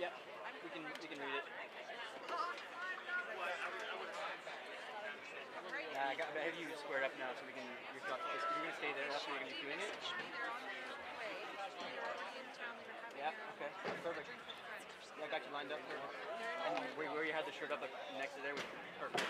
Yeah, we can read it. I have you squared up now, so we can. You're gonna stay there. That's where you're gonna be doing it. Yeah. Okay. Perfect. Yeah, I got you lined up. Perfect. And where you had the shirt up next to there was perfect.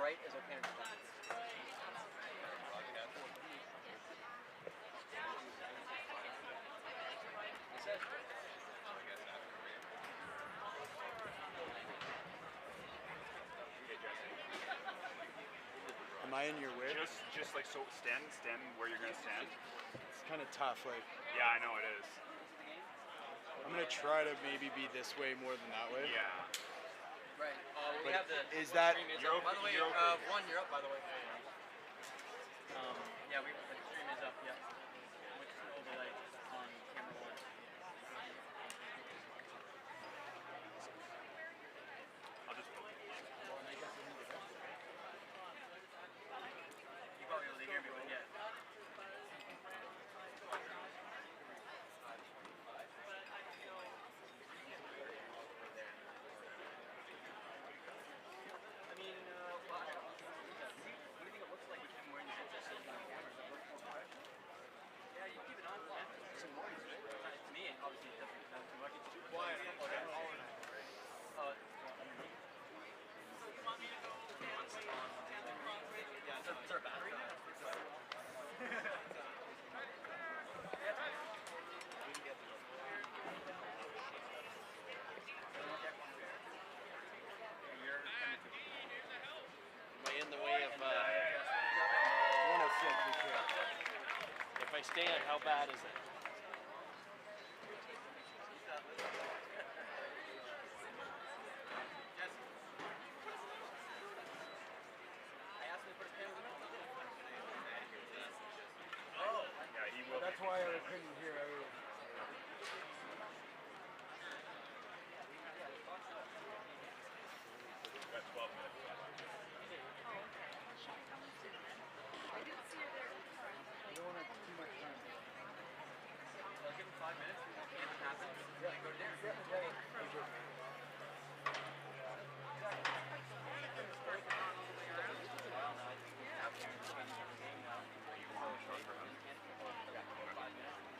Right as our parents done. Am I in your way? Just like so, stand where you're gonna stand. It's kind of tough. Like, yeah, I know it is. I'm gonna to try to maybe be this way more than that way. Yeah. Right. We But have the is that- stream You're up. By okay- the way, you're okay. one, you're up. By the way. Yeah, the stream is up. Yeah. Which overlay on camera one. I'll just focus. You probably able to hear me, but yeah. I mean, what do you think it looks like with him wearing the headset on the camera? Does it look more fresh? Yeah, you keep it on. Some noise, right? To me, obviously, it doesn't sound too much. It's too quiet. Yeah, is there a battery? Am I in the way of, 106 we should. if I stand, how bad is it? Yeah, he will. That's why I couldn't hear everyone. Got 12 minutes left. I don't want to too much time. Give him 5 minutes. Anything happens, go to dinner.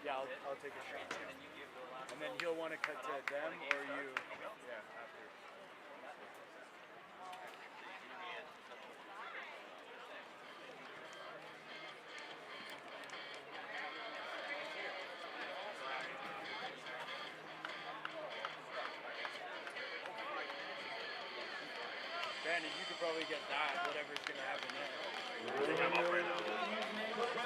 Yeah, I'll take a shot. And then he'll want to cut to them or you. Yeah, after. Brandon, you could probably get that, whatever's going to happen there. I think I'm up right now.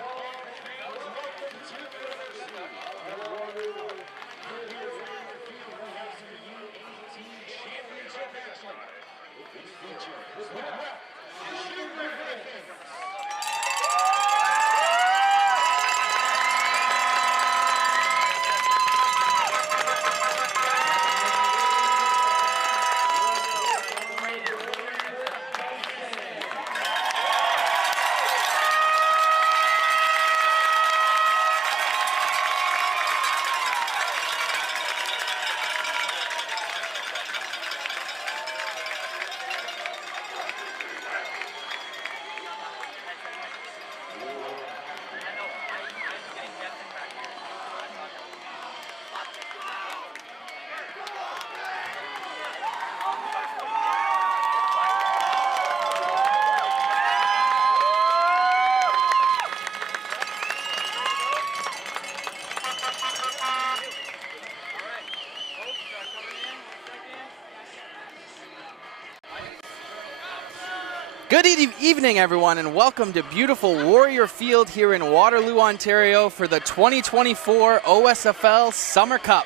Good evening, everyone, and welcome to beautiful Warrior Field here in Waterloo, Ontario for the 2024 OSFL Summer Cup.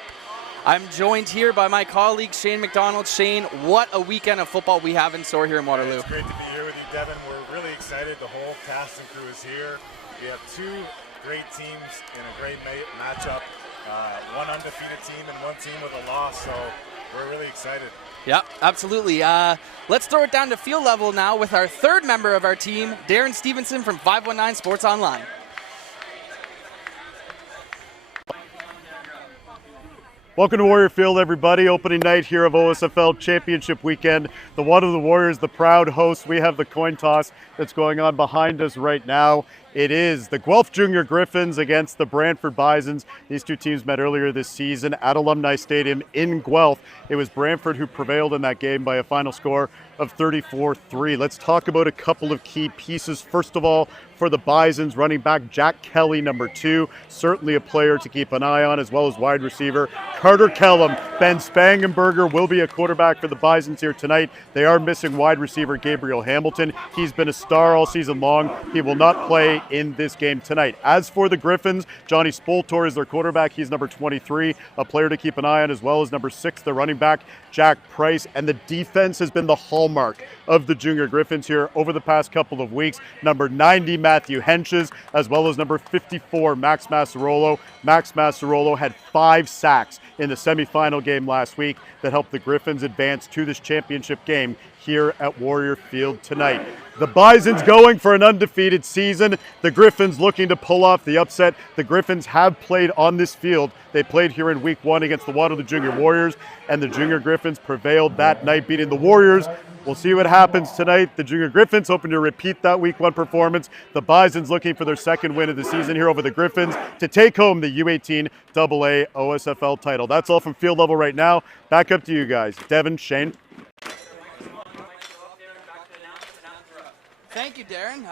I'm joined here by my colleague Shane McDonald. Shane, what a weekend of football we have in store here in Waterloo. It's great to be here with you, Devin. We're really excited. The whole cast and crew is here. We have two great teams in a great matchup. One undefeated team and one team with a loss, so we're really excited. Yeah, absolutely. Let's throw it down to field level now with our third member of our team, Darren Stevenson from 519 Sports Online. Welcome to Warrior Field, everybody. Opening night here of OSFL Championship Weekend. The Waterloo Warriors, the proud hosts. We have the coin toss that's going on behind us right now. It is the Guelph Junior Griffins against the Brantford Bisons. These two teams met earlier this season at Alumni Stadium in Guelph. It was Brantford who prevailed in that game by a final score of 34-3. Let's talk about a couple of key pieces. First of all, for the Bisons, running back Jack Kelly, number 2, certainly a player to keep an eye on, as well as wide receiver Carter Kellum, Ben Spangenberger will be a quarterback for the Bisons here tonight. They are missing wide receiver Gabriel Hamilton. He's been a star all season long. He will not play in this game tonight. As for the Griffins, Johnny Spoltor is their quarterback. He's number 23, a player to keep an eye on, as well as number 6, the running back, Jack Price. And the defense has been the hallmark of the Junior Griffins here over the past couple of weeks. Number 90, Matthew Henches, as well as number 54, Max Massarolo. Max Massarolo had 5 sacks in the semifinal game last week that helped the Griffins advance to this championship game here at Warrior Field tonight. The Bisons going for an undefeated season. The Griffins looking to pull off the upset. The Griffins have played on this field. They played here in week 1 against the Waterloo Junior Warriors, and the Junior Griffins prevailed that night, beating the Warriors. We'll see what happens tonight. The Junior Griffins hoping to repeat that week 1 performance. The Bisons looking for their second win of the season here over the Griffins to take home the U18 AA OSFL title. That's all from field level right now. Back up to you guys. Devin, Shane. Thank you, Darren.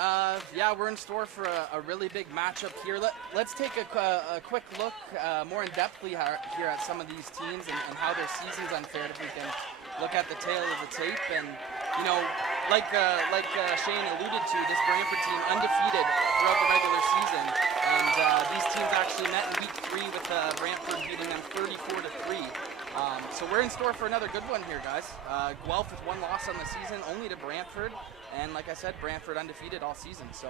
Yeah, we're in store for a really big matchup here. Let's take a quick look more in-depthly here at some of these teams and how their season's unfared. If we can look at the tail of the tape. And, you know, like Shane alluded to, this Brantford team undefeated throughout the regular season. And these teams actually met in week 3 with Brantford beating them 34-3. So we're in store for another good one here, guys. Guelph with 1 loss on the season, only to Brantford. And like I said, Brantford undefeated all season. So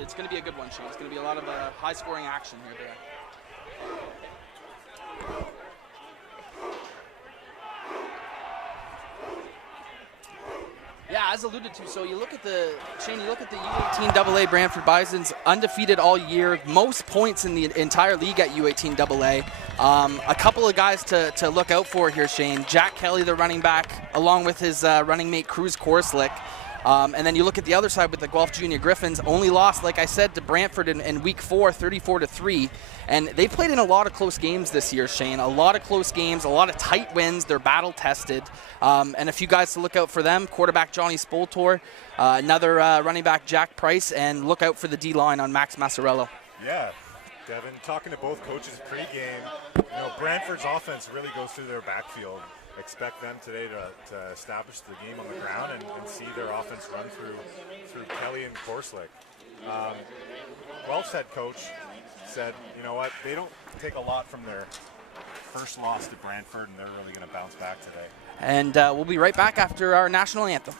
it's going to be a good one, Shane. It's going to be a lot of high-scoring action here today. Yeah, as alluded to, so you look at the U18 AA Brantford Bisons, undefeated all year, most points in the entire league at U18 AA. A couple of guys to look out for here, Shane. Jack Kelly, the running back, along with his running mate Cruz Korslick. And then you look at the other side with the Guelph Junior Griffins, only lost, like I said, to Brantford in week 4, 34-3. And they played in a lot of close games this year, Shane. A lot of close games, a lot of tight wins. They're battle tested. And a few guys to look out for them. Quarterback Johnny Spoltor, another running back Jack Price, and look out for the D-line on Max Massarello. Yeah, Devin, talking to both coaches pregame, you know, Brantford's offense really goes through their backfield. Expect them today to establish the game on the ground and see their offense run through Kelly and Korslick. Guelph's head coach said, you know what, they don't take a lot from their first loss to Brantford, and they're really going to bounce back today. And we'll be right back after our national anthem.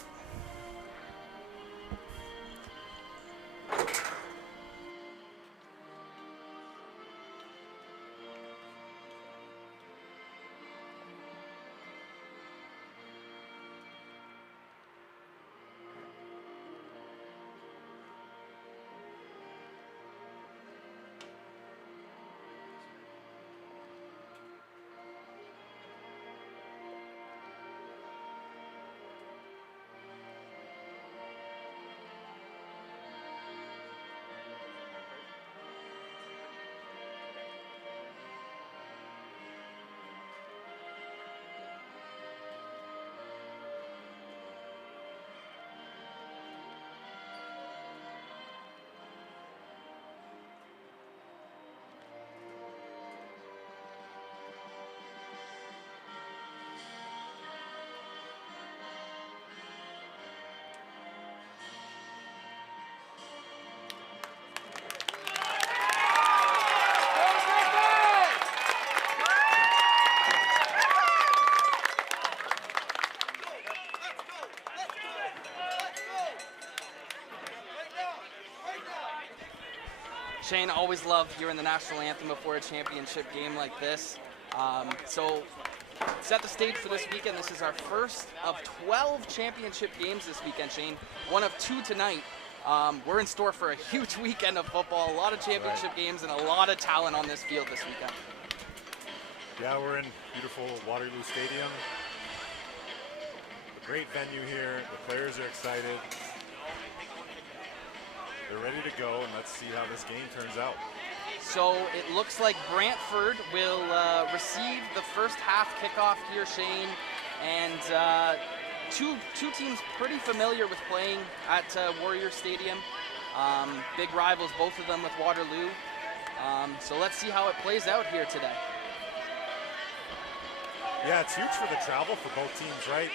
Shane, always love hearing the national anthem before a championship game like this. So set the stage for this weekend. This is our first of 12 championship games this weekend, Shane. One of 2 tonight. We're in store for a huge weekend of football, a lot of championship games, and a lot of talent on this field this weekend. Yeah, we're in beautiful Waterloo Stadium. A great venue here. The players are excited. They're ready to go, and let's see how this game turns out. So it looks like Brantford will receive the first half kickoff here, Shane. And two teams pretty familiar with playing at Warrior Stadium. Big rivals, both of them with Waterloo. So let's see how it plays out here today. Yeah, it's huge for the travel for both teams, right?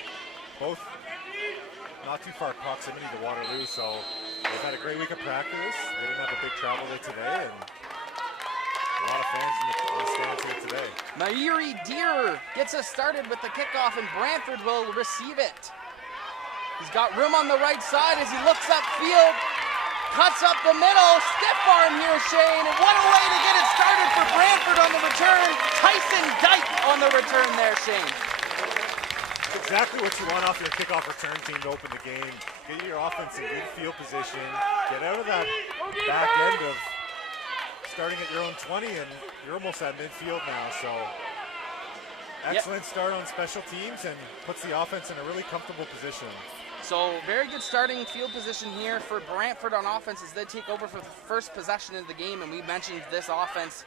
Both not too far proximity to Waterloo, so they've had a great week of practice. They didn't have a big travel day today, and a lot of fans in the stands here today. Mayuri Deer gets us started with the kickoff, and Brantford will receive it. He's got room on the right side as he looks upfield, cuts up the middle, stiff arm here, Shane, and what a way to get it started for Brantford on the return. Tyson Dyke on the return there, Shane. Exactly what you want off your kickoff return team to open the game. Get your offense in good field position, get out of that back end of starting at your own 20, and you're almost at midfield now, so excellent start on special teams and puts the offense in a really comfortable position. So very good starting field position here for Brantford on offense as they take over for the first possession of the game, and we mentioned this offense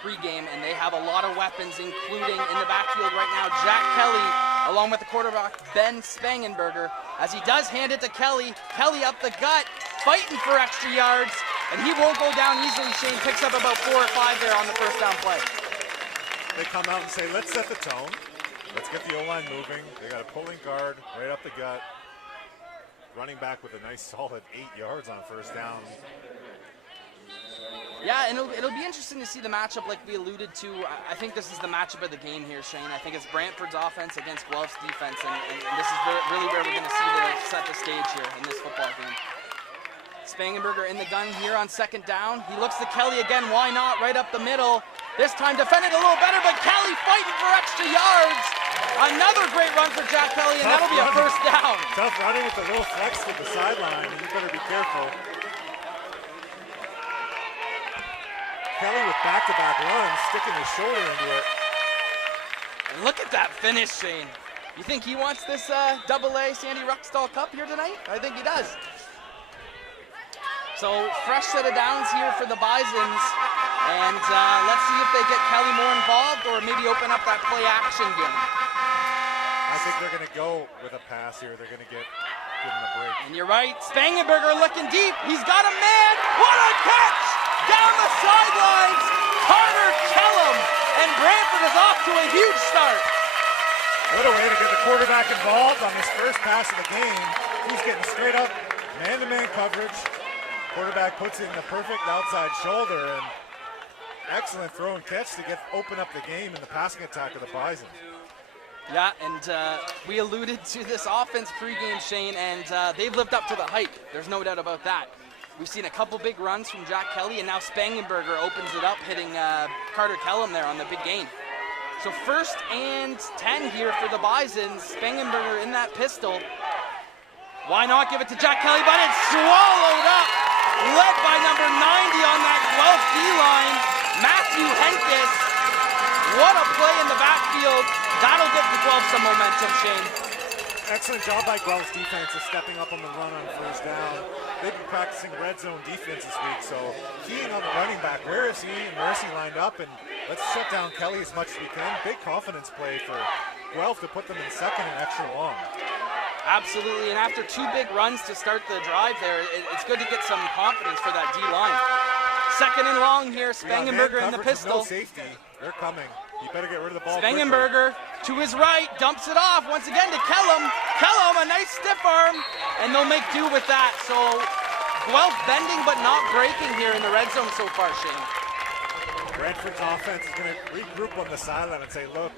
pre-game, and they have a lot of weapons, including in the backfield right now, Jack Kelly, along with the quarterback Ben Spangenberger. As he does hand it to Kelly, Kelly up the gut, fighting for extra yards, and he won't go down easily. Shane picks up about 4 or 5 there on the first down play. They come out and say, let's set the tone. Let's get the O-line moving. They got a pulling guard right up the gut. Running back with a nice solid 8 yards on first down. Yeah, and it'll be interesting to see the matchup like we alluded to. I think this is the matchup of the game here, Shane. I think it's Brantford's offense against Guelph's defense, and this is really where we're going to see set the stage here in this football game. Spangenberger in the gun here on second down. He looks to Kelly again, why not, right up the middle. This time defended a little better, but Kelly fighting for extra yards. Another great run for Jack Kelly, and that'll be a first down. Tough running with the little flex to the sideline, and you better be careful. Kelly with back-to-back runs, sticking his shoulder into it. And look at that finish, Shane. You think he wants this AA Sandy Ruckstall Cup here tonight? I think he does. So fresh set of downs here for the Bisons, and let's see if they get Kelly more involved or maybe open up that play action game. I think they're going to go with a pass here. They're going to give him a break. And you're right, Spangenberger looking deep. He's got a man. What a catch! Down the sidelines, Carter Kellum, and Brantford is off to a huge start. What a way to get the quarterback involved on his first pass of the game. He's getting straight up man-to-man coverage. Quarterback puts it in the perfect outside shoulder, and excellent throw and catch to open up the game in the passing attack of the Bison. Yeah, and we alluded to this offense pregame, Shane, and they've lived up to the hype. There's no doubt about that. We've seen a couple big runs from Jack Kelly, and now Spangenberger opens it up, hitting Carter Kellum there on the big gain. So 1st and 10 here for the Bisons. Spangenberger in that pistol. Why not give it to Jack Kelly, but it's swallowed up. Led by number 90 on that Guelph D-line, Matthew Henkes. What a play in the backfield. That'll get the Guelph some momentum, Shane. Excellent job by Guelph's defense of stepping up on the run on first down. They've been practicing red zone defense this week, so keying on the running back. Where is he and where is he lined up? And let's shut down Kelly as much as we can. Big confidence play for Guelph to put them in second and extra long. Absolutely, and after 2 big runs to start the drive there, it's good to get some confidence for that D-line. 2nd and long here, Spangenberger in the pistol. No safety, they're coming. You better get rid of the ball. Spangenberger to his right, dumps it off once again to Kellum. Kellum, a nice stiff arm, and they'll make do with that. So Guelph bending but not breaking here in the red zone so far, Shane. Brantford's offense is going to regroup on the sideline and say, look,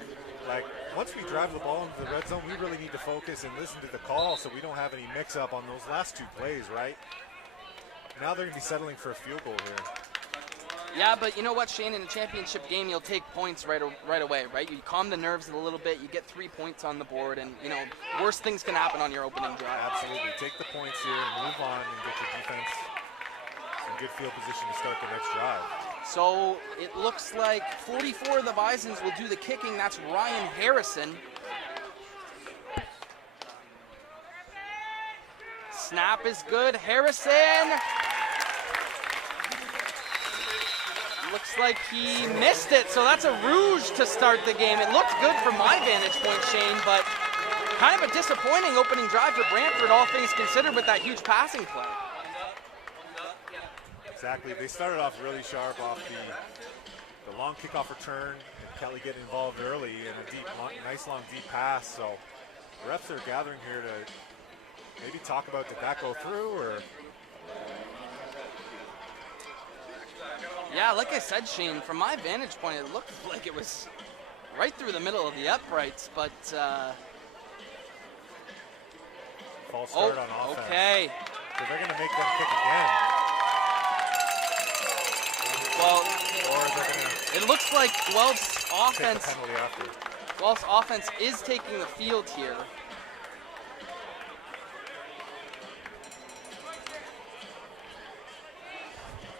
like, once we drive the ball into the red zone, we really need to focus and listen to the call so we don't have any mix-up on those last 2 plays, right? Now they're going to be settling for a field goal here. Yeah, but you know what, Shane? In a championship game, you'll take points right away, right? You calm the nerves a little bit, you get 3 points on the board, and, you know, worse things can happen on your opening drive. Absolutely. Take the points here and move on and get your defense in good field position to start the next drive. So it looks like 44 of the Bisons will do the kicking. That's Ryan Harrison. Snap is good. Harrison. Looks like he missed it, so that's a rouge to start the game. It looked good from my vantage point, Shane, but kind of a disappointing opening drive for Brantford, all things considered, with that huge passing play. Exactly. They started off really sharp off the long kickoff return, and Kelly getting involved early, and a deep nice long deep pass. So refs are gathering here to maybe talk about did that go through or. Yeah, like I said, Shane, from my vantage point, it looked like it was right through the middle of the uprights, but false start on offense. Okay. So they're going to make them kick again. Well, or they're going to it looks like Guelph's take the offense. penalty after. Guelph's offense is taking the field here.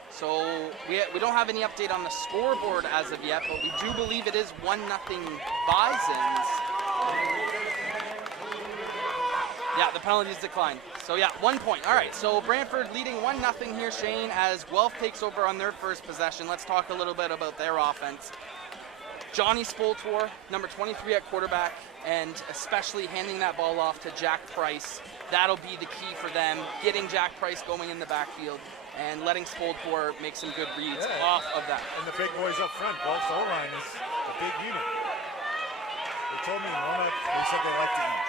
So we don't have any update on the scoreboard as of yet, but we do believe it is 1-0 Bisons. Yeah, the penalties declined. So yeah, 1 point. All right, so Brantford leading 1-0 here, Shane, as Guelph takes over on their first possession. Let's talk a little bit about their offense. Johnny Spoltor, number 23 at quarterback, and especially handing that ball off to Jack Price. That'll be the key for them, getting Jack Price going in the backfield and letting Spoltor make some good reads off of that. And the big boys up front, Guelph's O-line is a big unit. They told me in warm-up, they said they like to eat.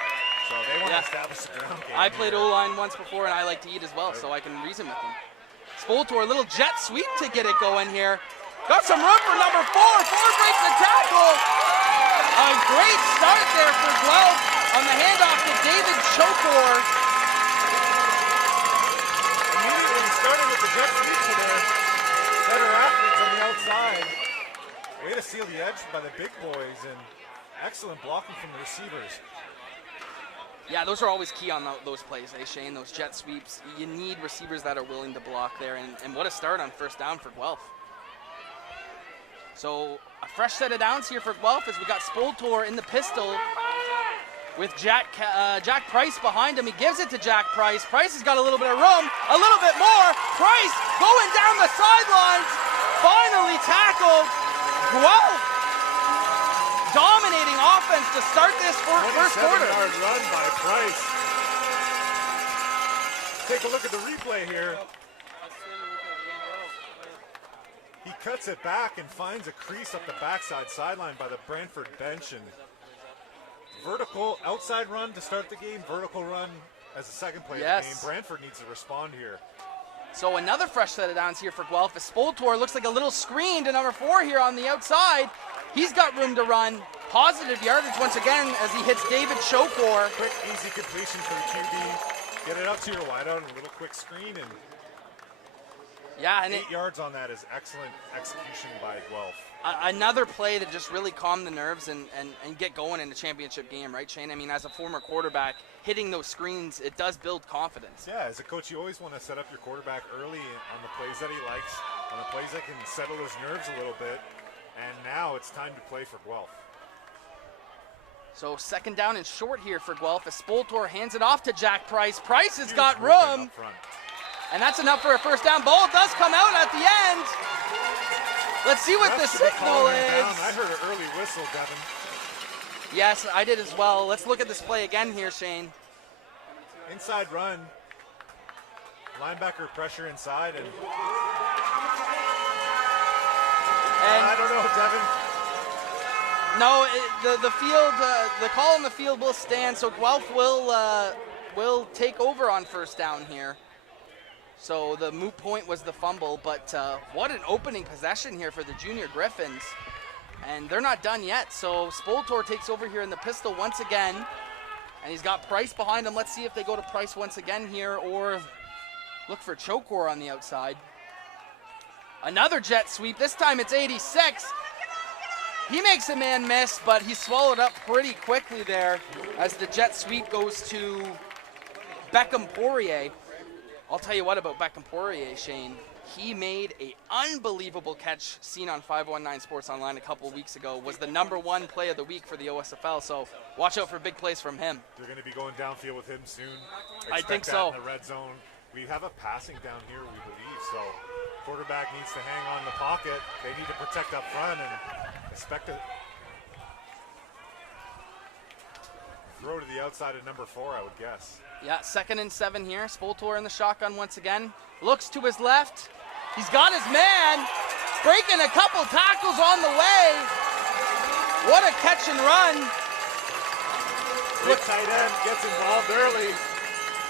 So they want to establish the ground game. I played O-line once before, and I like to eat as well, so I can reason with them. Spoltor, a little jet sweep to get it going here. Got some room for number 4. Ford breaks the tackle. A great start there for Guelph on the handoff to David Chokor. Immediately starting with the jet sweep to their better athletes on the outside. Way to seal the edge by the big boys, and excellent blocking from the receivers. Yeah, those are always key on those plays, Shane? Those jet sweeps. You need receivers that are willing to block there, and what a start on first down for Guelph. So a fresh set of downs here for Guelph as we got Spoltor in the pistol with Jack Price behind him. He gives it to Jack Price. Price has got a little bit of room, a little bit more. Price going down the sidelines, finally tackled. Guelph dominating offense to start this first quarter. 27-yard run by Price. Take a look at the replay here. He cuts it back and finds a crease up the backside sideline by the Brantford bench, and vertical outside run to start the game, vertical run as the second play of the game. Brantford needs to respond here. So another fresh set of downs here for Guelph. As Spoltor looks like a little screen to number 4 here on the outside. He's got room to run. Positive yardage once again as he hits David Chokor. Quick, easy completion for the QB. Get it up to your wideout and a little quick screen, and yeah, and 8 yards on that is excellent execution by Guelph. Another play that just really calm the nerves and get going in a championship game, right, Shane? I mean, as a former quarterback, hitting those screens, it does build confidence. Yeah, as a coach, you always want to set up your quarterback early on the plays that he likes, on the plays that can settle his nerves a little bit, and now it's time to play for Guelph. So second down and short here for Guelph as Spoltor hands it off to Jack Price. Price has got room. And that's enough for a first down. Ball does come out at the end. Let's see what the signal is. I heard an early whistle, Devin. Yes, I did as well. Let's look at this play again here, Shane. Inside run. Linebacker pressure inside. And I don't know, Devin. No, the field, the call on the field will stand, so Guelph will take over on first down here. So the moot point was the fumble, but what an opening possession here for the Junior Griffins. And they're not done yet, so Spoltor takes over here in the pistol once again. And he's got Price behind him. Let's see if they go to Price once again here or look for Chokor on the outside. Another jet sweep, this time it's 86. He makes a man miss, but he's swallowed up pretty quickly there as the jet sweep goes to Beckham Poirier. I'll tell you what about Beckham Poirier, Shane. He made an unbelievable catch seen on 519 Sports Online a couple weeks ago. Was the #1 play of the week for the OSFL, so watch out for big plays from him. They're going to be going downfield with him soon. I think so. In the red zone. We have a passing down here, we believe, so quarterback needs to hang on in the pocket. They need to protect up front and expect a throw to the outside of number 4, I would guess. Yeah, 2nd and 7 here. Spoltor in the shotgun once again. Looks to his left. He's got his man. Breaking a couple tackles on the way. What a catch and run Big tight end gets involved early.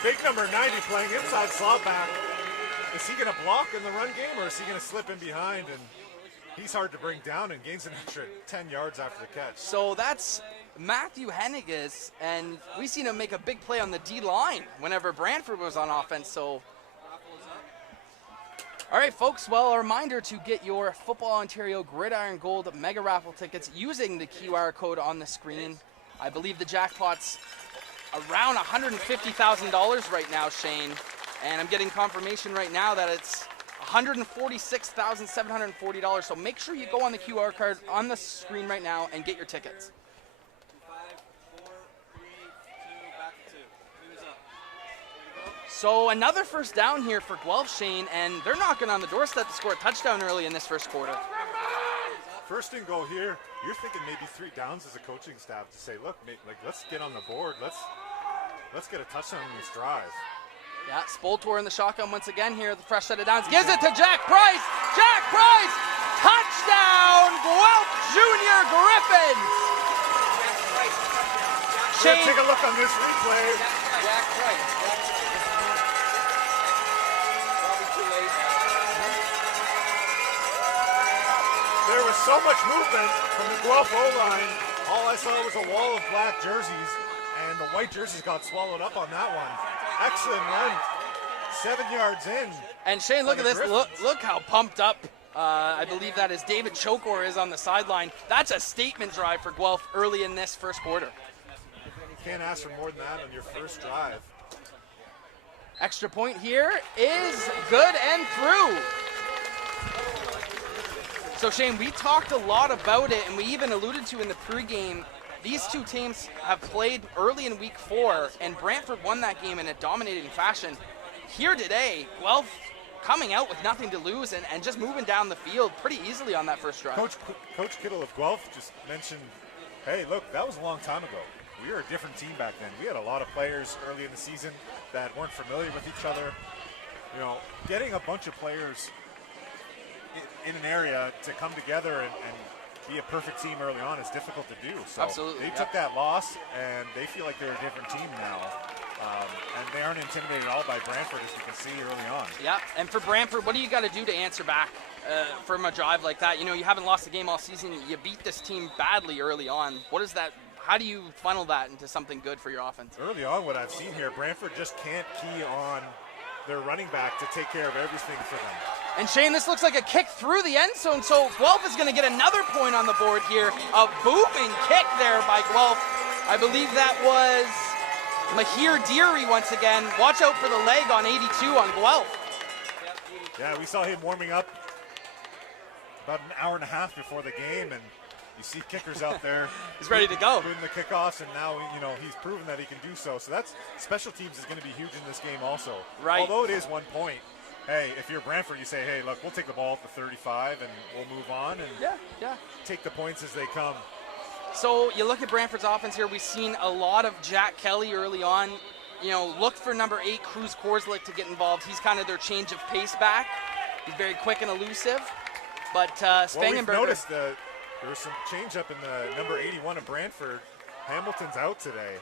Big number 90 playing inside slot back. Is he going to block in the run game, or is he going to slip in behind? And he's hard to bring down and gains an extra 10 yards after the catch. So that's Matthew Henniges, and we seen him make a big play on the D-line whenever Brantford was on offense. So, all right, folks, well, a reminder to get your Football Ontario Gridiron Gold Mega Raffle tickets using the QR code on the screen. I believe the jackpot's around $150,000 right now, Shane, and I'm getting confirmation right now that it's $146,740. So make sure you go on the QR card on the screen right now and get your tickets. 5, 4, 3, 2, back to 2. Who's up? So another first down here for Guelph, Shane, and they're knocking on the doorstep to score a touchdown early in this first quarter. First and goal here, you're thinking maybe 3 downs as a coaching staff to say, look, let's get on the board. Let's get a touchdown in this drive. Yeah, Spoltor in the shotgun once again here. The fresh set of downs. Gives it to Jack Price. Jack Price! Touchdown, Guelph Junior Griffins! Shane, take a look on this replay. Jack Price. Probably too late. There was so much movement from the Guelph O-line. All I saw was a wall of black jerseys, and the white jerseys got swallowed up on that one. Excellent run, 7 yards in. And Shane, look at this. Look how pumped up I believe that is David Chokor is on the sideline. That's a statement drive for Guelph early in this first quarter. Can't ask for more than that on your first drive. Extra point here is good and through. So Shane, we talked a lot about it, and we even alluded to in the pregame. These two teams have played early in week 4, and Brantford won that game in a dominating fashion. Here today, Guelph coming out with nothing to lose and just moving down the field pretty easily on that first drive. Coach Kittle of Guelph just mentioned, hey, look, that was a long time ago. We were a different team back then. We had a lot of players early in the season that weren't familiar with each other. You know, getting a bunch of players in an area to come together and be a perfect team early on is difficult to do. So absolutely, they took that loss, and they feel like they're a different team now. And they aren't intimidated at all by Brantford, as you can see early on. Yeah, and for Brantford, what do you got to do to answer back from a drive like that? You know, you haven't lost a game all season. You beat this team badly early on. What is that? How do you funnel that into something good for your offense? Early on, what I've seen here, Brantford just can't key on their running back to take care of everything for them. And Shane, this looks like a kick through the end zone, so Guelph is going to get another point on the board here. A booming kick there by Guelph. I believe that was Mahir Deary once again. Watch out for the leg on 82 on Guelph. Yeah, we saw him warming up about an hour and a half before the game, and you see kickers out there. He's ready to go. Doing the kickoffs, and now, you know, he's proven that he can do so. So that's special teams is going to be huge in this game also. Right. Although it is 1 point. Hey, if you're Brantford, you say, hey, look, we'll take the ball at the 35 and we'll move on and take the points as they come. So you look at Brantford's offense here. We've seen a lot of Jack Kelly early on. You know, look for number 8, Cruz Korslik, to get involved. He's kind of their change of pace back. He's very quick and elusive. But Spangenberger. Well, we've noticed there was some change up in the number 81 of Brantford. Hamilton's out today.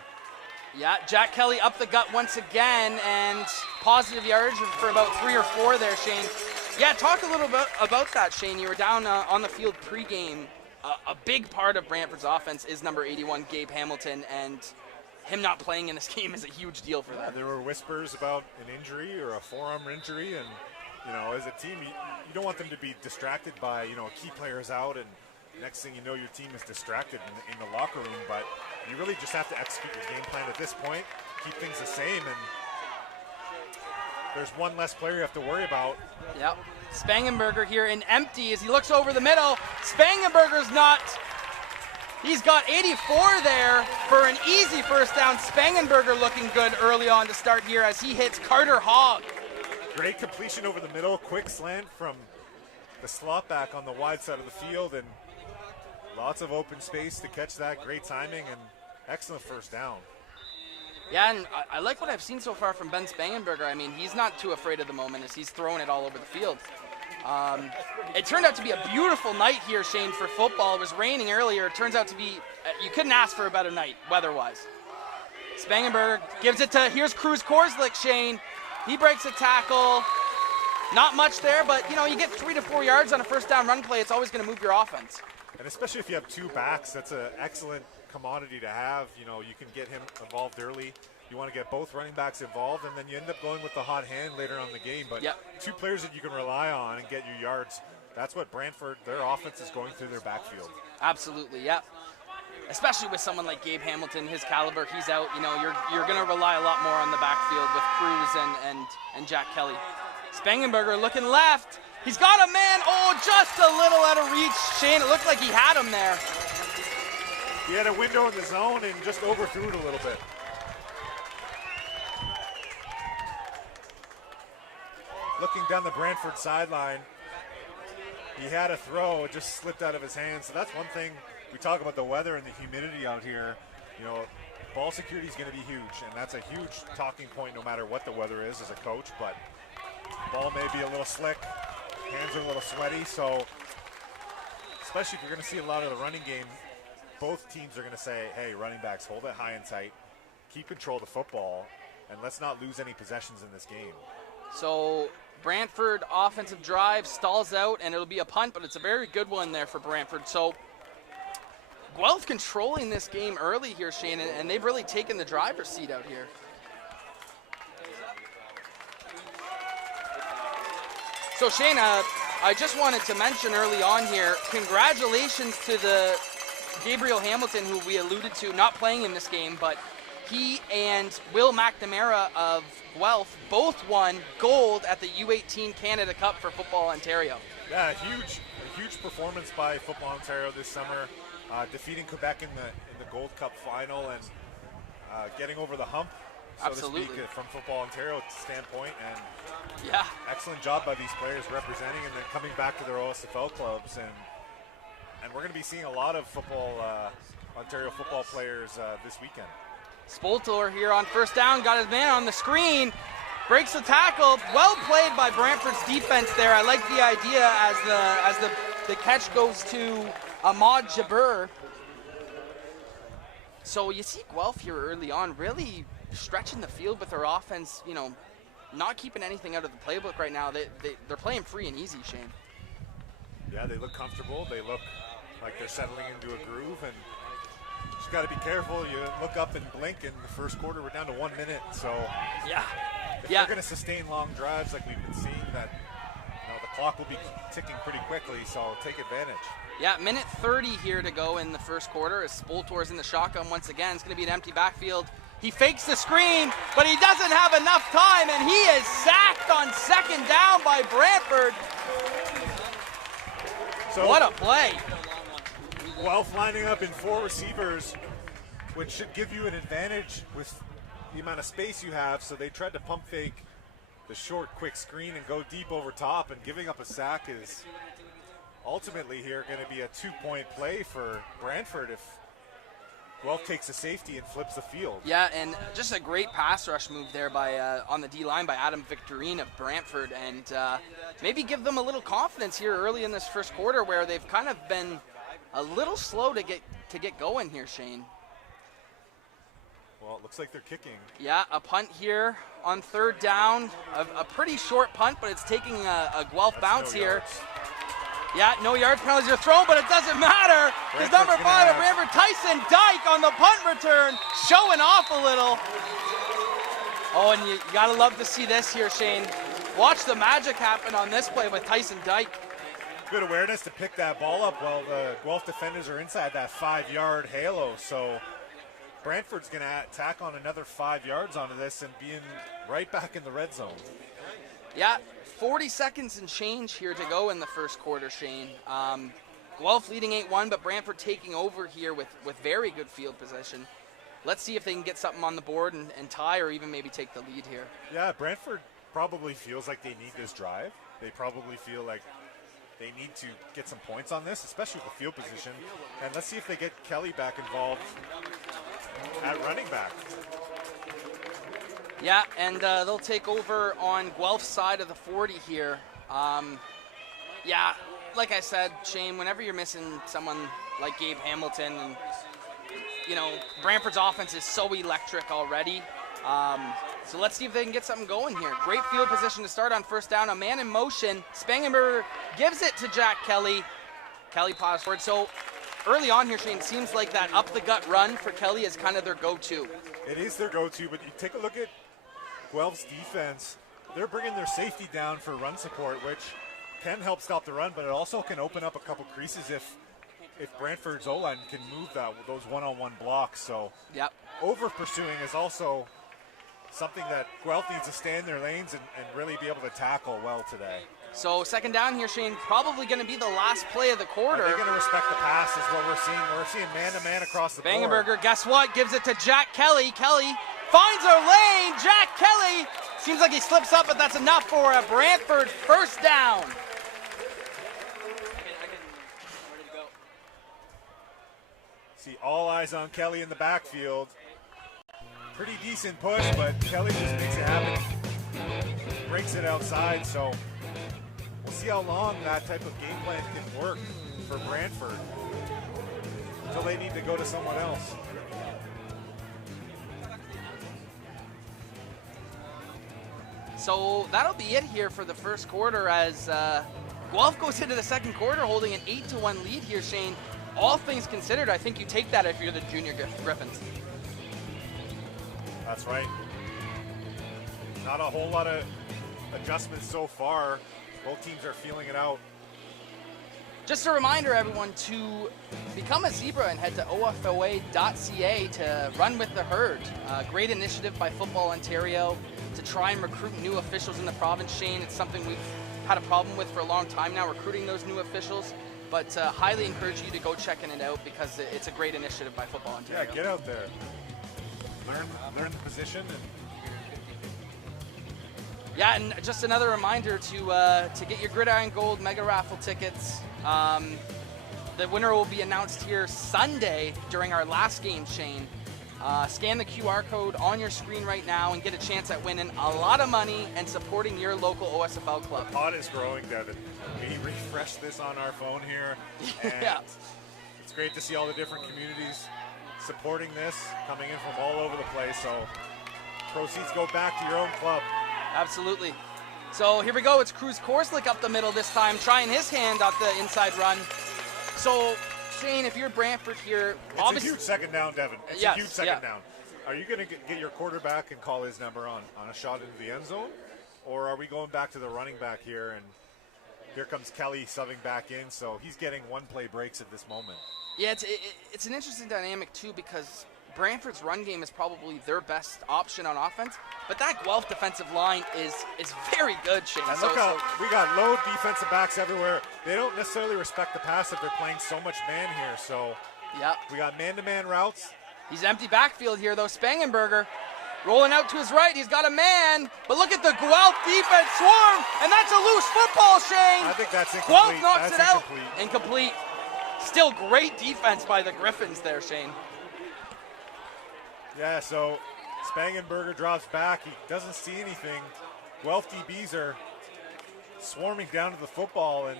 Yeah, Jack Kelly up the gut once again, and positive yardage for about 3 or 4 there, Shane. Yeah, talk a little bit about that, Shane. You were down on the field pregame. A big part of Brantford's offense is number 81, Gabe Hamilton, and him not playing in this game is a huge deal for them. There were whispers about an injury or a forearm injury, and, you know, as a team, you don't want them to be distracted by, you know, a key player's out, and next thing you know, your team is distracted in the locker room. But you really just have to execute your game plan at this point, keep things the same, and there's one less player you have to worry about. Yep. Spangenberger here in empty as he looks over the middle. Spangenberger's not. He's got 84 there for an easy first down. Spangenberger looking good early on to start here as he hits Carter Hogg. Great completion over the middle, quick slant from the slot back on the wide side of the field, and lots of open space to catch that. Great timing and excellent first down. Yeah, and I like what I've seen so far from Ben Spangenberger. I mean, he's not too afraid of the moment as he's throwing it all over the field. It turned out to be a beautiful night here, Shane, for football. It was raining earlier. It turns out to be, you couldn't ask for a better night weather-wise. Spangenberger gives it to, here's Cruz Korslik, Shane. He breaks a tackle. Not much there, but you know, you get 3 to 4 yards on a first down run play, it's always going to move your offense. And especially if you have 2 backs, that's an excellent commodity to have. You know, you can get him involved early. You want to get both running backs involved, and then you end up going with the hot hand later on in the game. But 2 players that you can rely on and get your yards, that's what Brantford, their offense is going through their backfield. Absolutely, yeah. Especially with someone like Gabe Hamilton, his caliber, he's out. You know, you're going to rely a lot more on the backfield with Cruz and Jack Kelly. Spangenberger looking left. He's got a man. Oh, just a little out of reach. Shane, it looked like he had him there. He had a window in the zone and just overthrew it a little bit. Looking down the Brantford sideline, he had a throw, it just slipped out of his hands. So that's one thing. We talk about the weather and the humidity out here. You know, ball security is going to be huge, and that's a huge talking point no matter what the weather is as a coach. But ball may be a little slick, hands are a little sweaty, so especially if you're going to see a lot of the running game, both teams are going to say, hey, running backs, hold it high and tight, keep control of the football, and let's not lose any possessions in this game. So Brantford offensive drive stalls out, and it'll be a punt, but it's a very good one there for Brantford. So Guelph controlling this game early here, Shane, and they've really taken the driver's seat out here. So Shane, I just wanted to mention early on here, congratulations to the Gabriel Hamilton, who we alluded to, not playing in this game, but he and Will McNamara of Guelph both won gold at the U18 Canada Cup for Football Ontario. Yeah, a huge performance by Football Ontario this summer, defeating Quebec in the Gold Cup final and getting over the hump, so to speak, from Football Ontario standpoint. And excellent job by these players representing and then coming back to their OSFL clubs. And we're going to be seeing a lot of Ontario football players this weekend. Spoltor here on first down, got his man on the screen, breaks the tackle. Well played by Brantford's defense there. I like the idea as the catch goes to Ahmad Jabir. So you see Guelph here early on really stretching the field with their offense, you know, not keeping anything out of the playbook right now. They're playing free and easy, Shane. Yeah, they look comfortable. They look like they're settling into a groove, and just got to be careful. You look up and blink, in the first quarter we're down to 1 minute. So if they're going to sustain long drives like we've been seeing, that the clock will be ticking pretty quickly. So take advantage. Yeah, minute 30 here to go in the first quarter as Spoltor's in the shotgun once again. It's going to be an empty backfield. He fakes the screen, but he doesn't have enough time, and he is sacked on second down by Brantford. So what a play. Guelph lining up in 4 receivers, which should give you an advantage with the amount of space you have. So they tried to pump fake the short, quick screen and go deep over top, and giving up a sack is ultimately here going to be a 2-point play for Brantford if Guelph takes a safety and flips the field. Yeah, and just a great pass rush move there by on the D-line by Adam Victorine of Brantford, and maybe give them a little confidence here early in this first quarter where they've kind of been a little slow to get going here, Shane. Well, it looks like they're kicking. Yeah, a punt here on third down. A pretty short punt, but it's taking a Guelph bounce here. Yeah, no yards penalties are thrown, but it doesn't matter. Because number 5 of Brantford, Tyson Dyke on the punt return, showing off a little. Oh, and you gotta love to see this here, Shane. Watch the magic happen on this play with Tyson Dyke. Good awareness to pick that ball up while the Guelph defenders are inside that 5-yard halo. So Brantford's gonna tack on another 5 yards onto this and be right back in the red zone. Yeah, 40 seconds and change here to go in the first quarter, Shane. Guelph leading 8-1, but Brantford taking over here with very good field position. Let's see if they can get something on the board and tie or even maybe take the lead here. Yeah, Brantford probably feels like they need this drive. They probably feel like they need to get some points on this, especially with the field position. And let's see if they get Kelly back involved at running back. Yeah, and they'll take over on Guelph's side of the 40 here. Yeah, like I said, Shane, whenever you're missing someone like Gabe Hamilton, and you know, Brantford's offense is so electric already. So let's see if they can get something going here. Great field position to start on first down. A man in motion. Spangenberger gives it to Jack Kelly. Kelly paws forward. So early on here, Shane, seems like that up-the-gut run for Kelly is kind of their go-to. It is their go-to, but you take a look at Guelph's defense. They're bringing their safety down for run support, which can help stop the run, but it also can open up a couple creases if Brantford's O-line can move those one-on-one blocks. So yep. Over-pursuing is also something that Guelph needs to stay in their lanes and really be able to tackle well today. So second down here, Shane, probably going to be the last play of the quarter. They're going to respect the pass is what we're seeing. We're seeing man-to-man across the board. Spangenberger, guess what? Gives it to Jack Kelly. Kelly finds a lane. Jack Kelly seems like he slips up, but that's enough for a Brantford first down. See all eyes on Kelly in the backfield. Pretty decent push, but Kelly just makes it happen. Breaks it outside, so we'll see how long that type of game plan can work for Brantford until they need to go to someone else. So that'll be it here for the first quarter as Guelph goes into the second quarter holding an 8-1 lead here, Shane. All things considered, I think you take that if you're the junior Griffins. That's right. Not a whole lot of adjustments so far. Both teams are feeling it out. Just a reminder, everyone, to become a Zebra and head to OFLA.ca to run with the herd. Great initiative by Football Ontario to try and recruit new officials in the province, Shane. It's something we've had a problem with for a long time now, recruiting those new officials. But highly encourage you to go checking it out because it's a great initiative by Football Ontario. Yeah, get out there. Learn the position. Yeah, and just another reminder to get your Gridiron Gold Mega Raffle tickets. The winner will be announced here Sunday during our last game, Shane. Scan the QR code on your screen right now and get a chance at winning a lot of money and supporting your local OSFL club. The pot is growing, Devin. We refreshed this on our phone here. And yeah. It's great to see all the different communities supporting this, coming in from all over the place. So proceeds go back to your own club. Absolutely. So here we go. It's Cruz Korslik up the middle this time, trying his hand at the inside run. So, Shane, if you're Brantford here, it's a huge second down, Devin. It's yes, a huge second down. Are you going to get your quarterback and call his number on a shot into the end zone? Or are we going back to the running back here? And here comes Kelly subbing back in, so he's getting one-play breaks at this moment. Yeah, it's an interesting dynamic, too, because Brantford's run game is probably their best option on offense, but that Guelph defensive line is very good, Shane. And look how we got low defensive backs everywhere. They don't necessarily respect the pass if they're playing so much man here, so yep. We got man-to-man routes. He's empty backfield here, though. Spangenberger rolling out to his right. He's got a man, but look at the Guelph defense swarm, and that's a loose football, Shane. I think that's incomplete. Guelph knocks it out. Incomplete. Still great defense by the Griffins there, Shane. Yeah, so Spangenberger drops back. He doesn't see anything. Guelph DBs are swarming down to the football and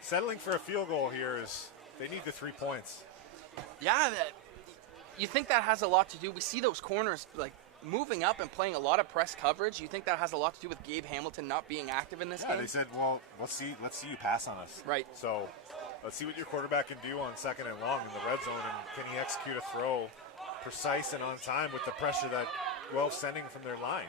settling for a field goal here is they need the 3 points. Yeah, you think that has a lot to do. We see those corners like moving up and playing a lot of press coverage. You think that has a lot to do with Gabe Hamilton not being active in this game? Yeah, they said, well, let's see you pass on us. Right. So let's see what your quarterback can do on second and long in the red zone, and can he execute a throw precise and on time with the pressure that Guelph's sending from their line.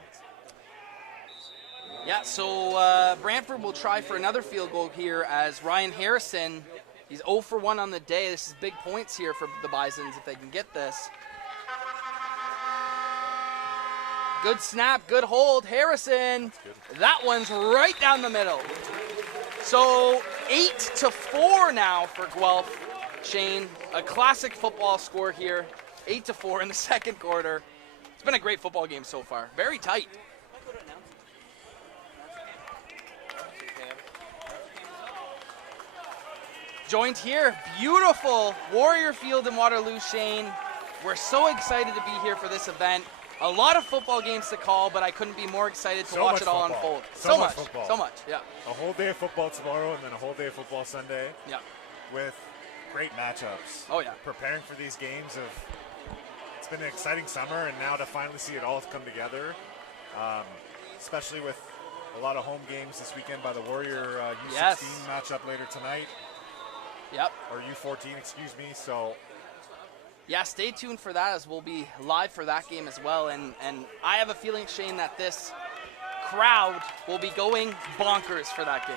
Yeah, so Brantford will try for another field goal here as Ryan Harrison, he's 0 for 1 on the day. This is big points here for the Bisons if they can get this. Good snap, good hold, Harrison. That one's right down the middle. So 8-4 now for Guelph. Shane, a classic football score here. 8-4 in the second quarter. It's been a great football game so far. Very tight. Joined here, beautiful Warrior Field in Waterloo, Shane. We're so excited to be here for this event. A lot of football games to call, but I couldn't be more excited to watch it all unfold. So much football. So much, yeah. A whole day of football tomorrow and then a whole day of football Sunday. Yeah. With great matchups. Oh, yeah. Preparing for these games it's been an exciting summer, and now to finally see it all come together, especially with a lot of home games this weekend by the Warrior U16 Yes. matchup later tonight. Yep. Or U14, excuse me. So Yeah, stay tuned for that, as we'll be live for that game as well. And I have a feeling, Shane, that this crowd will be going bonkers for that game.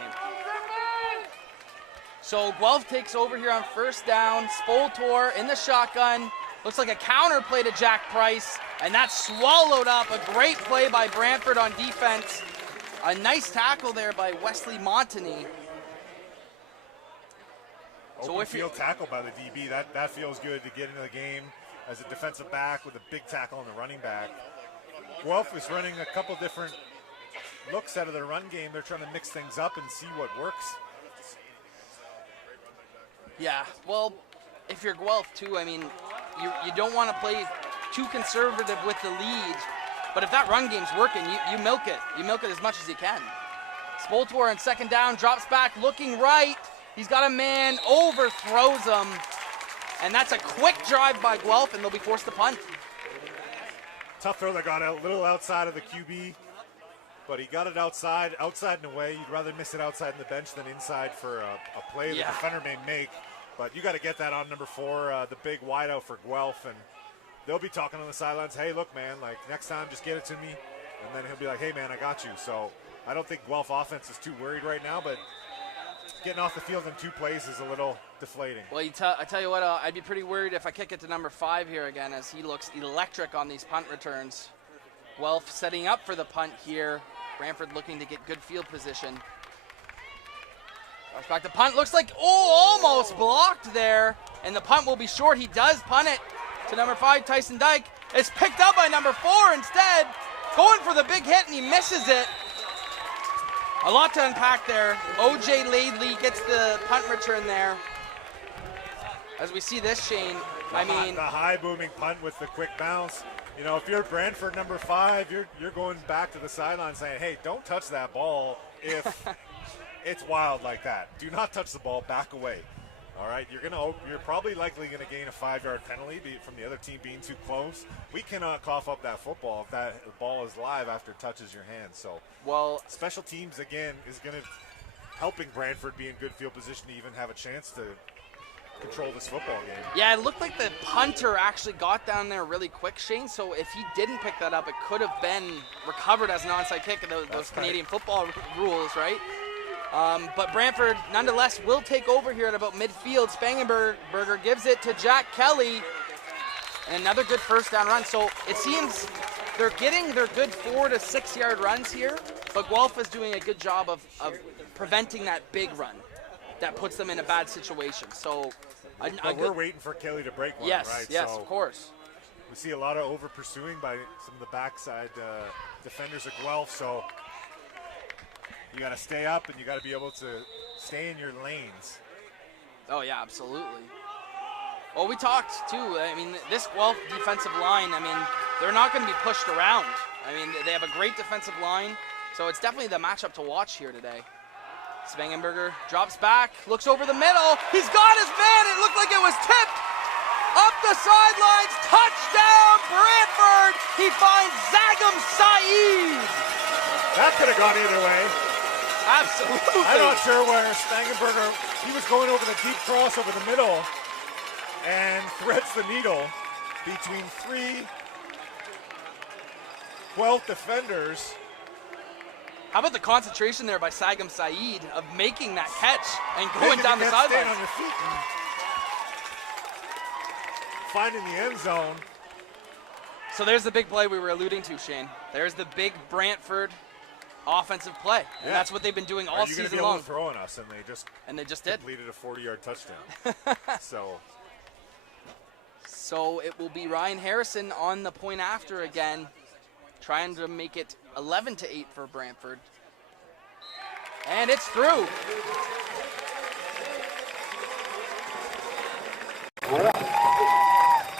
So Guelph takes over here on first down. Spoltor in the shotgun. Looks like a counter play to Jack Price, and that's swallowed up. A great play by Brantford on defense. A nice tackle there by Wesley Montagny. open field tackle by the DB, that feels good to get into the game as a defensive back with a big tackle on the running back. Guelph is running a couple different looks out of their run game. They're trying to mix things up and see what works. Yeah, well, if you're Guelph too, I mean, you don't want to play too conservative with the lead, but if that run game's working, you milk it. You milk it as much as you can. Spoltor on second down, drops back, looking right. He's got a man, overthrows him, and that's a quick drive by Guelph, and they'll be forced to punt. Tough throw that got a little outside of the QB, but he got it outside and away. You'd rather miss it outside in the bench than inside for a play the defender may make. But you got to get that on number 4, the big wideout for Guelph, and they'll be talking on the sidelines, hey, look, man, like next time just get it to me. And then he'll be like, hey, man, I got you. So I don't think Guelph offense is too worried right now, but getting off the field in 2 plays is a little deflating. Well, I tell you what, I'd be pretty worried if I kick it to number 5 here again, as he looks electric on these punt returns. Guelph setting up for the punt here. Brantford looking to get good field position. Goes back to punt. Looks like, almost blocked there. And the punt will be short. He does punt it to number 5, Tyson Dyke. It's picked up by number 4 instead. Going for the big hit, and he misses it. A lot to unpack there. O.J. Laidley gets the punt return there. As we see this, Shane, the high booming punt with the quick bounce. You know, if you're Brantford number 5, you're going back to the sideline saying, hey, don't touch that ball if it's wild like that. Do not touch the ball, back away. All right, you're probably likely going to gain a 5-yard penalty from the other team being too close. We cannot cough up that football if that ball is live after it touches your hand. So, well, special teams again is going to helping Brantford be in good field position to even have a chance to control this football game. Yeah, it looked like the punter actually got down there really quick, Shane. So if he didn't pick that up, it could have been recovered as an onside kick. Those Canadian football rules, right? But Brantford, nonetheless, will take over here at about midfield. Spangenberger gives it to Jack Kelly. And another good first down run. So it seems they're getting their good 4 to 6 yard runs here, but Guelph is doing a good job of preventing that big run that puts them in a bad situation. So we're waiting for Kelly to break one, yes, right? Yes, so of course. We see a lot of over pursuing by some of the backside defenders of Guelph. So you got to stay up, and you got to be able to stay in your lanes. Oh, yeah, absolutely. Well, we talked, too. I mean, this Guelph defensive line, I mean, they're not going to be pushed around. I mean, they have a great defensive line, so it's definitely the matchup to watch here today. Spangenberger drops back, looks over the middle. He's got his man. It looked like it was tipped. Up the sidelines, touchdown, Brantford. He finds Zagam Saeed. That could have gone either way. Absolutely. I'm not sure where Spangenberger, he was going over the deep cross over the middle and threads the needle between 3 Guelph defenders. How about the concentration there by Zagam Saeed of making that catch and going down the sideline? On your feet and finding the end zone. So there's the big play we were alluding to, Shane. There's the big Brantford offensive play, and that's what they've been doing all season long. Throwing us, and they just did. Completed a 40-yard touchdown. So it will be Ryan Harrison on the point after again, trying to make it 11-8 for Brantford, and it's through.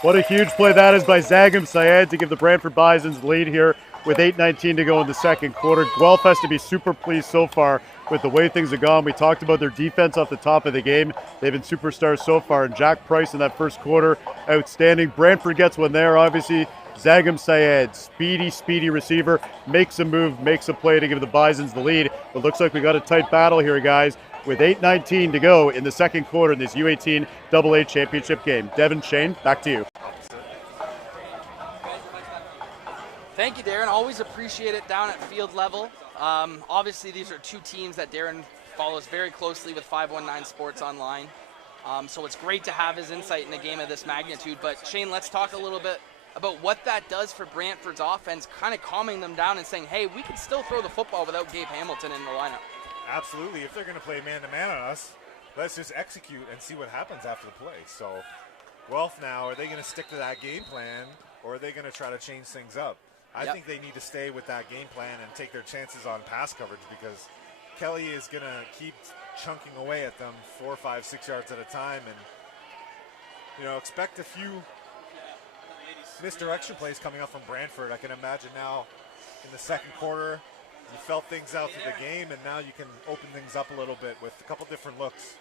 What a huge play that is by Zagam Saeed to give the Brantford Bisons the lead here with 8:19 to go in the second quarter. Guelph has to be super pleased so far with the way things have gone. We talked about their defense off the top of the game. They've been superstars so far, and Jack Price in that first quarter, outstanding. Brantford gets one there, obviously. Zagam Syed, speedy receiver, makes a move, makes a play to give the Bisons the lead. It looks like we got a tight battle here, guys, with 8:19 to go in the second quarter in this U18 AA championship game. Devin, Shane, back to you. Thank you, Darren. Always appreciate it down at field level. Obviously, these are two teams that Darren follows very closely with 519 Sports Online. So it's great to have his insight in a game of this magnitude. But Shane, let's talk a little bit about what that does for Brantford's offense, kind of calming them down and saying, hey, we can still throw the football without Gabe Hamilton in the lineup. Absolutely. If they're going to play man-to-man on us, let's just execute and see what happens after the play. So Guelph now, are they going to stick to that game plan, or are they going to try to change things up? I think they need to stay with that game plan and take their chances on pass coverage, because Kelly is going to keep chunking away at them 4, 5, 6 yards at a time, and expect a few misdirection plays coming up from Brantford. I can imagine now in the second quarter, you felt things out through the game, and now you can open things up a little bit with a couple different looks.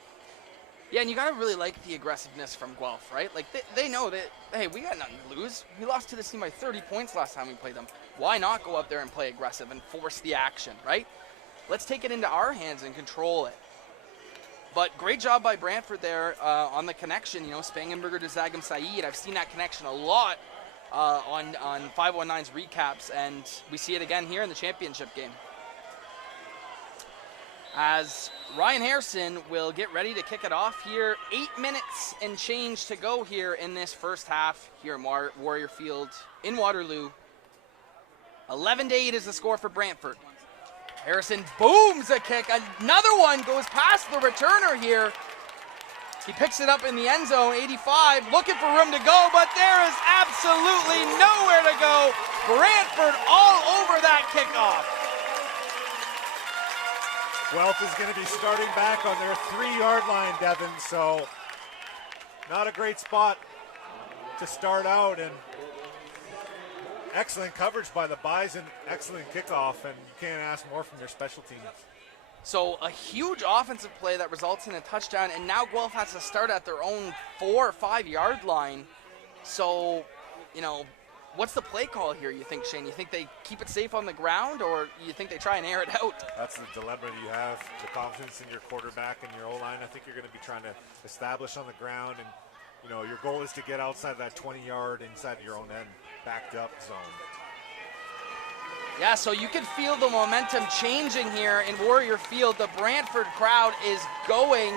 Yeah, and you got to really like the aggressiveness from Guelph, right? Like, they know that, hey, we got nothing to lose. We lost to this team by 30 points last time we played them. Why not go up there and play aggressive and force the action, right? Let's take it into our hands and control it. But great job by Brantford there on the connection, Spangenberger to Zagam Syed. I've seen that connection a lot on 519's recaps, and we see it again here in the championship game. As Ryan Harrison will get ready to kick it off here. 8 minutes and change to go here in this first half here at Warrior Field in Waterloo. 11-8 is the score for Brantford. Harrison booms a kick. Another one goes past the returner here. He picks it up in the end zone, 85, looking for room to go, but there is absolutely nowhere to go. Brantford all over that kickoff. Guelph is going to be starting back on their 3-yard line, Devin, so not a great spot to start out, and excellent coverage by the Bison, excellent kickoff, and you can't ask more from their special teams. So a huge offensive play that results in a touchdown, and now Guelph has to start at their own 4 or 5 yard line. So, what's the play call here, you think, Shane? You think they keep it safe on the ground, or you think they try and air it out? That's the dilemma you have, the confidence in your quarterback and your O-line. I think you're going to be trying to establish on the ground, and your goal is to get outside that 20-yard inside your own end, backed up zone. Yeah, so you can feel the momentum changing here in Warrior Field. The Brantford crowd is going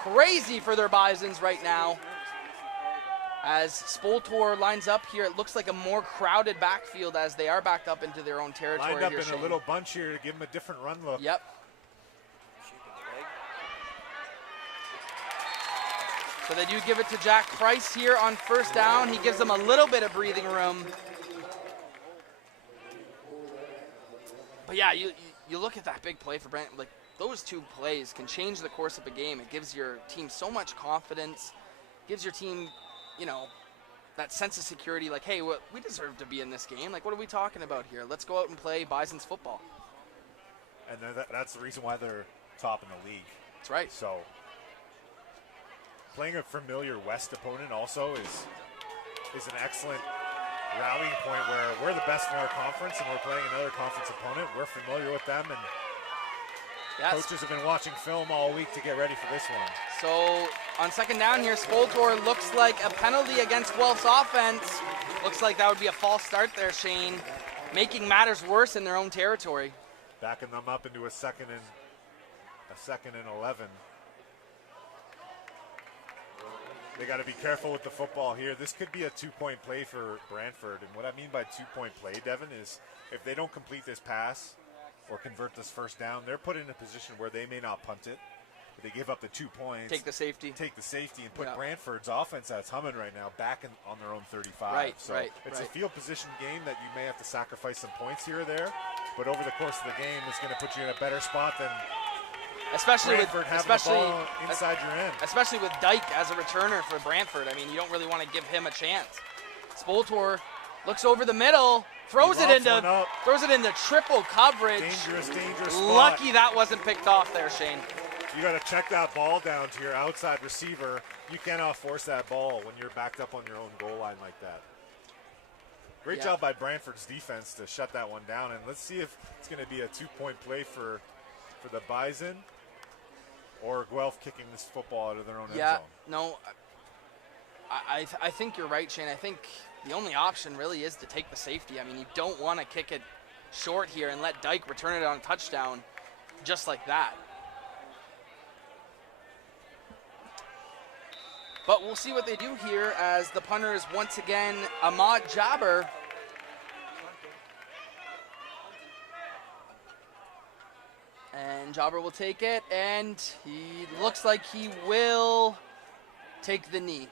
crazy for their Bisons right now. As Spoltor lines up here, it looks like a more crowded backfield as they are backed up into their own territory. Lined up here, in Shane. a little bunch here to give them a different run look. Yep. So they do give it to Jack Price here on first down. He gives them a little bit of breathing room. But yeah, you look at that big play for Brent, like those two plays can change the course of a game. It gives your team so much confidence, gives your team, that sense of security, like, hey, we deserve to be in this game. Like, what are we talking about here? Let's go out and play Bison's football. And that's the reason why they're top in the league. That's right. So playing a familiar West opponent also is an excellent rallying point where we're the best in our conference and we're playing another conference opponent. We're familiar with them, and coaches have been watching film all week to get ready for this one. So on second down here, Spoltor looks like a penalty against Guelph's offense. Looks like that would be a false start there, Shane, making matters worse in their own territory. Backing them up into a second and 11. They got to be careful with the football here. This could be a 2-point play for Brantford. And what I mean by 2-point play, Devin, is if they don't complete this pass or convert this first down, they're put in a position where they may not punt it. But they give up the 2 points. Take the safety and put Brantford's offense that's humming right now back on their own 35. Right, so it's a field position game that you may have to sacrifice some points here or there. But over the course of the game, it's going to put you in a better spot than especially Brantford having the ball inside your end. Especially with Dyke as a returner for Brantford. I mean, you don't really want to give him a chance. Spoltor looks over the middle, Throws it lofts one into up. triple coverage. Dangerous spot. Lucky that wasn't picked off there, Shane. You got to check that ball down to your outside receiver. You cannot force that ball when you're backed up on your own goal line like that. Great job by Brantford's defense to shut that one down. And let's see if it's going to be a 2-point play for the Bison or Guelph kicking this football out of their own end zone. No, I think you're right, Shane. I think the only option really is to take the safety. I mean, you don't want to kick it short here and let Dyke return it on a touchdown just like that. But we'll see what they do here as the punter is once again Ahmad Jabber. And Jabber will take it, and he looks like he will take the knee.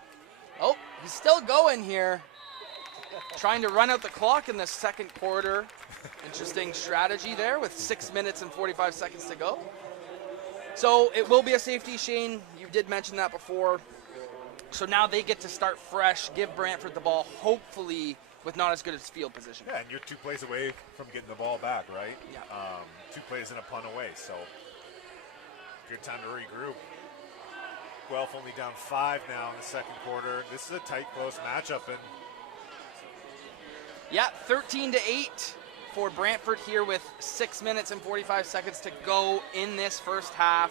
Oh, he's still going here. Trying to run out the clock in the second quarter. Interesting strategy there with 6 minutes and 45 seconds to go. So it will be a safety, Shane. You did mention that before. So now they get to start fresh, give Brantford the ball, hopefully with not as good as field position. Yeah, and you're 2 plays away from getting the ball back, right? Yeah. 2 plays and a punt away, so good time to regroup. Guelph only down 5 now in the second quarter. This is a tight, close matchup, and yeah, 13-8 for Brantford here with 6 minutes and 45 seconds to go in this first half.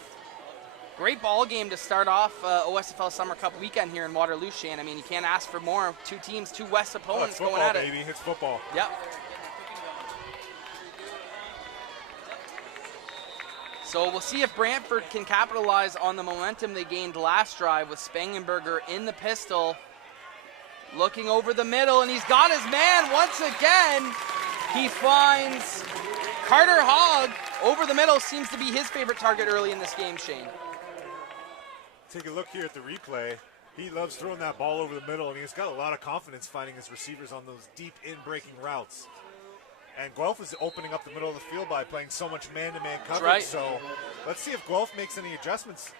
Great ball game to start off OSFL Summer Cup weekend here in Waterloo, Shane. I mean, you can't ask for more. 2 teams, 2 West opponents football, going at baby. it. It's football. Yep. So we'll see if Brantford can capitalize on the momentum they gained last drive with Spangenberger in the pistol. Looking over the middle, and he's got his man once again. He finds Carter Hogg over the middle. Seems to be his favorite target early in this game, Shane. Take a look here at the replay. He loves throwing that ball over the middle, and he's got a lot of confidence finding his receivers on those deep in-breaking routes. And Guelph is opening up the middle of the field by playing so much man-to-man coverage. Right. So let's see if Guelph makes any adjustments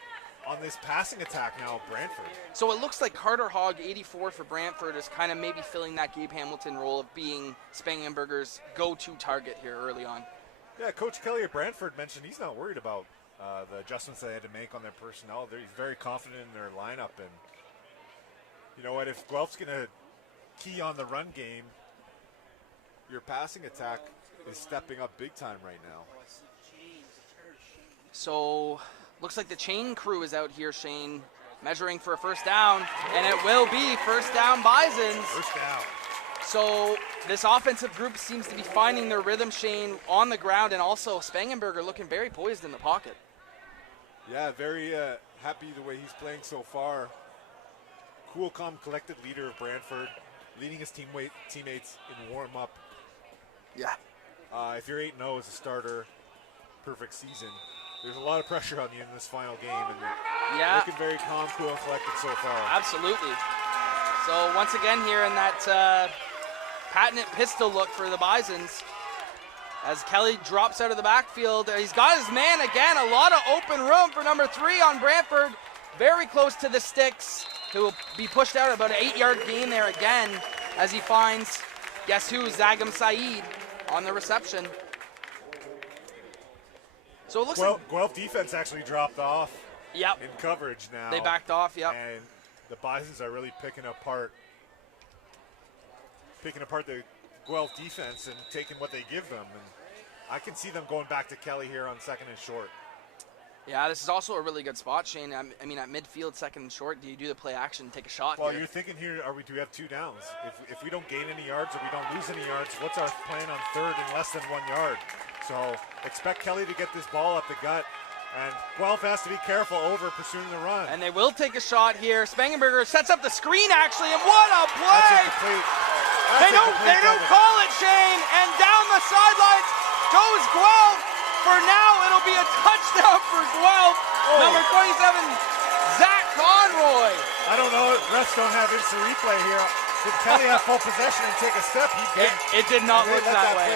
on this passing attack now at Brantford. So it looks like Carter Hogg, 84 for Brantford, is kind of maybe filling that Gabe Hamilton role of being Spangenberger's go-to target here early on. Yeah, Coach Kelly at Brantford mentioned he's not worried about the adjustments they had to make on their personnel. He's very confident in their lineup. And you know what? If Guelph's going to key on the run game, your passing attack is stepping up big time right now. So looks like the chain crew is out here, Shane, measuring for a first down, and it will be first down Bisons. First down. So this offensive group seems to be finding their rhythm, Shane, on the ground, and also Spangenberger looking very poised in the pocket. Yeah, very happy the way he's playing so far. Cool, calm, collected leader of Brantford, leading his teammates in warm-up. Yeah. If you're 8-0 as a starter, perfect season. There's a lot of pressure on you in this final game, and you're looking very calm, cool, and collected so far. Absolutely. So once again here in that patented pistol look for the Bisons, as Kelly drops out of the backfield. He's got his man again. A lot of open room for number 3 on Brantford. Very close to the sticks. He will be pushed out about an 8-yard gain there again as he finds, guess who, Zagam Saeed on the reception. So it looks like Guelph defense actually dropped off in coverage now. They backed off, And the Bisons are really picking apart the Guelph defense and taking what they give them. And I can see them going back to Kelly here on second and short. Yeah, this is also a really good spot, Shane. I mean, at midfield, second and short, do you do the play action, take a shot? Well, here? you're thinking here, do we have 2 downs? If we don't gain any yards or we don't lose any yards, what's our plan on third and less than 1 yard? So expect Kelly to get this ball up the gut. And Guelph has to be careful over pursuing the run. And they will take a shot here. Spangenberger sets up the screen, actually, and what a play! They don't call it, Shane, and down the sidelines goes Guelph. For now, it'll be a touchdown for Guelph. Number 27, Zach Conroy. I don't know. Refs don't have instant replay here. Did Kelly have full possession and take a step? He did. It did not look that way.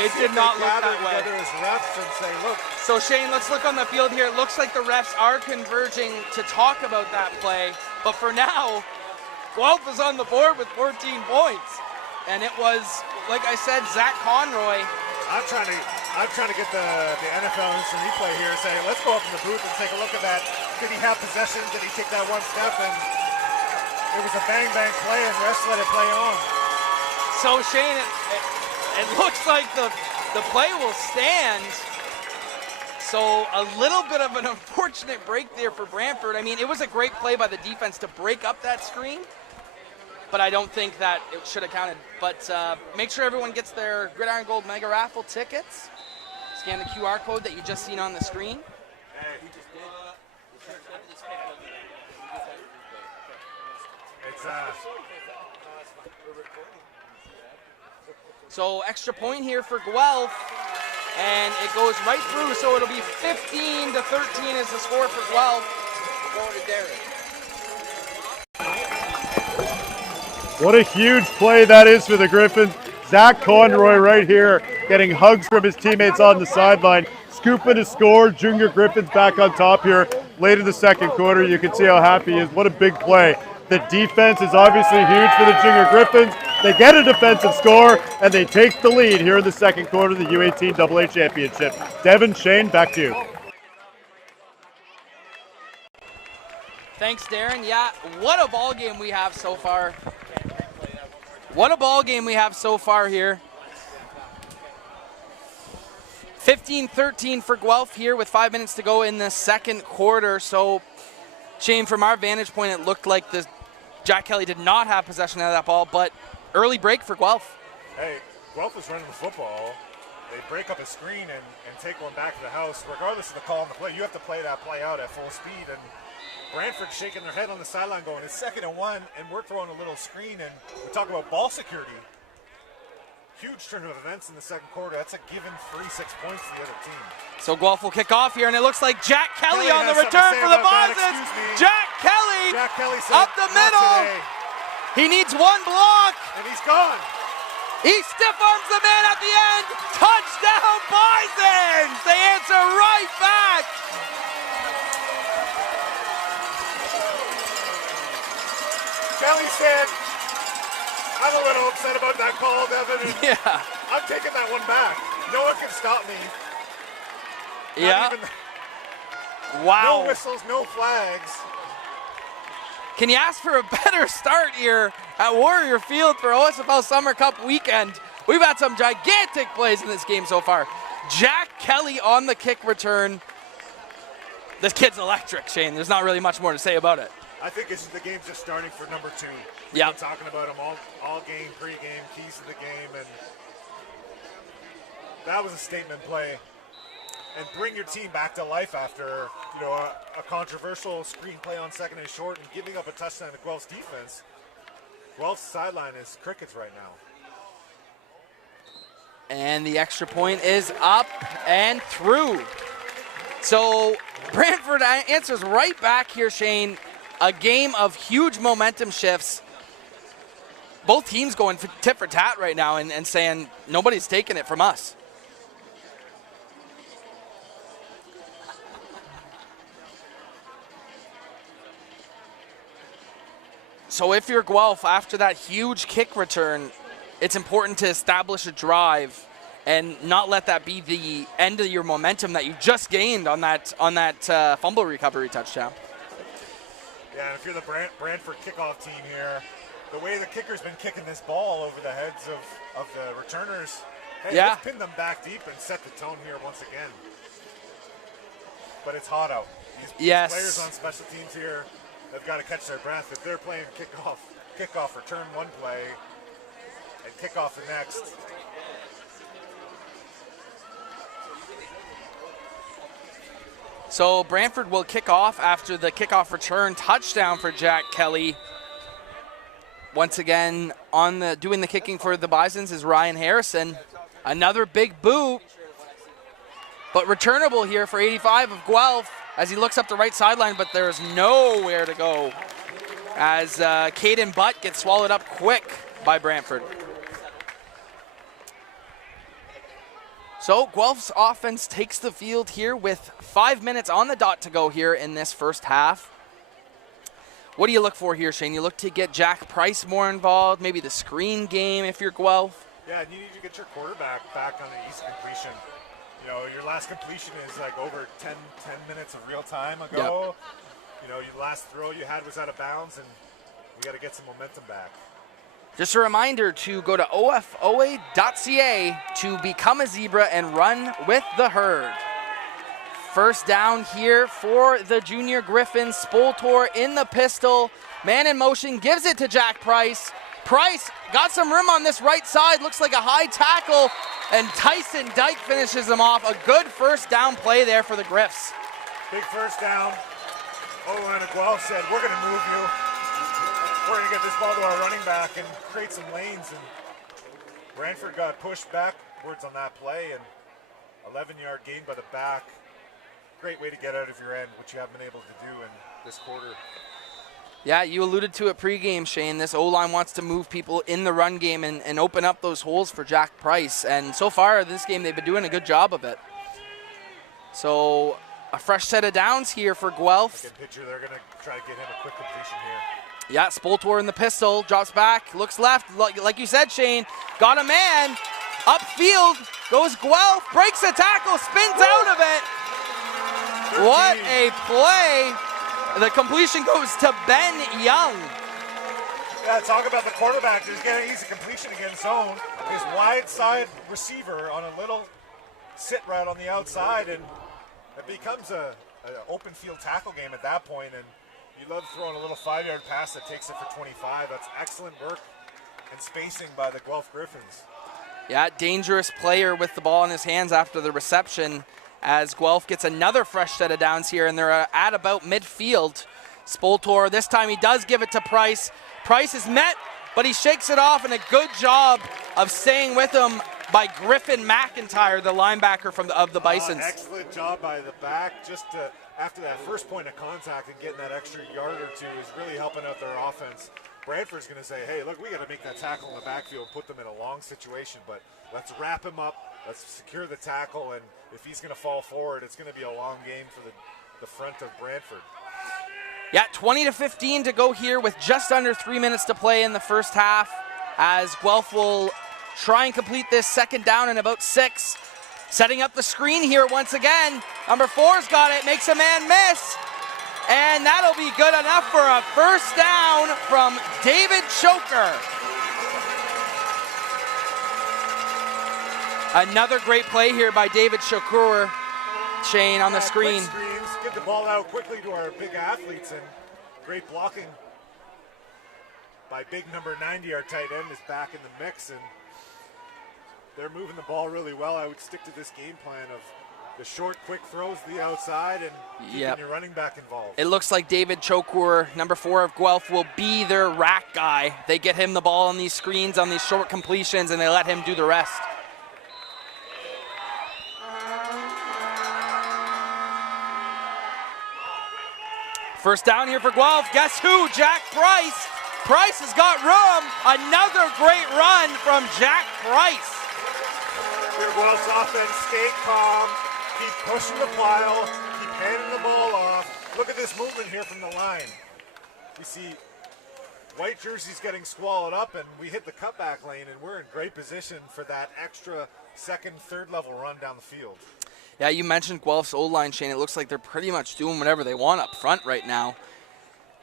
It did not look that way. As refs and say, look. So Shane, let's look on the field here. It looks like the refs are converging to talk about that play. But for now, Guelph is on the board with 14 points. and it was, like I said, Zach Conroy. I'm trying to get the NFL instant replay here and say, let's go up in the booth and take a look at that. Did he have possession? Did he take that one step? And it was a bang-bang play, and refs let it play on. So, Shane, it looks like the play will stand. So a little bit of an unfortunate break there for Brantford. I mean, it was a great play by the defense to break up that screen, but I don't think that it should have counted. But make sure everyone gets their Gridiron Gold Mega Raffle tickets. Scan the QR code that you just seen on the screen. So extra point here for Guelph, and it goes right through, so it'll be 15-13 is the score for Guelph. Going to Derek. What a huge play that is for the Griffins. Zach Conroy right here getting hugs from his teammates on the sideline. Scooping to score. Junior Griffins back on top here late in the second quarter. You can see how happy he is. What a big play. The defense is obviously huge for the Junior Griffins. They get a defensive score, and they take the lead here in the second quarter of the U18 AA Championship. Devin, Shane, back to you. Thanks, Darren. Yeah, what a ball game we have so far. What a ball game we have so far here. 15-13 for Guelph here with 5 minutes to go in the second quarter. So, Shane, from our vantage point, it looked like Jack Kelly did not have possession of that ball, but early break for Guelph. Hey, Guelph is running the football. They break up a screen and take one back to the house. Regardless of the call on the play, you have to play that play out at full speed. And Brantford shaking their head on the sideline going, it's 2nd and 1, and we're throwing a little screen. And we talk about ball security. Huge turn of events in the second quarter. That's a given 3-6 points to the other team. So Guelph will kick off here, and it looks like Jack Kelly on the return for the Bisons. Jack Kelly up the middle. He needs one block. And he's gone. He stiff arms the man at the end. Touchdown Bisons. They answer right back. Kelly said, I'm a little upset about that call, Devin. Yeah. I'm taking that one back. No one can stop me. Yeah. Wow. No whistles, no flags. Can you ask for a better start here at Warrior Field for OSFL Summer Cup weekend? We've had some gigantic plays in this game so far. Jack Kelly on the kick return. This kid's electric, Shane. There's not really much more to say about it. I think the game's just starting for number 2. Yeah. We've been talking about him all game, pre-game, keys to the game, and that was a statement play. And bring your team back to life after a controversial screen play on 2nd and short and giving up a touchdown to Guelph's defense. Guelph's sideline is crickets right now. And the extra point is up and through. So Brantford answers right back here, Shane. A game of huge momentum shifts. Both teams going tit for tat right now and saying nobody's taking it from us. So if you're Guelph, after that huge kick return, it's important to establish a drive and not let that be the end of your momentum that you just gained on that fumble recovery touchdown. Yeah, and if you're the Brantford kickoff team here, the way the kicker's been kicking this ball over the heads of the returners, hey, yeah. Let's pin them back deep and set the tone here once again. But it's hot out. These players on special teams here, they've got to catch their breath. If they're playing kickoff return one play and kickoff the next. So Brantford will kick off after the kickoff return touchdown for Jack Kelly. Once again, doing the kicking for the Bisons is Ryan Harrison. Another big boot, but returnable here for 85 of Guelph as he looks up the right sideline, but there's nowhere to go as Caden Butt gets swallowed up quick by Brantford. So Guelph's offense takes the field here with 5 minutes on the dot to go here in this first half. What do you look for here, Shane? You look to get Jack Price more involved, maybe the screen game if you're Guelph. Yeah, and you need to get your quarterback back on the easy completion. You know, your last completion is like over 10 minutes of real time ago. Yep. You know, your last throw you had was out of bounds, and we got to get some momentum back. Just a reminder to go to OFOA.ca to become a zebra and run with the herd. First down here for the junior Griffins. Spoltor in the pistol. Man in motion, gives it to Jack Price. Price got some room on this right side. Looks like a high tackle. And Tyson Dyke finishes him off. A good first down play there for the Griffs. Big first down. O-line of Guelph said, we're going to move you. We're going to get this ball to our running back and create some lanes. And Brantford got pushed backwards on that play. And 11-yard gain by the back. Great way to get out of your end, which you haven't been able to do in this quarter. Yeah, you alluded to it pregame, Shane. This O-line wants to move people in the run game and open up those holes for Jack Price. And so far this game, they've been doing a good job of it. So a fresh set of downs here for Guelph. I can picture they're going to try to get him a quick completion here. Yeah, Spoltor in the pistol, drops back, looks left. Like you said, Shane, got a man. Upfield goes Guelph, breaks the tackle, spins out of it. 13. What a play. The completion goes to Ben Young. Yeah, talk about the quarterback who's getting easy completion against zone. His wide side receiver on a little sit right on the outside, and it becomes an open field tackle game at that point, and you love throwing a little 5-yard pass that takes it for 25. That's excellent work and spacing by the Guelph Griffins. Yeah, dangerous player with the ball in his hands after the reception, as Guelph gets another fresh set of downs here, and they're at about midfield. Spoltor, this time he does give it to Price. Price is met, but he shakes it off, and a good job of staying with him by Griffin McIntyre, the linebacker of the Bisons. Excellent job by the back, just after that first point of contact and getting that extra yard or two is really helping out their offense. Brantford's going to say, hey, look, we got to make that tackle in the backfield, put them in a long situation, but let's wrap him up. Let's secure the tackle, and if he's going to fall forward, it's going to be a long game for the front of Brantford. Yeah, 20-15 to go here with just under 3 minutes to play in the first half, as Guelph will try and complete this second down in about 6. Setting up the screen here once again. Number 4's got it, makes a man miss, and that'll be good enough for a first down from David Choker. Another great play here by David Shakur, Shane, on the screen. Quick screens, get the ball out quickly to our big athletes, and great blocking by big number 90, our tight end, is back in the mix, and they're moving the ball really well. I would stick to this game plan of the short, quick throws to the outside and keeping your running back involved. It looks like David Chokur, number 4 of Guelph, will be their rack guy. They get him the ball on these screens, on these short completions, and they let him do the rest. First down here for Guelph. Guess who? Jack Price. Price has got room. Another great run from Jack Price. Your Guelph's offense, stay calm, keep pushing the pile, keep handing the ball off. Look at this movement here from the line. You see white jerseys getting swallowed up, and we hit the cutback lane, and we're in great position for that extra second, third level run down the field. Yeah, you mentioned Guelph's O-line, Shane. It looks like they're pretty much doing whatever they want up front right now.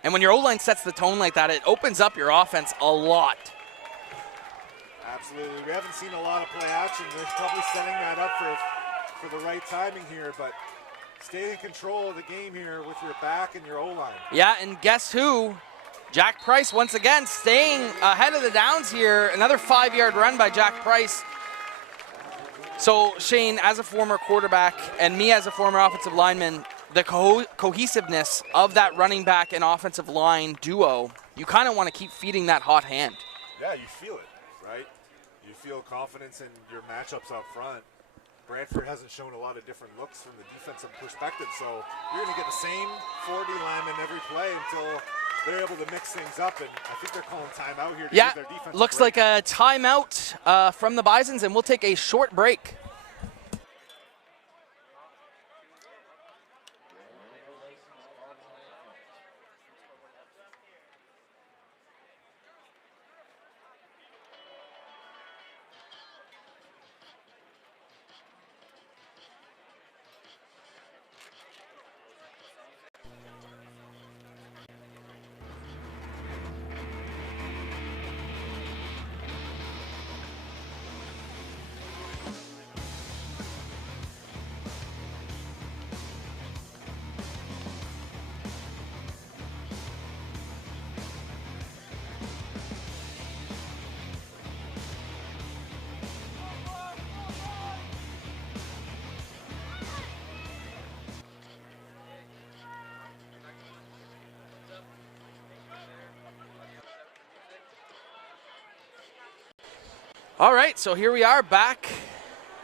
And when your O-line sets the tone like that, it opens up your offense a lot. Absolutely. We haven't seen a lot of play action. They're probably setting that up for the right timing here, but stay in control of the game here with your back and your O-line. Yeah, and guess who? Jack Price once again staying ahead of the downs here. Another 5-yard run by Jack Price. So, Shane, as a former quarterback and me as a former offensive lineman, the cohesiveness of that running back and offensive line duo, you kind of want to keep feeding that hot hand. Yeah, you feel it, right? You feel confidence in your matchups up front. Brantford hasn't shown a lot of different looks from the defensive perspective, so you're going to get the same 40 linemen every play until they're able to mix things up, and I think they're calling timeout here to give their defense looks like a timeout from the Bisons, and we'll take a short break. All right, so here we are back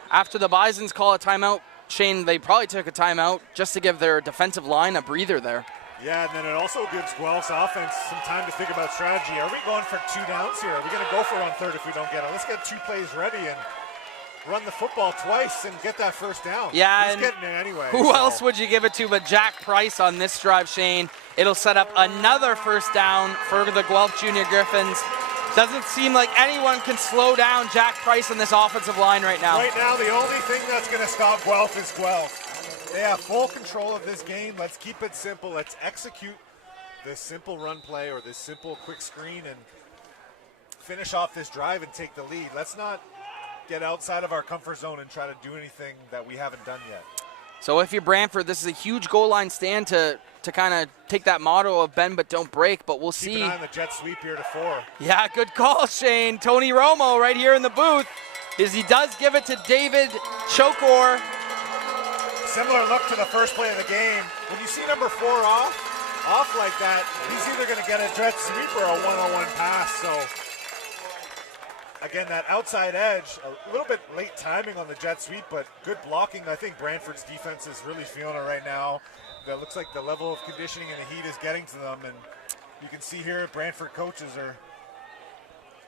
after the Bisons call a timeout. Shane, they probably took a timeout just to give their defensive line a breather there. Yeah, and then it also gives Guelph's offense some time to think about strategy. Are we going for 2 downs here? Are we going to go for it on third if we don't get it? Let's get 2 plays ready and run the football twice and get that first down. Yeah, he's getting it anyway. Who else would you give it to but Jack Price on this drive, Shane? It'll set up another first down for the Guelph Junior Griffins. Doesn't seem like anyone can slow down Jack Price on this offensive line right now. Right now, the only thing that's going to stop Guelph is Guelph. They have full control of this game. Let's keep it simple. Let's execute this simple run play or this simple quick screen and finish off this drive and take the lead. Let's not get outside of our comfort zone and try to do anything that we haven't done yet. So if you're Brantford, this is a huge goal line stand to kind of take that motto of bend but don't break, but we'll see. Keep an eye on the jet sweep here to 4. Yeah, good call, Shane. Tony Romo right here in the booth as he does give it to David Chokor. Similar look to the first play of the game. When you see number 4 off like that, he's either going to get a jet sweep or a one-on-one pass. So again, that outside edge, a little bit late timing on the jet sweep, but good blocking. I think Brantford's defense is really feeling it right now. It looks like the level of conditioning and the heat is getting to them, and you can see here Brantford coaches are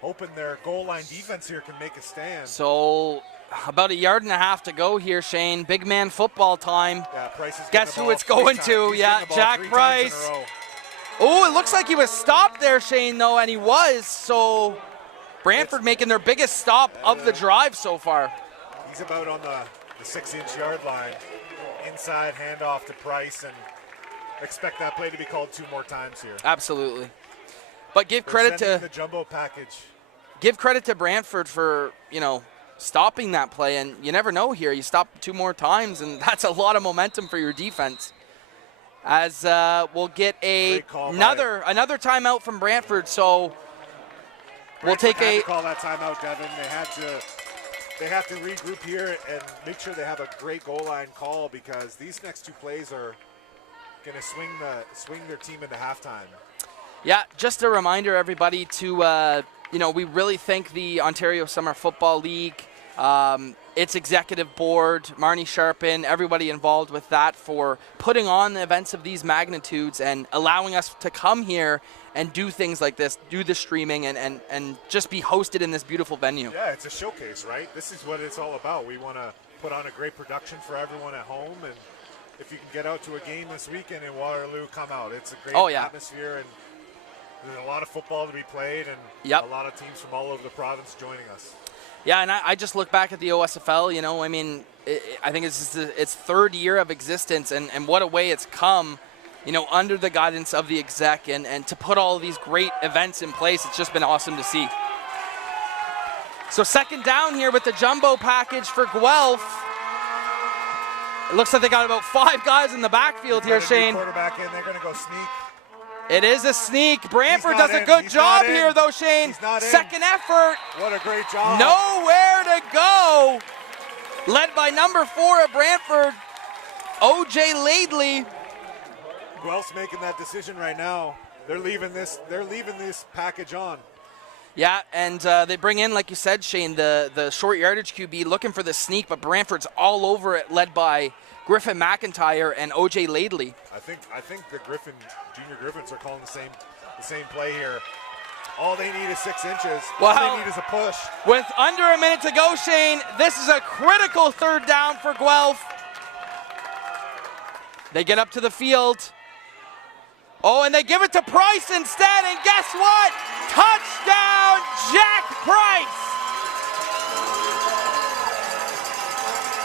hoping their goal line defense here can make a stand. So about 1.5 yards to go here, Shane. Big man football time. Yeah, Price is Guess who it's going to? Yeah, Jack Price. Oh, it looks like he was stopped there, Shane, though, and he was. So Brantford making their biggest stop of the drive so far. He's about on the 6-inch yard line. Inside handoff to Price, and expect that play to be called 2 more times here. Absolutely. But give credit to the jumbo package. Give credit to Brantford for, stopping that play, and you never know here. You stop 2 more times, and that's a lot of momentum for your defense. As we'll get another timeout from Brantford, so we'll take had to call that timeout, Devin. They have to regroup here and make sure they have a great goal line call, because these next 2 plays are going to swing their team into halftime. Yeah, just a reminder, everybody, to we really thank the Ontario Summer Football League, its executive board, Marnie Sharpin, everybody involved with that for putting on the events of these magnitudes and allowing us to come here and do things like this, do the streaming and just be hosted in this beautiful venue. Yeah, it's a showcase, right? This is what it's all about. We want to put on a great production for everyone at home, and if you can get out to a game this weekend in Waterloo, come out. It's a great atmosphere, and there's a lot of football to be played, and a lot of teams from all over the province joining us. Yeah, and I just look back at the OSFL, I think it's its 3rd year of existence, and what a way it's come, under the guidance of the exec, and to put all of these great events in place. It's just been awesome to see. So 2nd down here with the jumbo package for Guelph. It looks like they got about 5 guys in the backfield here, Shane. Quarterback in, they're going to go sneak. It is a sneak. Brantford does a good job here, though, Shane. 2nd effort. What a great job. Nowhere to go. Led by number 4 at Brantford, O.J. Laidley. Guelph's making that decision right now. They're leaving this package on. Yeah, and they bring in, like you said, Shane, the short yardage QB looking for the sneak, but Brantford's all over it, led by Griffin McIntyre and O.J. Laidley. I think the Junior Griffins are calling the same play here. All they need is 6 inches. Wow. All they need is a push. With under a minute to go, Shane, this is a critical 3rd down for Guelph. They get up to the field. Oh, and they give it to Price instead, and guess what? Touchdown, Jack Price!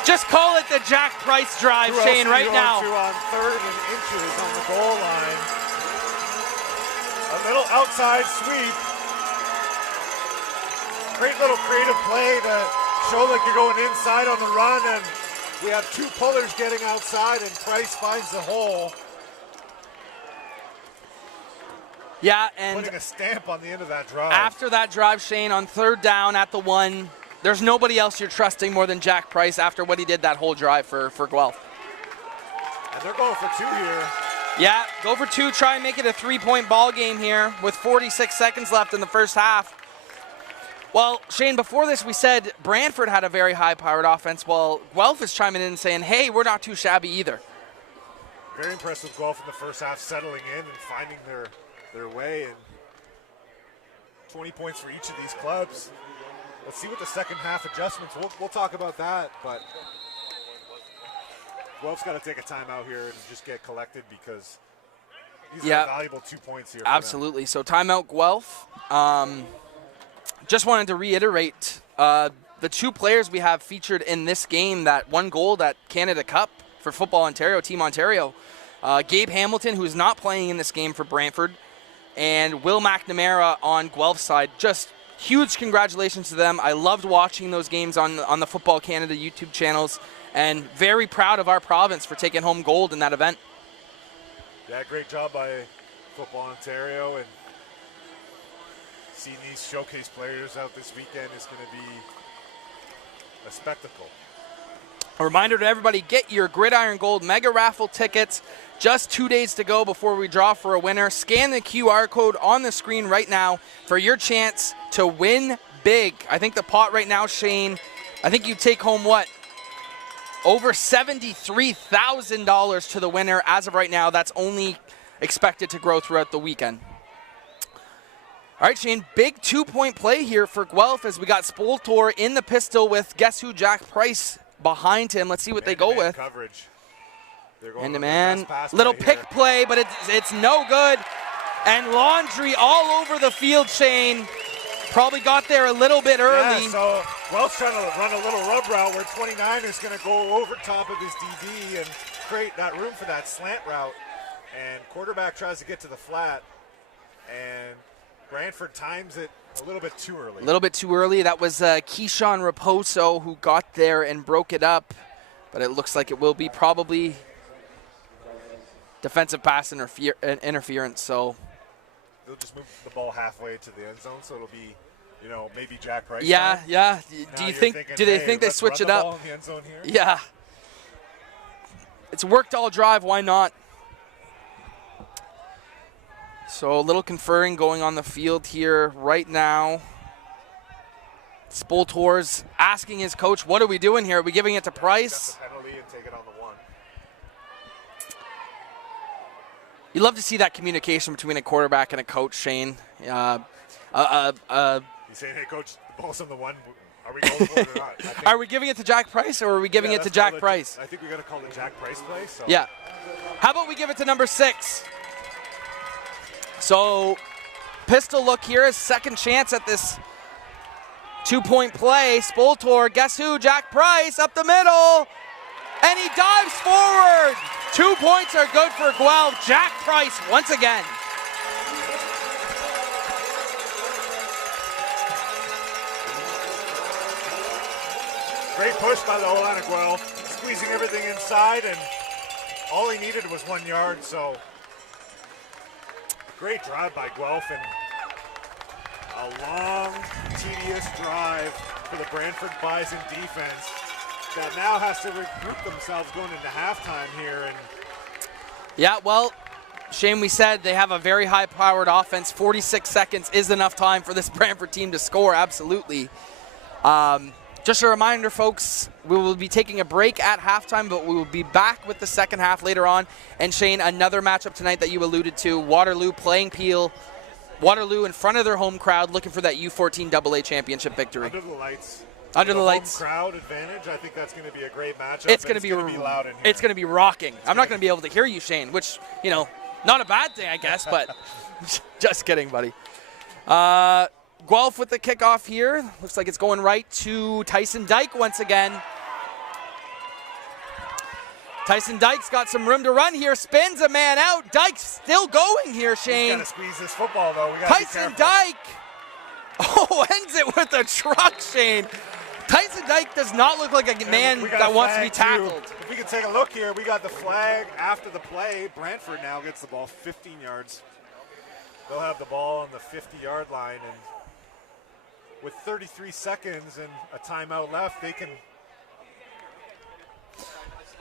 Just call it the Jack Price drive, Shane, right now. On 3rd and inches on the goal line. A little outside sweep. Great little creative play to show like you're going inside on the run, and we have 2 pullers getting outside, and Price finds the hole. Yeah, and putting a stamp on the end of that drive. After that drive, Shane, on 3rd down at the 1, there's nobody else you're trusting more than Jack Price after what he did that whole drive for Guelph. And they're going for 2 here. Yeah, go for 2, try and make it a 3-point ball game here with 46 seconds left in the first half. Well, Shane, before this we said Brantford had a very high-powered offense. Well, Guelph is chiming in and saying, hey, we're not too shabby either. Very impressed with Guelph in the first half, settling in and finding their way. And 20 points for each of these clubs. Let's see what the second half adjustments. We'll talk about that, but Guelph's got to take a timeout here and just get collected because these are valuable 2 points here. Absolutely. So timeout, Guelph. Just wanted to reiterate the 2 players we have featured in this game that won gold at Canada Cup for Football Ontario, Team Ontario. Gabe Hamilton, who's not playing in this game for Brantford, and Will McNamara on Guelph's side. Just huge congratulations to them. I loved watching those games on the Football Canada YouTube channels, and very proud of our province for taking home gold in that event. Yeah, great job by Football Ontario, and seeing these showcase players out this weekend is going to be a spectacle. A reminder to everybody, get your Gridiron Gold Mega Raffle tickets. Just 2 days to go before we draw for a winner. Scan the QR code on the screen right now for your chance to win big. I think the pot right now, Shane, I think you take home what? Over $73,000 to the winner as of right now. That's only expected to grow throughout the weekend. All right, Shane, big 2-point play here for Guelph as we got Spoltor in the pistol with guess who, Jack Price behind him. Let's see what they go with. Coverage. And the man, little pick play, but it's no good. And Laundry all over the field, Shane. Probably got there a little bit early. Yeah, so Guelph's trying to run a little rub route where 29 is going to go over top of his DB and create that room for that slant route. And quarterback tries to get to the flat, and Brantford times it a little bit too early. A little bit too early. That was Keyshawn Raposo who got there and broke it up, but it looks like it will be probably defensive pass interference. So they'll just move the ball halfway to the end zone, so it'll be, maybe Jack Price. Yeah, time. yeah. Do they think they switch it up? Ball in the end zone here? Yeah. It's worked all drive. Why not? So a little conferring going on the field here right now. Spoltor's asking his coach, what are we doing here? Are we giving it to Price? Penalty and take it on the 1. You love to see that communication between a quarterback and a coach, Shane. He's saying, hey, coach, the ball's on the 1. Are we going for it or not? Are we giving it to Jack Price or are we giving it to Jack Price? I think we got to call the Jack Price play. So. Yeah. How about we give it to number 6? So, pistol look here is second chance at this 2-point play. Spoltor, guess who? Jack Price up the middle. And he dives forward. 2 points are good for Guelph. Jack Price once again. Great push by the O-line of Guelph, squeezing everything inside, and all he needed was 1 yard, so great drive by Guelph, and a long, tedious drive for the Brantford Bison defense that now has to regroup themselves going into halftime here. And yeah, well, Shane, we said they have a very high-powered offense. 46 seconds is enough time for this Brantford team to score, absolutely. Just a reminder, folks, we will be taking a break at halftime, but we will be back with the second half later on. And Shane, another matchup tonight that you alluded to, Waterloo playing Peel. Waterloo in front of their home crowd looking for that U14 AA championship victory. Under the lights. Under the lights. Home crowd advantage, I think that's going to be a great matchup. It's going to be loud in here. It's going to be rocking. I'm not going to be able to hear you, Shane, which, not a bad thing, I guess, but just kidding, buddy. Guelph with the kickoff here. Looks like it's going right to Tyson Dyke once again. Tyson Dyke's got some room to run here. Spins a man out. Dyke's still going here, Shane. He's got to squeeze this football, though. Tyson Dyke. Oh, ends it with a truck, Shane. Tyson Dyke does not look like a man that wants to be tackled. If we can take a look here, we got the flag after the play. Brantford now gets the ball 15 yards. They'll have the ball on the 50-yard line, and with 33 seconds and a timeout left, they can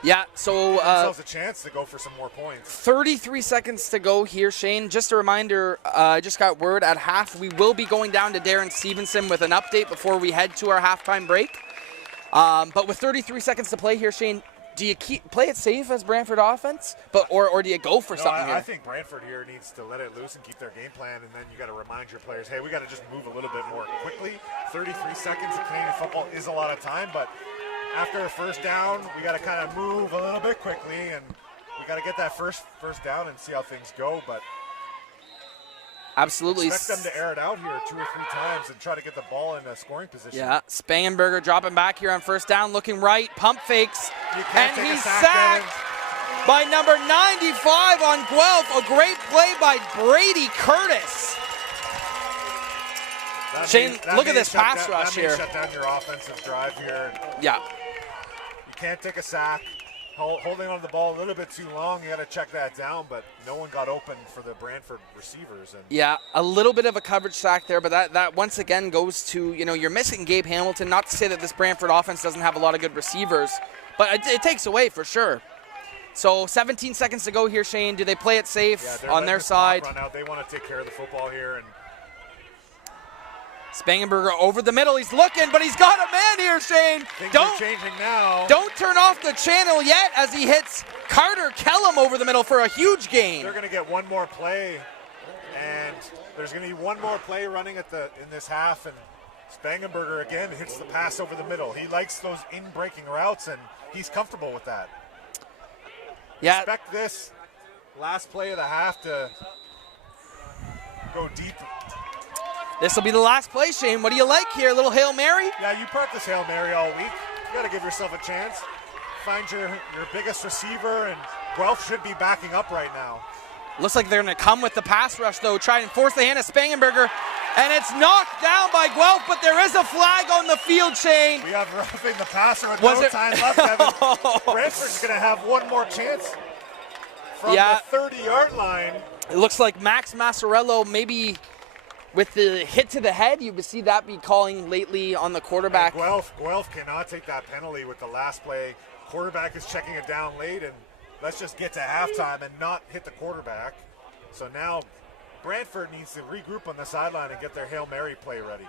Yeah, so themselves a chance to go for some more points. 33 seconds to go here, Shane. Just a reminder, I just got word at half we will be going down to Darren Stevenson with an update before we head to our halftime break. But with 33 seconds to play here, Shane, do you play it safe as Brantford offense, or do you go for something here? I think Brantford here needs to let it loose and keep their game plan, and then you got to remind your players, hey, we got to just move a little bit more quickly. 33 seconds in Canadian football is a lot of time, but after a first down, we got to kind of move a little bit quickly, and we got to get that first down and see how things go. But absolutely expect them to air it out here 2 or 3 times and try to get the ball in a scoring position. Yeah, Spangenberger dropping back here on first down, looking right, pump fakes, and he's sacked by number 95 on Guelph. A great play by Brady Curtis. Shane, look at this pass rush here. Shut down your offensive drive here. Yeah. You can't take a sack. Holding on to the ball a little bit too long, you got to check that down, but no one got open for the Brantford receivers. And yeah, a little bit of a coverage sack there, but that once again goes to, you're missing Gabe Hamilton. Not to say that this Brantford offense doesn't have a lot of good receivers, but it takes away for sure. So 17 seconds to go here, Shane. Do they play it safe on their side? Run out. They want to take care of the football here. And Spangenberger over the middle. He's looking, but he's got a man here, Shane. Things are changing now. Don't turn off the channel yet as he hits Carter Kellum over the middle for a huge gain. They're going to get one more play, and there's going to be one more play running in this half, and Spangenberger again hits the pass over the middle. He likes those in-breaking routes, and he's comfortable with that. Yeah. Expect this last play of the half to go deep. This will be the last play, Shane. What do you like here? A little Hail Mary? Yeah, you practice Hail Mary all week. You got to give yourself a chance. Find your biggest receiver, and Guelph should be backing up right now. Looks like they're going to come with the pass rush, though. Try and force the hand of Spangenberger. And it's knocked down by Guelph, but there is a flag on the field, Shane. We have roughing the passer with no time left, Evan. Brantford's going to have one more chance from the 30-yard line. It looks like Max Massarello maybe with the hit to the head. You would see that be calling lately on the quarterback. And Guelph cannot take that penalty with the last play. Quarterback is checking it down late, and let's just get to halftime and not hit the quarterback. So now Brantford needs to regroup on the sideline and get their Hail Mary play ready.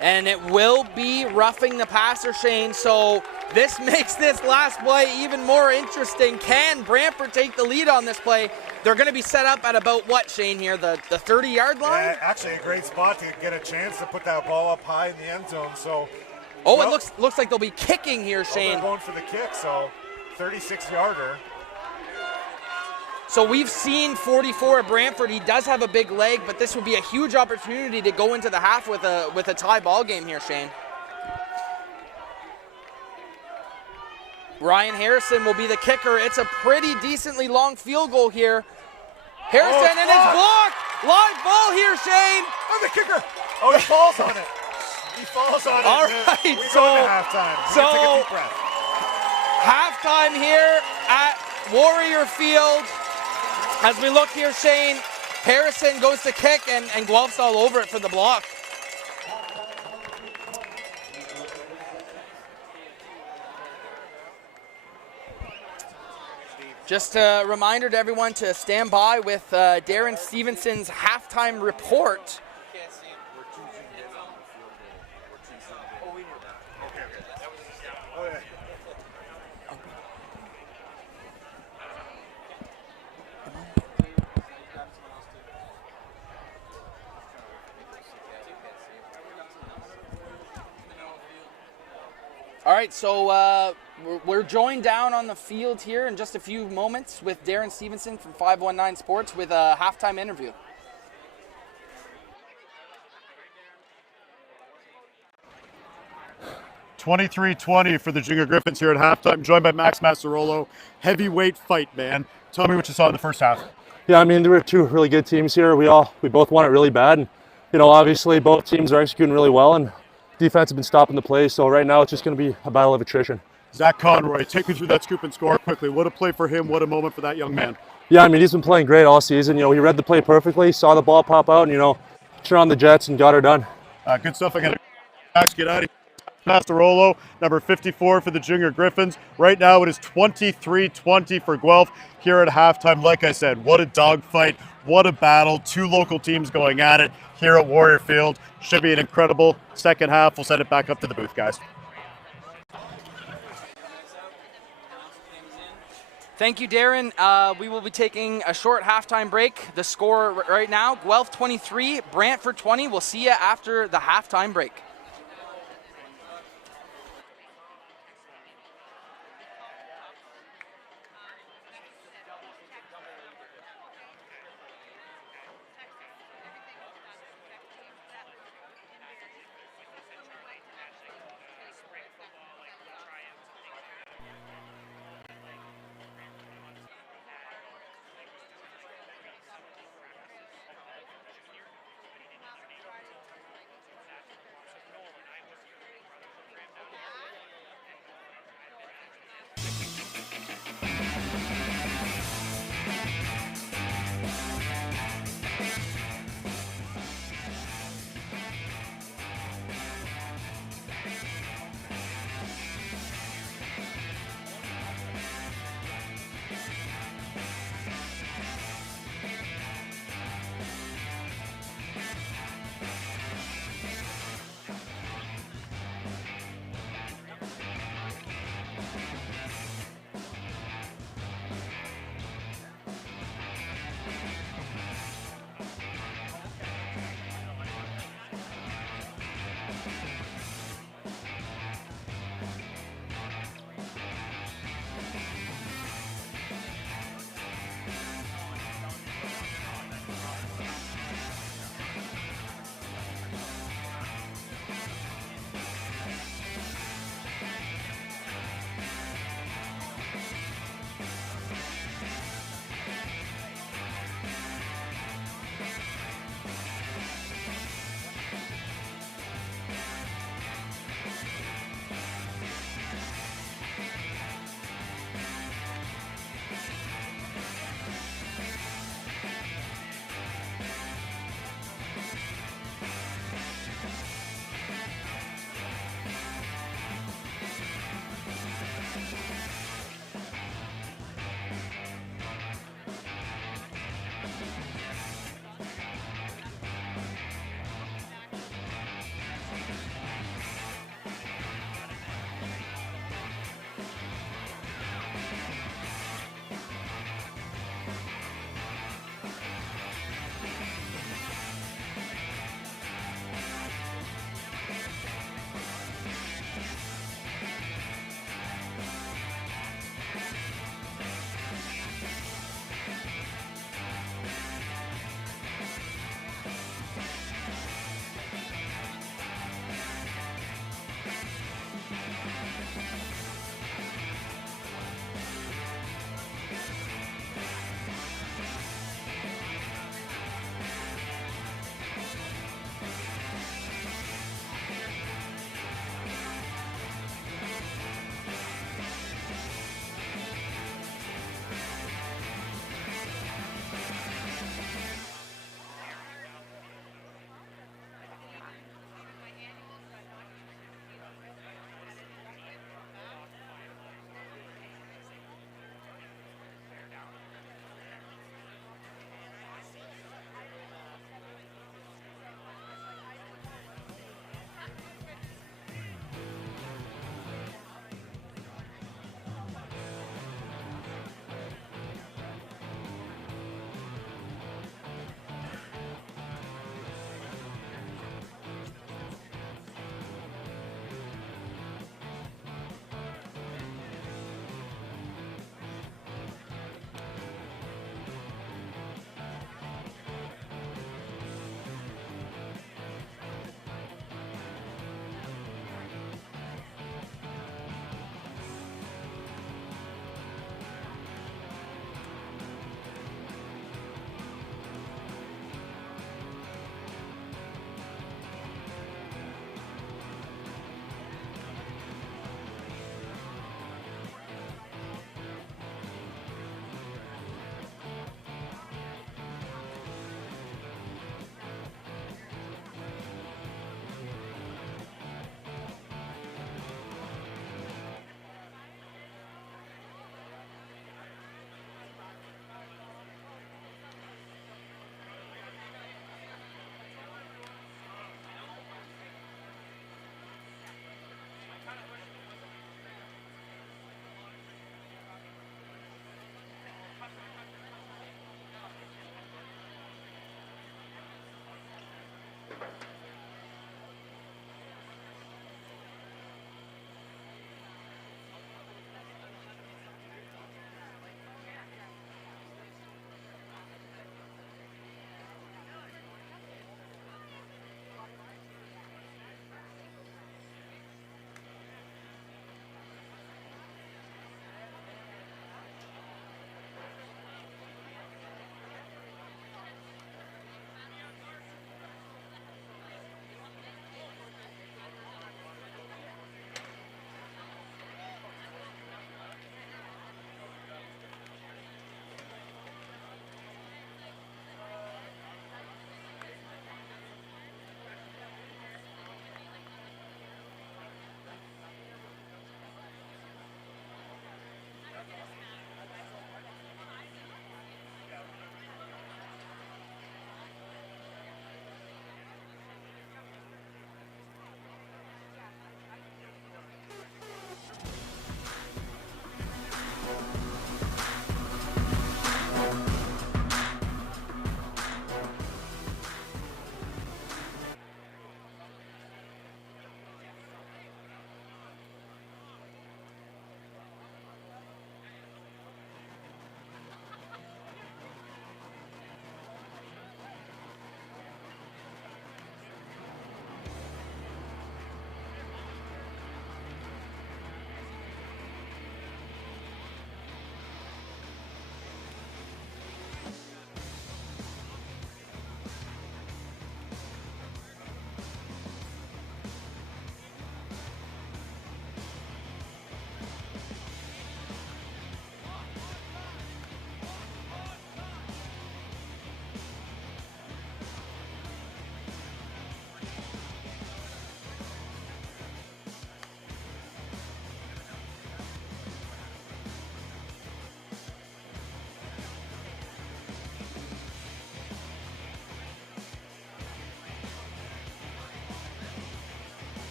And it will be roughing the passer, Shane. So this makes this last play even more interesting. Can Brantford take the lead on this play? They're going to be set up at about what, Shane, here? The 30-yard line? Yeah, actually a great spot to get a chance to put that ball up high in the end zone. So, it looks like they'll be kicking here, Shane. They're going for the kick, so 36-yarder. So we've seen 44 at Brantford. He does have a big leg, but this would be a huge opportunity to go into the half with a tie ball game here, Shane. Ryan Harrison will be the kicker. It's a pretty decently long field goal here. Harrison and his block. Live ball here, Shane. Oh, the kicker. Oh, he falls on it. He falls on it. All right, we go into halftime. So take a deep breath. Halftime here at Warrior Field. As we look here, Shane, Harrison goes to kick, and Guelph's all over it for the block. Just a reminder to everyone to stand by with Darren Stevenson's halftime report. All right, so we're joined down on the field here in just a few moments with Darren Stevenson from 519 Sports with a halftime interview. (23-20) for the Jinger Griffins here at halftime, joined by Max Massarello. Heavyweight fight, man. Tell me what you saw in the first half. Yeah, I mean, there were two really good teams here. We both want it really bad, and obviously both teams are executing really well, and defense has been stopping the play. So right now it's just going to be a battle of attrition. Zach Conroy, take me through that scoop and score quickly. What a play for him. What a moment for that young man. Yeah, I mean, he's been playing great all season. He read the play perfectly, saw the ball pop out, and turn on the jets and got her done. Good stuff. I got to get out of here. Mastarolo, number 54 for the Junior Griffins. Right now it is 23-20 for Guelph here at halftime. Like I said, what a dogfight, what a battle. Two local teams going at it here at Warrior Field. Should be an incredible second half. We'll send it back up to the booth, guys. Thank you, Darren. We will be taking a short halftime break. The score right now, Guelph 23, Brantford 20. We'll see you after the halftime break.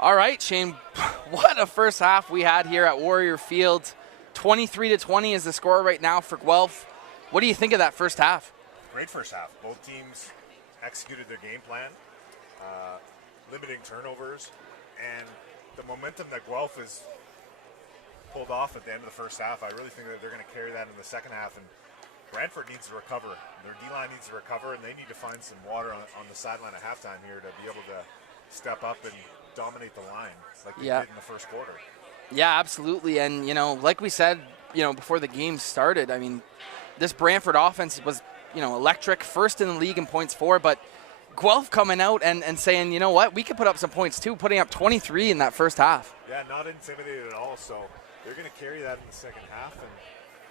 All right, Shane, what a first half we had here at Warrior Field. 23-20 is the score right now for Guelph. What do you think of that first half? Great first half. Both teams executed their game plan, limiting turnovers, and the momentum that Guelph has pulled off at the end of the first half, I really think that they're going to carry that in the second half. And Brantford needs to recover. Their D-line needs to recover, and they need to find some water on the sideline at halftime here to be able to step up and dominate the line like they did in the first quarter. Yeah, absolutely. And, like we said, before the game started, I mean, this Brantford offense was, electric, first in the league in points for, but Guelph coming out and saying, you know what, we could put up some points too, putting up 23 in that first half. Yeah, not intimidated at all. So they're going to carry that in the second half, and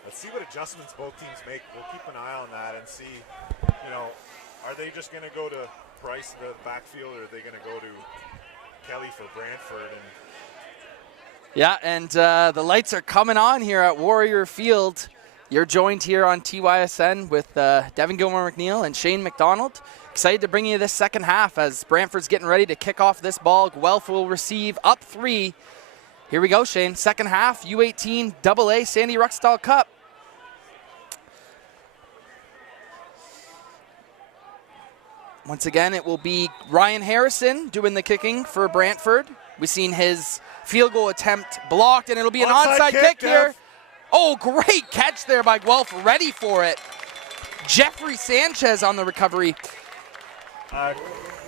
let's see what adjustments both teams make. We'll keep an eye on that and see, are they just going to go to Price in the backfield, or are they going to go to Kelly for Brantford? And the lights are coming on here at Warrior Field. You're joined here on TYSN with Devin Gilmore-McNeil and Shane McDonald. Excited to bring you this second half as Brantford's getting ready to kick off this ball. Guelph will receive up 3. Here we go, Shane. Second half, U18 AA Sandy Ruxtall Cup. Once again, it will be Ryan Harrison doing the kicking for Brantford. We've seen his field goal attempt blocked, and it'll be an onside kick here. Oh, great catch there by Guelph, ready for it. Jeffrey Sanchez on the recovery.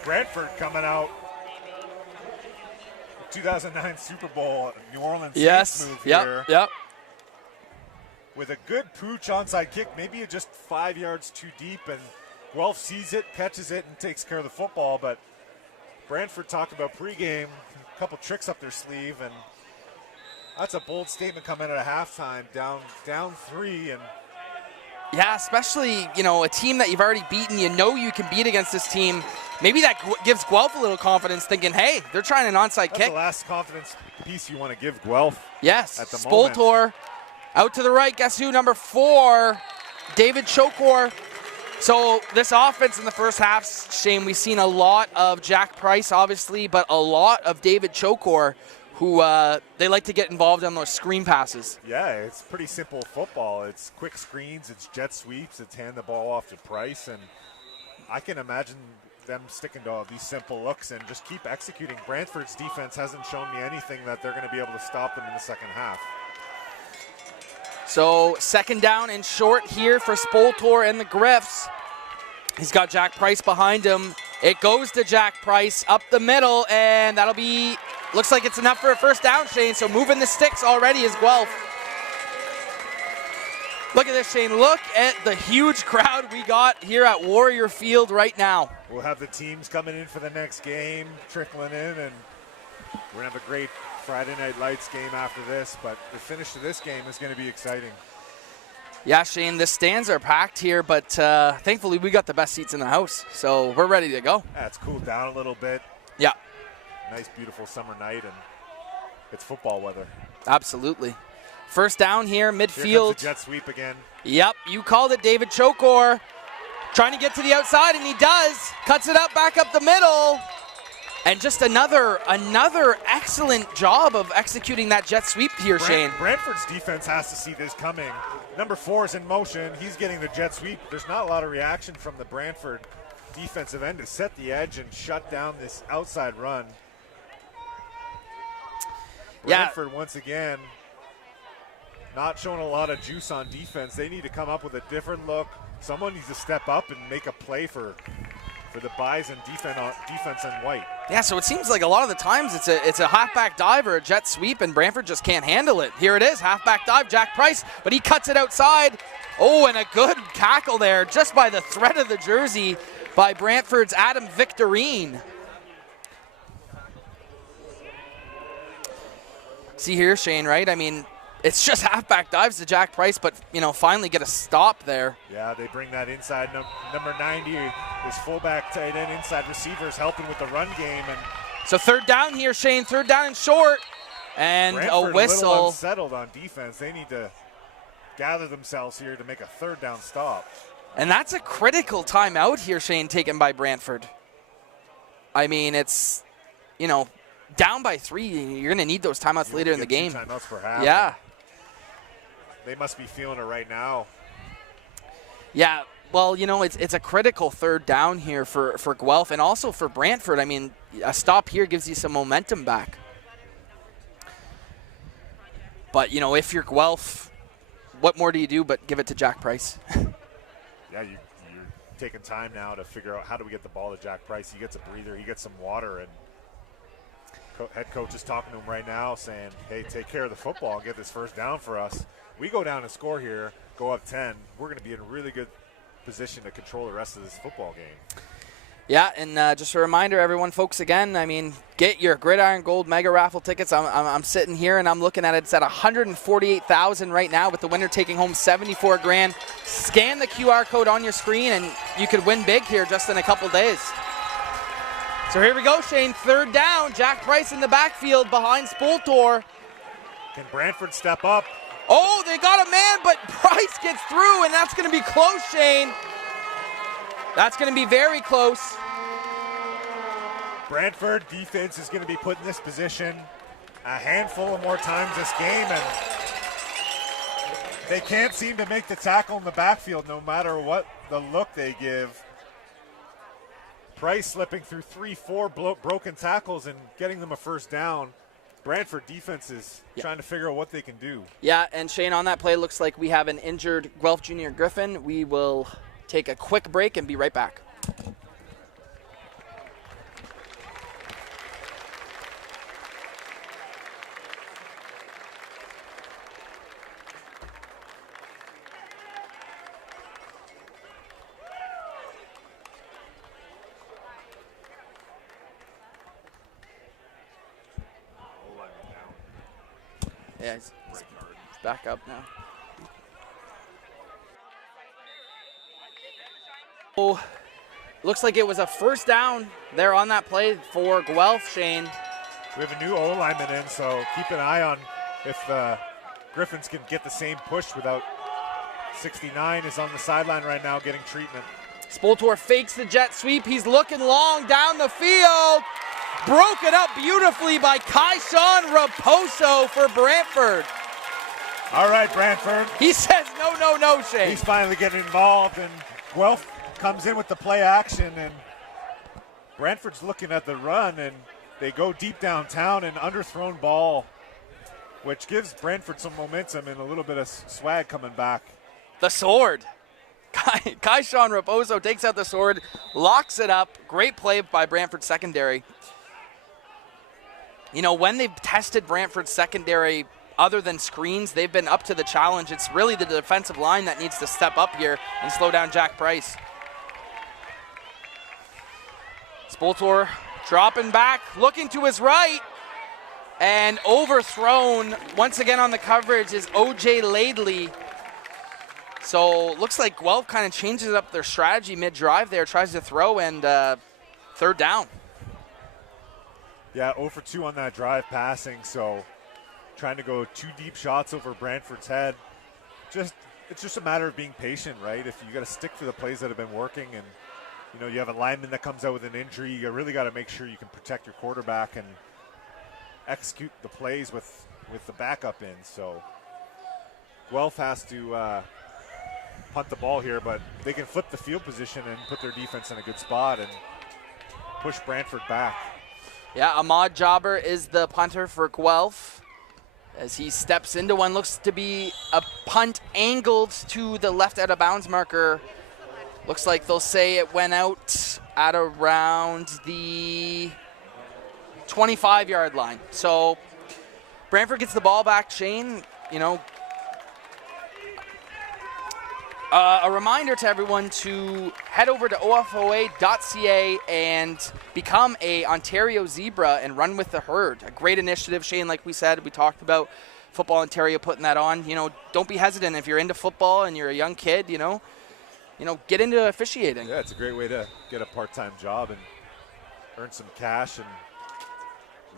Brantford coming out 2009 Super Bowl New Orleans Saints move here. Yep. With a good pooch onside kick, maybe just 5 yards too deep, and Guelph sees it, catches it, and takes care of the football. But Brantford talked about pregame, a couple tricks up their sleeve, and that's a bold statement coming at a halftime, down 3. And yeah, especially, a team that you've already beaten, you can beat against this team. Maybe that gives Guelph a little confidence, thinking, hey, they're trying an onside kick. That's the last confidence piece you want to give Guelph. Yes, at the moment. Spoltor out to the right. Guess who? Number 4, David Chokor. So this offense in the first half, Shane, we've seen a lot of Jack Price, obviously, but a lot of David Chokor, who they like to get involved on those screen passes. Yeah, it's pretty simple football. It's quick screens, it's jet sweeps, it's hand the ball off to Price, and I can imagine them sticking to these simple looks and just keep executing. Brantford's defense hasn't shown me anything that they're going to be able to stop them in the second half. So second down and short here for Spoltor and the Griffs. He's got Jack Price behind him. It goes to Jack Price up the middle, and that'll be, looks like it's enough for a first down, Shane. So moving the sticks already is Guelph. Look at this, Shane. Look at the huge crowd we got here at Warrior Field right now. We'll have the teams coming in for the next game, trickling in, and we're going to have a great Friday Night Lights game after this, but the finish to this game is going to be exciting. Yeah, Shane, the stands are packed here, but thankfully we got the best seats in the house, so we're ready to go. Yeah, it's cooled down a little bit. Yeah. Nice, beautiful summer night, and it's football weather. Absolutely. First down here, midfield. Here comes the jet sweep again. Yep, you called it, David Chokor. Trying to get to the outside, and he does. Cuts it up, back up the middle. And just another excellent job of executing that jet sweep here, Shane. Brantford's defense has to see this coming. Number 4 is in motion. He's getting the jet sweep. There's not a lot of reaction from the Brantford defensive end to set the edge and shut down this outside run. Brantford, once again, not showing a lot of juice on defense. They need to come up with a different look. Someone needs to step up and make a play for the Bison defense on white. Yeah, so it seems like a lot of the times it's a halfback dive or a jet sweep, and Brantford just can't handle it. Here it is, halfback dive, Jack Price, but he cuts it outside. Oh, and a good tackle there just by the thread of the jersey by Brantford's Adam Victorine. See here, Shane, right? I mean, it's just halfback dives to Jack Price, but, finally get a stop there. Yeah, they bring that inside. Number 90 is fullback, tight end, inside receivers helping with the run game. And so third down here, Shane. Third down and short. And Brantford, a whistle. A little unsettled on defense. They need to gather themselves here to make a third down stop. And that's a critical timeout here, Shane, taken by Brantford. I mean, it's, you know, down by 3. You're going to need those timeouts later in the game. 2 timeouts per half. Yeah. They must be feeling it right now. Yeah. Well, you know, it's a critical 3rd down here for Guelph and also for Brantford. I mean, a stop here gives you some momentum back. But, you know, if you're Guelph, what more do you do but give it to Jack Price? Yeah, you're taking time now to figure out how do we get the ball to Jack Price. He gets a breather, he gets some water, and head coach is talking to him right now saying, hey, take care of the football and get this 1st down for us. We go down and score here, go up 10, we're going to be in a really good position to control the rest of this football game. Yeah, and just a reminder, everyone, folks, again, I mean, get your Gridiron Gold Mega Raffle tickets. I'm sitting here, and I'm looking at it. It's at $148,000 right now, with the winner taking home $74,000. Scan the QR code on your screen, and you could win big here just in a couple days. So here we go, Shane. 3rd down. Jack Price in the backfield behind Spoltor. Can Brantford step up? Oh, they got a man, but Price gets through, and that's going to be close, Shane. That's going to be very close. Brantford defense is going to be put in this position a handful of more times this game, and they can't seem to make the tackle in the backfield no matter what the look they give. Price slipping through 3-4 broken tackles and getting them a 1st down. Brantford defense is trying to figure out what they can do. Yeah, and Shane, on that play, looks like we have an injured Guelph Junior Griffin. We will take a quick break and be right back. Yeah, he's back up now. Oh, looks like it was a 1st down there on that play for Guelph, Shane. We have a new O-lineman in, so keep an eye on if Griffins can get the same push without 69 is on the sideline right now getting treatment. Spoltor fakes the jet sweep. He's looking long down the field. Broken up beautifully by Kaishan Raposo for Brantford. All right, Brantford. He says no, no, no, Shane. He's finally getting involved, and Guelph comes in with the play action, and Brantford's looking at the run, and they go deep downtown, and underthrown ball, which gives Brantford some momentum and a little bit of swag coming back. The sword. Kaishan Raposo takes out the sword, locks it up. Great play by Brantford secondary. You know, when they've tested Brantford secondary other than screens, they've been up to the challenge. It's really the defensive line that needs to step up here and slow down Jack Price. Spoltor dropping back, looking to his right, and overthrown once again on the coverage is O.J. Laidley. So looks like Guelph kind of changes up their strategy mid-drive there, tries to throw, and 3rd down. Yeah, 0 for 2 on that drive passing, so trying to go 2 deep shots over Brantford's head. It's just a matter of being patient, right? If you got to stick to the plays that have been working, and you know you have a lineman that comes out with an injury, you really got to make sure you can protect your quarterback and execute the plays with the backup in. So Guelph has to punt the ball here, but they can flip the field position and put their defense in a good spot and push Brantford back. Yeah, Ahmad Jobber is the punter for Guelph as he steps into one. Looks to be a punt angled to the left out of bounds marker. Looks like they'll say it went out at around the 25-yard line. So Brantford gets the ball back, Shane. You know, a reminder to everyone to head over to OFOA.ca and become a Ontario Zebra and run with the herd. A great initiative, Shane, like we said. We talked about Football Ontario putting that on. You know, don't be hesitant if you're into football and you're a young kid, you know, get into officiating. Yeah, it's a great way to get a part-time job and earn some cash and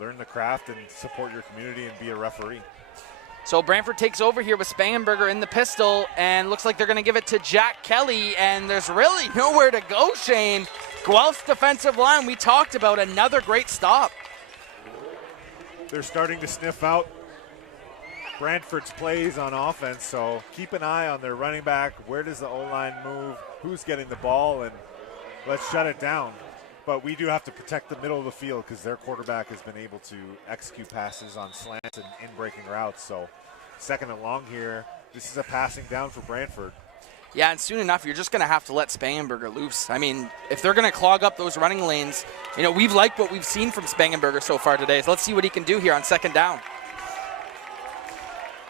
learn the craft and support your community and be a referee. So Brantford takes over here with Spangenberger in the pistol, and looks like they're going to give it to Jack Kelly, and there's really nowhere to go, Shane. Guelph's defensive line, we talked about, another great stop. They're starting to sniff out Brantford's plays on offense, so keep an eye on their running back. Where does the O-line move? Who's getting the ball? And let's shut it down. But we do have to protect the middle of the field because their quarterback has been able to execute passes on slants and in-breaking routes. So second and long here. This is a passing down for Brantford. Yeah, and soon enough, you're just going to have to let Spangenberger loose. I mean, if they're going to clog up those running lanes, you know, we've liked what we've seen from Spangenberger so far today. So let's see what he can do here on second down.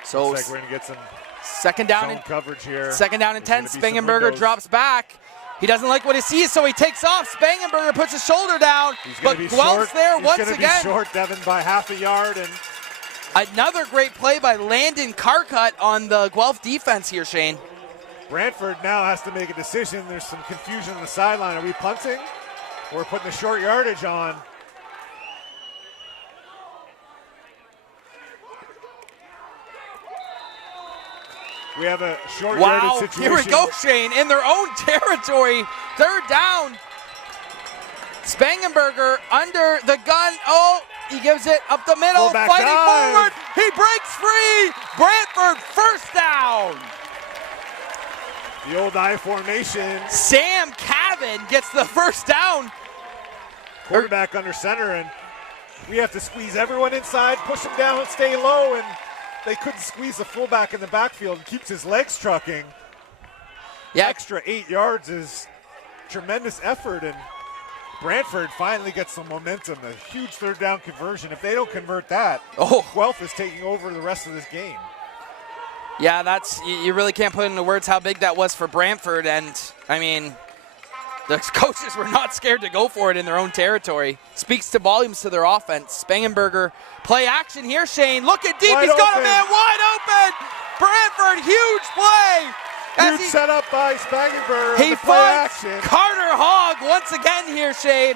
So looks like we're going to get some second down zone coverage here. Second down and 10. Spangenberger drops back. He doesn't like what he sees, so he takes off. Spangenberger puts his shoulder down, but Guelph's there once again. He's going to be short, Devin, by half a yard. And another great play by Landon Carcutt on the Guelph defense here, Shane. Brantford now has to make a decision. There's some confusion on the sideline. Are we punting? We're putting the short yardage on. We have a short yardage situation. Here we go, Shane, in their own territory. Third down. Spangenberger under the gun. Oh, he gives it up the middle, fighting forward. He breaks free. Brantford first down. The old I formation. Sam Cavan gets the first down. Quarterback under center, and we have to squeeze everyone inside, push him down, stay low, and they couldn't squeeze the fullback in the backfield. Keeps his legs trucking. Yeah. Extra 8 yards is tremendous effort, and Brantford finally gets some momentum. A huge third down conversion. If they don't convert that, Guelph is taking over the rest of this game. Yeah, that's, you really can't put into words how big that was for Brantford, and I mean, the coaches were not scared to go for it in their own territory. Speaks to volumes to their offense. Spangenberger, play action here, Shane. Look at deep, he's got a man wide open. Brantford, huge play. Huge setup by Spangenberger. He finds Carter Hogg once again here, Shane.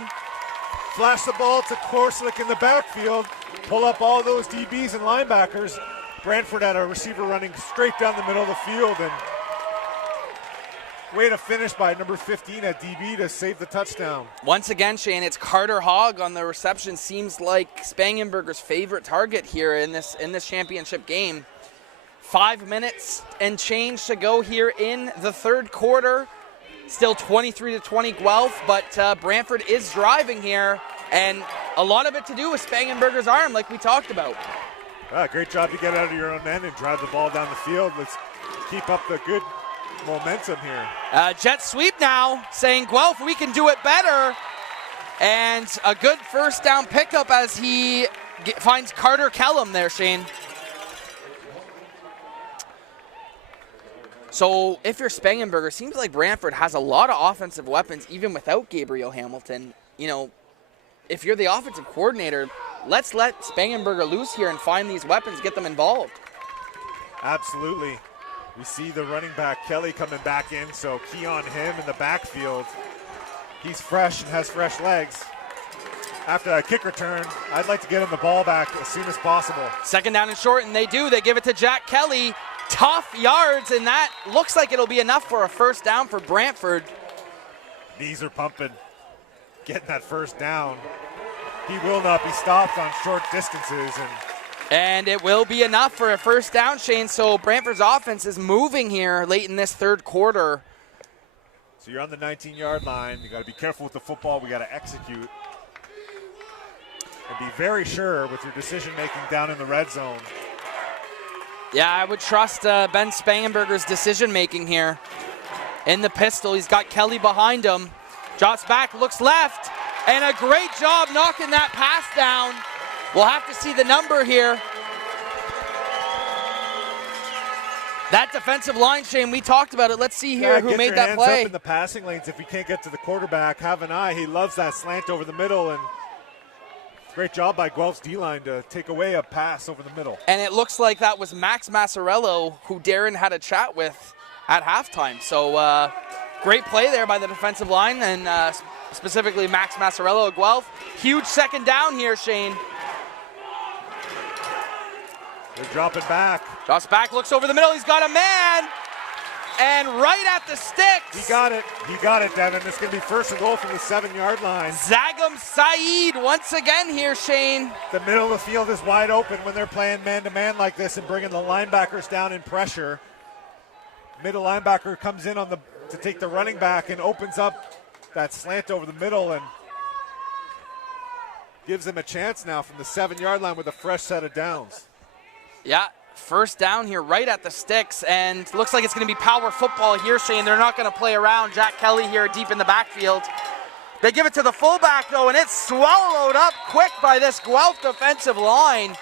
Flash the ball to Korslick in the backfield. Pull up all those DBs and linebackers. Brantford had a receiver running straight down the middle of the field, and way to finish by number 15 at DB to save the touchdown. Once again, Shane, it's Carter Hogg on the reception. Seems like Spangenberger's favorite target here in this championship game. 5 minutes and change to go here in the third quarter. Still 23-20 Guelph, but Brantford is driving here, and a lot of it to do with Spangenberger's arm, like we talked about. Great job to get out of your own end and drive the ball down the field. Let's keep up the good momentum here. Jet sweep now, saying, Guelph, we can do it better. And a good first down pickup as he finds Carter Kellum there, Shane. So if you're Spangenberger, seems like Brantford has a lot of offensive weapons even without Gabriel Hamilton. You know, if you're the offensive coordinator, let's let Spangenberger loose here and find these weapons, get them involved. Absolutely. We see the running back, Kelly, coming back in, so key on him in the backfield. He's fresh and has fresh legs. After that kick return, I'd like to get him the ball back as soon as possible. Second down and short, and they do. They give it to Jack Kelly. Tough yards, and that looks like it'll be enough for a first down for Brantford. Knees are pumping, getting that first down. He will not be stopped on short distances. And it will be enough for a first down, Shane. So Brantford's offense is moving here late in this third quarter. So you're on the 19-yard line. You got to be careful with the football. We got to execute. And be very sure with your decision-making down in the red zone. Yeah, I would trust Ben Spangenberger's decision-making here. In the pistol, he's got Kelly behind him. Drops back, looks left, and a great job knocking that pass down. We'll have to see the number here. That defensive line, Shane, we talked about it. Let's see here who made that play. Get your hands up in the passing lanes if you can't get to the quarterback. Have an eye. He loves that slant over the middle, and great job by Guelph's D-line to take away a pass over the middle. And it looks like that was Max Massarello, who Darren had a chat with at halftime. So great play there by the defensive line, and specifically Max Massarello of Guelph. Huge second down here, Shane. They're dropping back. Drops back, looks over the middle. He's got a man. And right at the sticks. He got it. He got it, Devin. It's going to be first and goal from the 7-yard line. Zagam Saeed once again here, Shane. The middle of the field is wide open when they're playing man-to-man like this and bringing the linebackers down in pressure. Middle linebacker comes in to take the running back and opens up that slant over the middle and gives them a chance now from the 7-yard line with a fresh set of downs. Yeah, first down here right at the sticks, and looks like it's going to be power football here, Shane. They're not going to play around. Jack Kelly here deep in the backfield. They give it to the fullback, though, and it's swallowed up quick by this Guelph defensive line.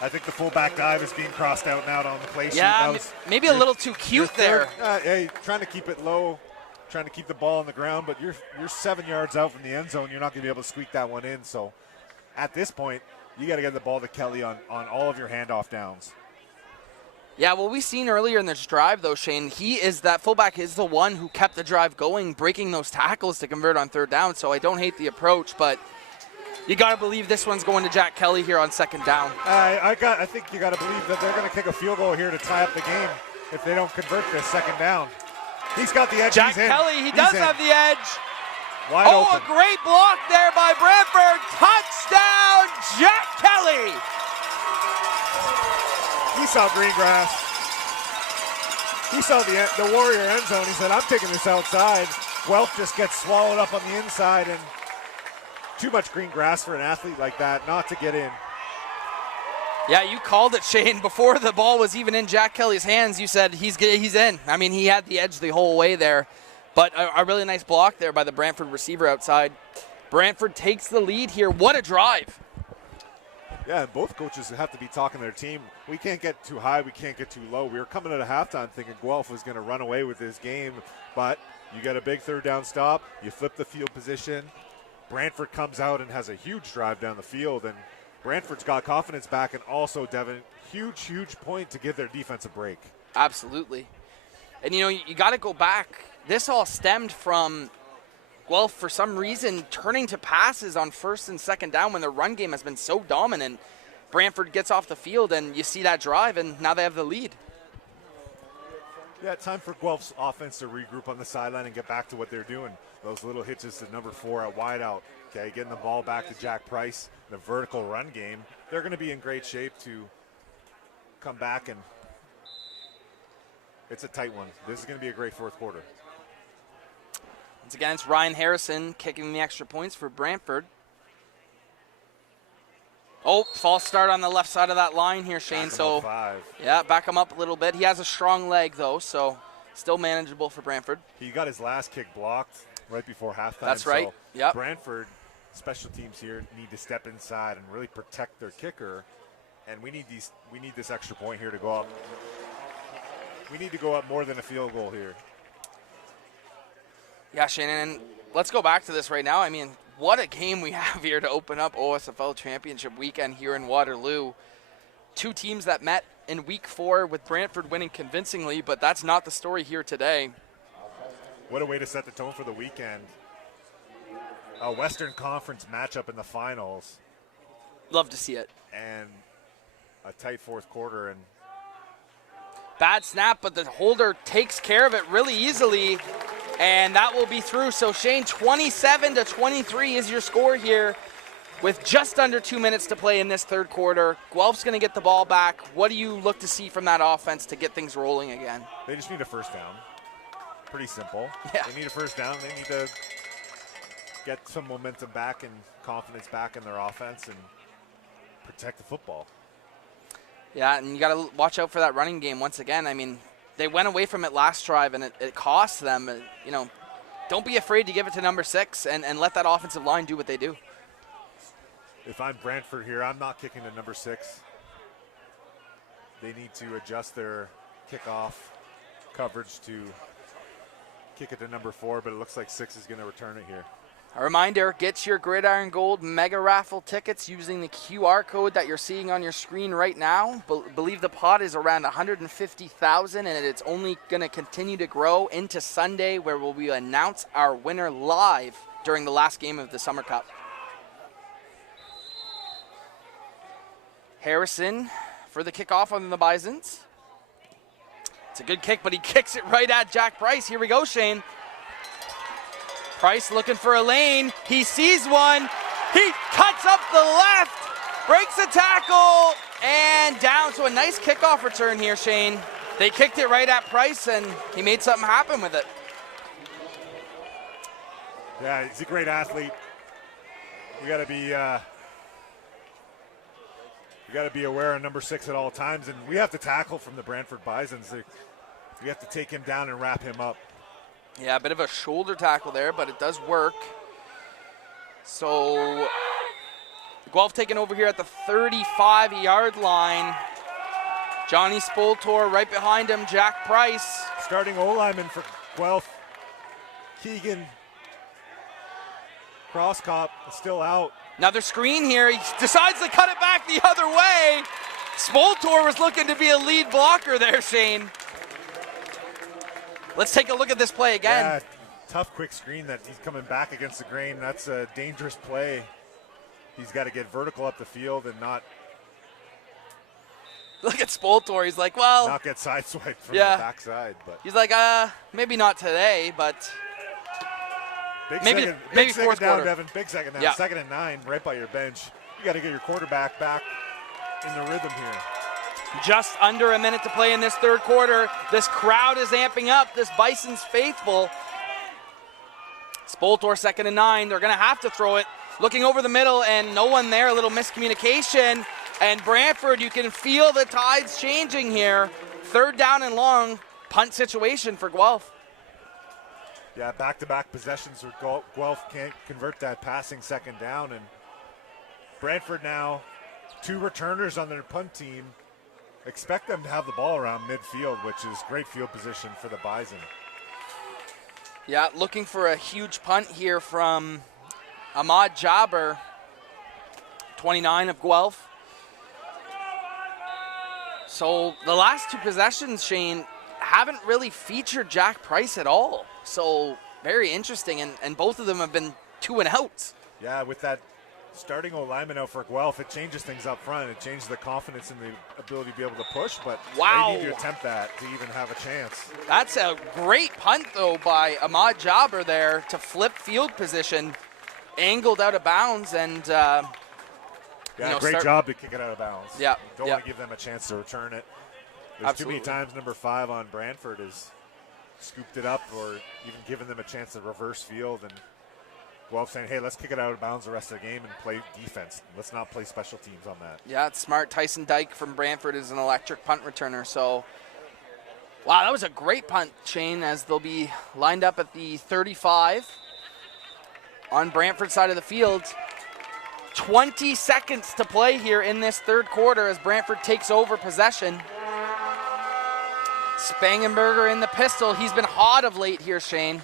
I think the fullback dive is being crossed out now on the play sheet. Yeah, maybe a little too cute there. Hey, trying to keep it low, trying to keep the ball on the ground, but you're 7 yards out from the end zone. You're not going to be able to squeak that one in. So at this point, you got to get the ball to Kelly on all of your handoff downs. Yeah, well, we seen earlier in this drive, though, Shane, that fullback is the one who kept the drive going, breaking those tackles to convert on third down. So I don't hate the approach, but you got to believe this one's going to Jack Kelly here on second down. I think you got to believe that they're going to kick a field goal here to tie up the game if they don't convert this second down. He's got the edge. Jack He's Kelly, he does have the edge. Wide open. A great block there by Brantford. Touchdown, Jack Kelly. He saw green grass. He saw the Warrior end zone. He said, I'm taking this outside. Guelph just gets swallowed up on the inside, and too much green grass for an athlete like that not to get in. Yeah, you called it, Shane. Before the ball was even in Jack Kelly's hands, you said he's in. I mean, he had the edge the whole way there. But a really nice block there by the Brantford receiver outside. Brantford takes the lead here. What a drive. Yeah, and both coaches have to be talking to their team. We can't get too high. We can't get too low. We were coming at a halftime thinking Guelph was going to run away with this game. But you get a big third down stop. You flip the field position. Brantford comes out and has a huge drive down the field. And Brantford's got confidence back. And also, Devin, huge point to give their defense a break. Absolutely. And, you got to go back. This all stemmed from Guelph, for some reason, turning to passes on first and second down when the run game has been so dominant. Brantford gets off the field, and you see that drive, and now they have the lead. Yeah, time for Guelph's offense to regroup on the sideline and get back to what they're doing. Those little hitches to number 4 at wideout. Okay, getting the ball back to Jack Price, the vertical run game. They're going to be in great shape to come back, and it's a tight one. This is going to be a great fourth quarter. Once again, it's Ryan Harrison kicking the extra points for Brantford. Oh, false start on the left side of that line here, Shane. So, yeah, back him up a little bit. He has a strong leg, though, so still manageable for Brantford. He got his last kick blocked right before halftime. That's right. So yep. Brantford special teams here need to step inside and really protect their kicker, and we need this extra point here to go up. We need to go up more than a field goal here. Yeah, Shannon, let's go back to this right now. I mean, what a game we have here to open up OSFL Championship weekend here in Waterloo. Two teams that met in week 4 with Brantford winning convincingly, but that's not the story here today. What a way to set the tone for the weekend. A Western Conference matchup in the finals. Love to see it. And a tight fourth quarter. And bad snap, but the holder takes care of it really easily. And that will be through. So, Shane, 27-23 is your score here with just under 2 minutes to play in this third quarter. Guelph's going to get the ball back. What do you look to see from that offense to get things rolling again? They just need a first down. Pretty simple. Yeah. They need a first down. They need to get some momentum back and confidence back in their offense and protect the football. Yeah, and you got to watch out for that running game once again. I mean, they went away from it last drive, and it cost them. Don't be afraid to give it to number 6 and let that offensive line do what they do. If I'm Brantford here, I'm not kicking to number 6. They need to adjust their kickoff coverage to kick it to number 4, but it looks like 6 is going to return it here. A reminder, get your Gridiron Gold Mega Raffle tickets using the QR code that you're seeing on your screen right now. Believe the pot is around 150,000, and it's only going to continue to grow into Sunday, where we'll announce our winner live during the last game of the Summer Cup. Harrison for the kickoff on the Bisons. It's a good kick, but he kicks it right at Jack Price. Here we go, Shane. Price looking for a lane. He sees one. He cuts up the left, breaks a tackle, and down. So a nice kickoff return here, Shane. They kicked it right at Price, and he made something happen with it. Yeah, he's a great athlete. You got to be aware of number 6 at all times, and we have to tackle from the Brantford Bisons. We have to take him down and wrap him up. Yeah, a bit of a shoulder tackle there, but it does work. So Guelph taking over here at the 35-yard line. Johnny Spoltor right behind him, Jack Price. Starting O-lineman for Guelph, Keegan Croscop is still out. Another screen here. He decides to cut it back the other way. Spoltor was looking to be a lead blocker there, Shane. Let's take a look at this play again. Yeah, tough quick screen that he's coming back against the grain. That's a dangerous play. He's got to get vertical up the field and not look at Spoltor. He's like, well, not get sideswiped from yeah, the backside. But he's like, maybe not today, but maybe fourth down, quarter. Devin. Big second down. Yeah. 2nd and 9, right by your bench. You got to get your quarterback back in the rhythm here. Just under a minute to play in this third quarter. This crowd is amping up. This Bison's faithful. Spoltor 2nd and 9. They're going to have to throw it. Looking over the middle and no one there. A little miscommunication. And Brantford, you can feel the tides changing here. 3rd down and long. Punt situation for Guelph. Yeah, back-to-back possessions where Guelph can't convert that passing 2nd down. And Brantford now, 2 returners on their punt team. Expect them to have the ball around midfield, which is great field position for the Bison. Yeah, looking for a huge punt here from Ahmad Jabber, 29 of Guelph. So the last 2 possessions, Shane, haven't really featured Jack Price at all. So very interesting, and both of them have been 2 and outs. Yeah, with that starting O-lineman out for Guelph, it changes things up front. It changes the confidence and the ability to be able to push, but wow, they need to attempt that to even have a chance. That's a great punt, though, by Ahmad Jabber there to flip field position, angled out of bounds, and great job to kick it out of bounds. Yeah, don't want to give them a chance to return it. There's absolutely too many times number 5 on Brantford has scooped it up or even given them a chance to reverse field, and Guelph saying, hey, let's kick it out of bounds the rest of the game and play defense. Let's not play special teams on that. Yeah, it's smart. Tyson Dyke from Brantford is an electric punt returner. So, wow, that was a great punt, Shane, as they'll be lined up at the 35 on Brantford side of the field. 20 seconds to play here in this third quarter as Brantford takes over possession. Spangenberger in the pistol. He's been hot of late here, Shane.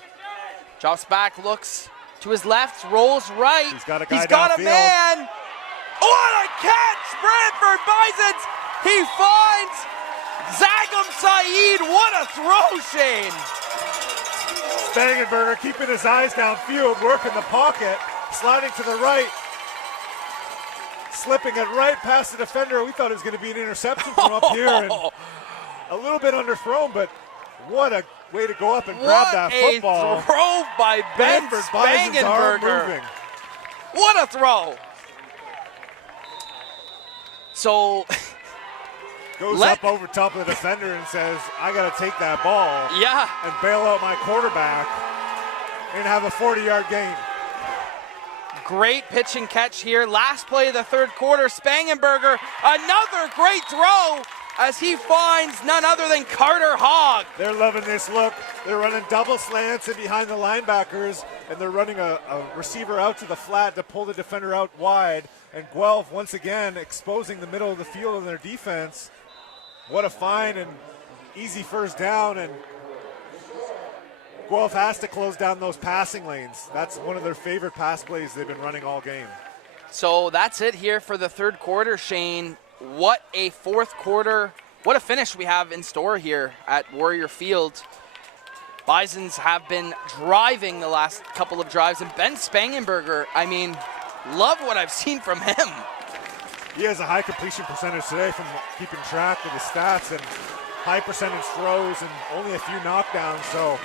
Drops back, looks to his left, rolls right. He's got a guy He's got a man. What a catch! Brantford Bisons. He finds Zagam Saeed. What a throw, Shane. Spangenberger keeping his eyes downfield, working the pocket, sliding to the right, slipping it right past the defender. We thought it was going to be an interception from up here, and a little bit underthrown, but what a way to go up and grab that football. What a throw by Ben Spangenberger. What a throw. So goes up over top of the defender and says, I got to take that ball and bail out my quarterback and have a 40-yard gain. Great pitch and catch here. Last play of the third quarter, Spangenberger, another great throw as he finds none other than Carter Hogg. They're loving this look. They're running double slants in behind the linebackers, and they're running a receiver out to the flat to pull the defender out wide. And Guelph, once again, exposing the middle of the field in their defense. What a fine and easy first down, and Guelph has to close down those passing lanes. That's one of their favorite pass plays they've been running all game. So that's it here for the third quarter, Shane. What a fourth quarter, what a finish we have in store here at Warrior Field. Bisons have been driving the last couple of drives, and Ben Spangenberger, I mean, love what I've seen from him. he has a high completion percentage today from keeping track of his stats, and high percentage throws and only a few knockdowns. So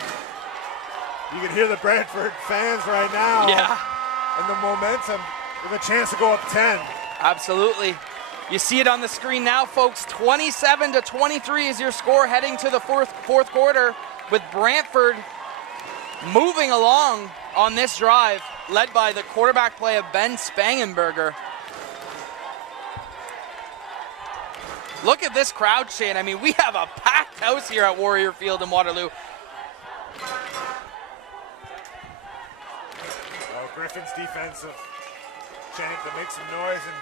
you can hear the Brantford fans right now. Yeah. And the momentum with a chance to go up 10. Absolutely. You see it on the screen now, folks. 27-23 is your score heading to the fourth quarter, with Brantford moving along on this drive, led by the quarterback play of Ben Spangenberger. Look at this crowd, Shane. I mean, we have a packed house here at Warrior Field in Waterloo. Well, Griffin's defensive chant to make some noise and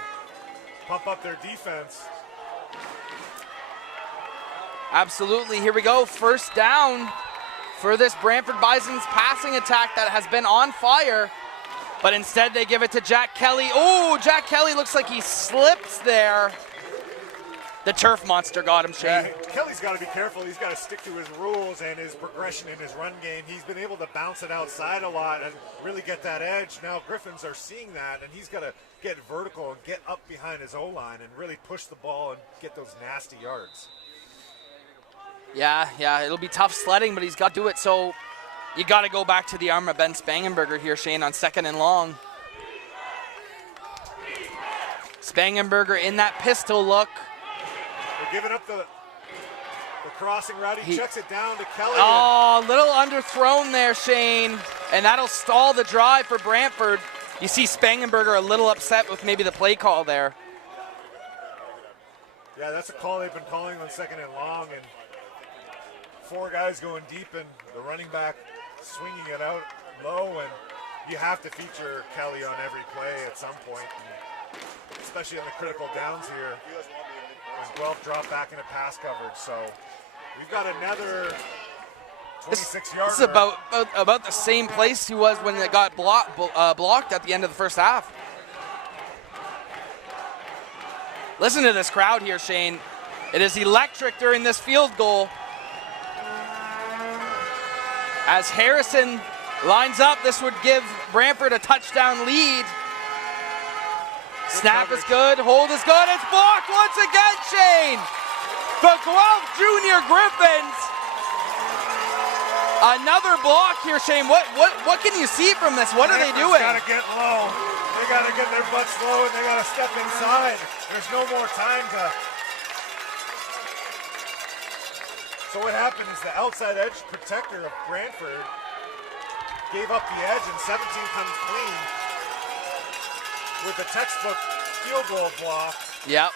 pump up their defense. Absolutely. Here we go. First down for this Brantford Bison's passing attack that has been on fire, but instead they give it to Jack Kelly. Oh, Jack Kelly looks like he slips there. The turf monster got him, Shane. Yeah, Kelly's got to be careful. He's got to stick to his rules and his progression in his run game. He's been able to bounce it outside a lot and really get that edge. Now Griffins are seeing that, and he's got to get vertical and get up behind his O-line and really push the ball and get those nasty yards. Yeah, it'll be tough sledding, but he's got to do it. So you got to go back to the arm of Ben Spangenberger here, Shane, on 2nd and long. Spangenberger in that pistol look. They're giving up the crossing route. He checks it down to Kelly. Oh, a little underthrown there, Shane, and that'll stall the drive for Brantford. You see Spangenberger a little upset with maybe the play call there. Yeah, that's a call they've been calling on 2nd and long, and 4 guys going deep and the running back swinging it out low, and you have to feature Kelly on every play at some point, especially on the critical downs here. When Guelph dropped back into pass coverage, so we've got another 26-yarder. This is about the same place he was when it got blocked at the end of the first half. Listen to this crowd here, Shane. It is electric during this field goal. As Harrison lines up, this would give Brantford a touchdown lead. Snap is good, hold is good, it's blocked once again, Shane! The Guelph Junior Griffins. Another block here, Shane. What can you see from this? What are they doing? They gotta get low. They gotta get their butts low and they gotta step inside. There's no more time to. So what happened is the outside edge protector of Brantford gave up the edge and 17 comes clean with the textbook field goal block. Yep.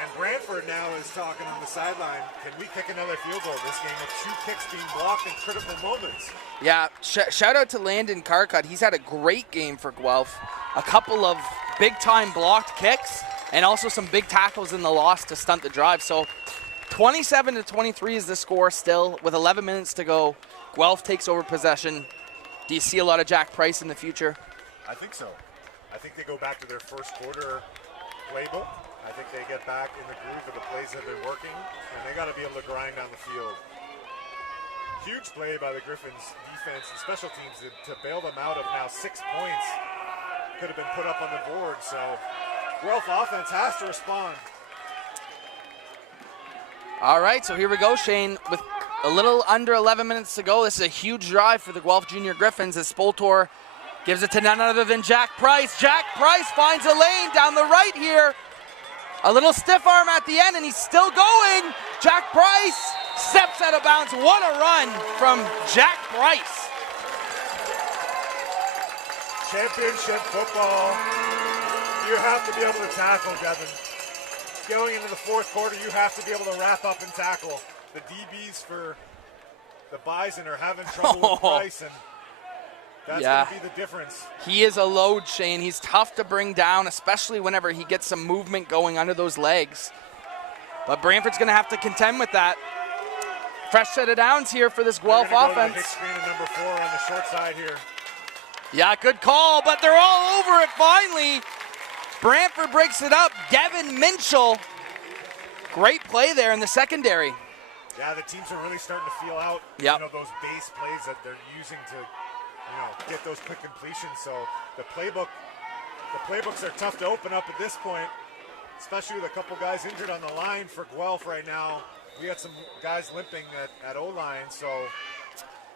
And Brantford now is talking on the sideline, can we kick another field goal this game with 2 kicks being blocked in critical moments? Yeah, shout out to Landon Carcutt. He's had a great game for Guelph. A couple of big-time blocked kicks and also some big tackles in the loss to stunt the drive. So 27-23 is the score still with 11 minutes to go. Guelph takes over possession. Do you see a lot of Jack Price in the future? I think so. I think they go back to their first quarter playbook. I think they get back in the groove of the plays that have been working, and they got to be able to grind down the field. Huge play by the Griffins defense and special teams to bail them out of now 6 points. Could have been put up on the board, so Guelph offense has to respond. All right, so here we go, Shane, with a little under 11 minutes to go. This is a huge drive for the Guelph Junior Griffins as Spoltor gives it to none other than Jack Price. Jack Price finds a lane down the right here. A little stiff arm at the end, and he's still going. Jack Price steps out of bounds. What a run from Jack Price. Championship football. You have to be able to tackle, Devin. Going into the fourth quarter, you have to be able to wrap up and tackle. The DBs for the Bison are having trouble with Price, and that's going to be the difference. He is a load, Shane. He's tough to bring down, especially whenever he gets some movement going under those legs. But Brantford's going to have to contend with that. Fresh set of downs here for this Guelph offense. Big screen of number 4 on the short side here. Yeah, good call, but they're all over it finally. Brantford breaks it up. Devin Minchell. Great play there in the secondary. Yeah, the teams are really starting to feel out those base plays that they're using to get those quick completions. So the playbooks are tough to open up at this point. especially with a couple guys injured on the line for Guelph right now. We got some guys limping at O-line, so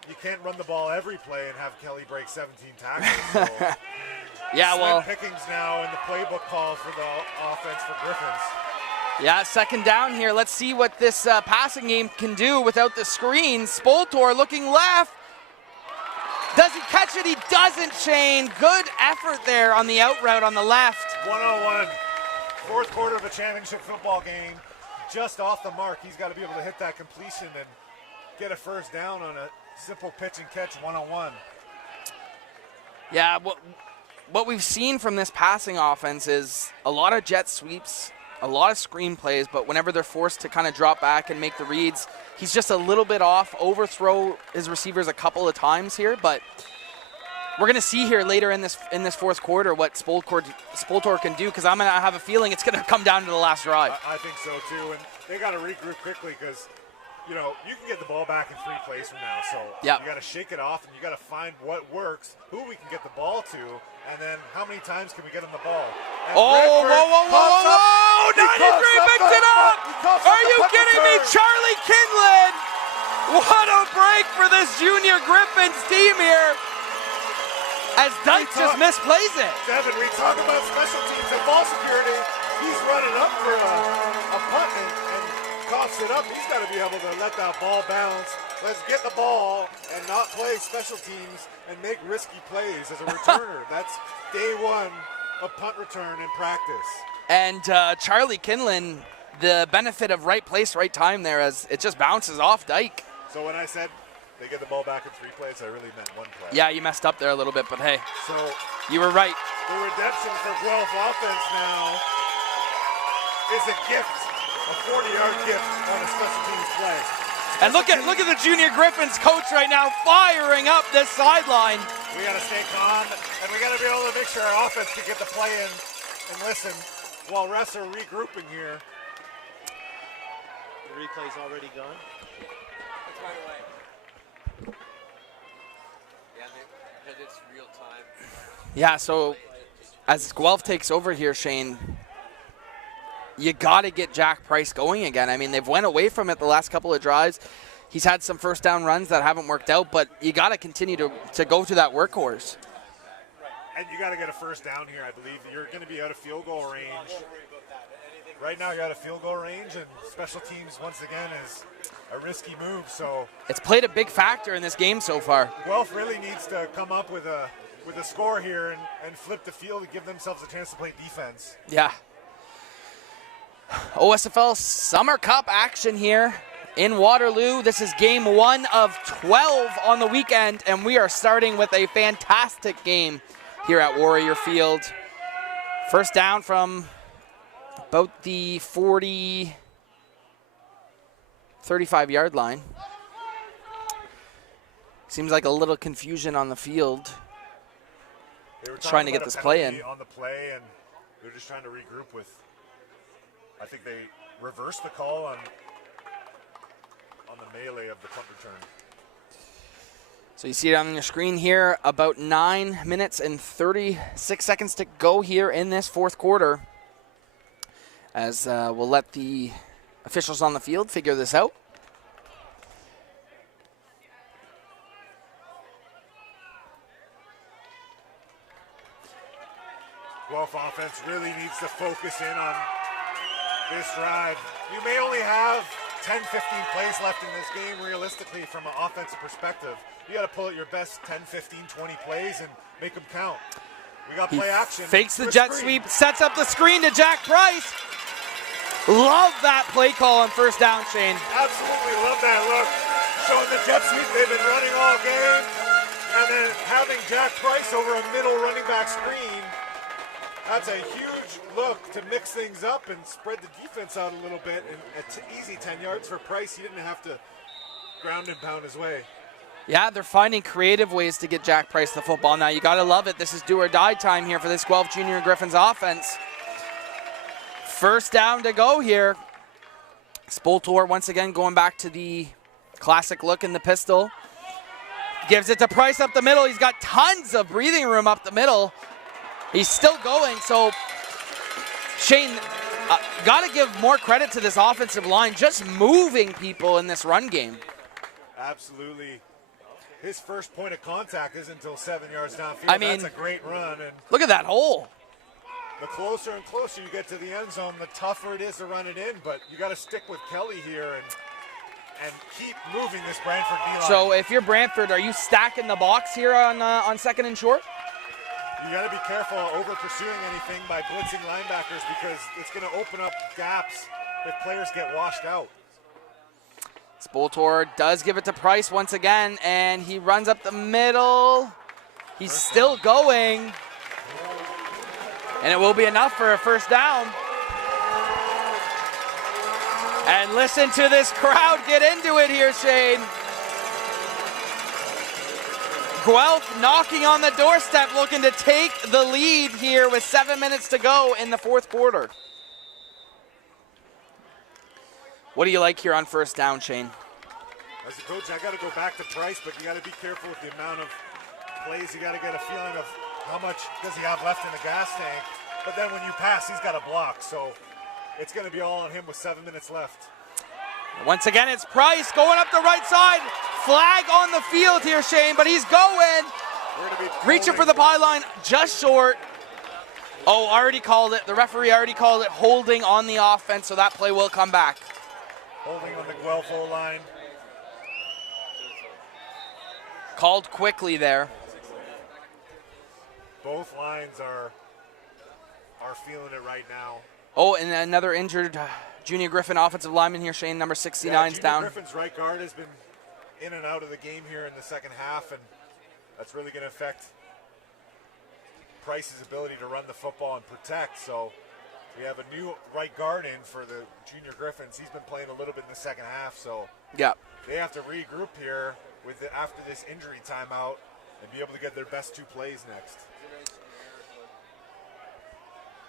you can't run the ball every play and have Kelly break 17 tackles. So yeah, well, pickings now in the playbook call for the offense for Griffins. Yeah, second down here. Let's see what this passing game can do without the screen. Spoltor looking left. Does he catch it? He doesn't, Shane. Good effort there on the out route on the left. 1-on-1, fourth quarter of a championship football game. Just off the mark. He's got to be able to hit that completion and get a first down on a simple pitch and catch 1-on-1. Yeah, what we've seen from this passing offense is a lot of jet sweeps, a lot of screen plays, but whenever they're forced to kind of drop back and make the reads, he's just a little bit off, overthrow his receivers a couple of times here, but we're going to see here later in this fourth quarter what Spoltor can do, because I'm going to have a feeling it's going to come down to the last drive. I think so too, and they got to regroup quickly because, you know, you can get the ball back in 3 plays from now, so yep. You got to shake it off and you got to find what works, who we can get the ball to, and then how many times can we get them the ball. And whoa, 93 picks it up! Are you kidding me? Charlie Kinlan! What a break for this junior Griffins team here as Dyke just misplays it. Devin, we talk about special teams and ball security. He's running up for a punt and coughs it up. He's got to be able to let that ball bounce. Let's get the ball and not play special teams and make risky plays as a returner. That's day one of punt return in practice. And Charlie Kinlan, the benefit of right place, right time there, as it just bounces off Dyke. So when I said they get the ball back in 3 plays, I really meant 1 play. Yeah, you messed up there a little bit, but hey, so you were right. The redemption for Guelph offense now is a gift, a 40-yard gift on a special teams play. And look at the junior Griffins coach right now firing up this sideline. We got to stay calm, and we got to be able to make sure our offense can get the play in. And listen, while refs are regrouping here. The replay's already gone. It's right away. Yeah, because it's real time. Yeah, so as Guelph takes over here, Shane, you got to get Jack Price going again. I mean, they've went away from it the last couple of drives. He's had some first down runs that haven't worked out, but you got to continue to go to that workhorse. And you got to get a first down here, I believe. You're going to be out of field goal range. Right now you're out of field goal range, and special teams, once again, is a risky move. So it's played a big factor in this game so far. Guelph really needs to come up with a score here and flip the field and give themselves a chance to play defense. Yeah. OSFL Summer Cup action here in Waterloo. This is game 1 of 12 on the weekend, and we are starting with a fantastic game here at Warrior Field. First down from about the 35-yard line. Seems like a little confusion on the field. They were trying to get this play in. On the play, and they're just trying to regroup with. I think they reversed the call on the melee of the punt return. So you see it on your screen here, about 9 minutes and 36 seconds to go here in this fourth quarter. As we'll let the officials on the field figure this out. Guelph offense really needs to focus in on this drive. You may only have 10, 15 plays left in this game realistically from an offensive perspective. You got to pull out your best 10, 15, 20 plays and make them count. We got play action. Fakes the jet sweep, sets up the screen to Jack Price. Love that play call on first down, Shane. Absolutely love that look. Showing the jet sweep they've been running all game. And then having Jack Price over a middle running back screen. That's a huge look to mix things up and spread the defense out a little bit. And it's easy 10 yards for Price. He didn't have to ground and pound his way. Yeah, they're finding creative ways to get Jack Price the football. Now, you got to love it. This is do or die time here for this Guelph Junior Griffins offense. First down to go here. Spoltor once again going back to the classic look in the pistol. Gives it to Price up the middle. He's got tons of breathing room up the middle. He's still going, so Shane, got to give more credit to this offensive line, just moving people in this run game. Absolutely. His first point of contact isn't until 7 yards downfield. I mean, that's a great run. And look at that hole. the closer and closer you get to the end zone, the tougher it is to run it in. But you got to stick with Kelly here and keep moving this Brantford D-line. So if you're Brantford, are you stacking the box here on second and short? You got to be careful over pursuing anything by blitzing linebackers because it's going to open up gaps if players get washed out. Spoltor does give it to Price once again, and he runs up the middle. He's still going, and it will be enough for a first down. And listen to this crowd get into it here, Shane. Guelph knocking on the doorstep, looking to take the lead here with 7 minutes to go in the fourth quarter. What do you like here on first down, Shane? As a coach, I got to go back to Price, but you got to be careful with the amount of plays. You got to get a feeling of how much does he have left in the gas tank. But then when you pass, he's got a block. So it's going to be all on him with 7 minutes left. Once again, it's Price going up the right side. Flag on the field here, Shane, but he's going. Reaching for the pylon, just short. Oh, already called it. The referee already called it holding on the offense, so that play will come back. Holding on the Guelph O-line. Called quickly there. Both lines are feeling it right now. Oh, and another injured Junior Griffin offensive lineman here, Shane, number 69's down. Griffin's right guard has been in and out of the game here in the second half, and that's really going to affect Price's ability to run the football and protect. So we have a new right guard in for the Junior Griffins. He's been playing a little bit in the second half, so yeah, they have to regroup here after this injury timeout and be able to get their best two plays next.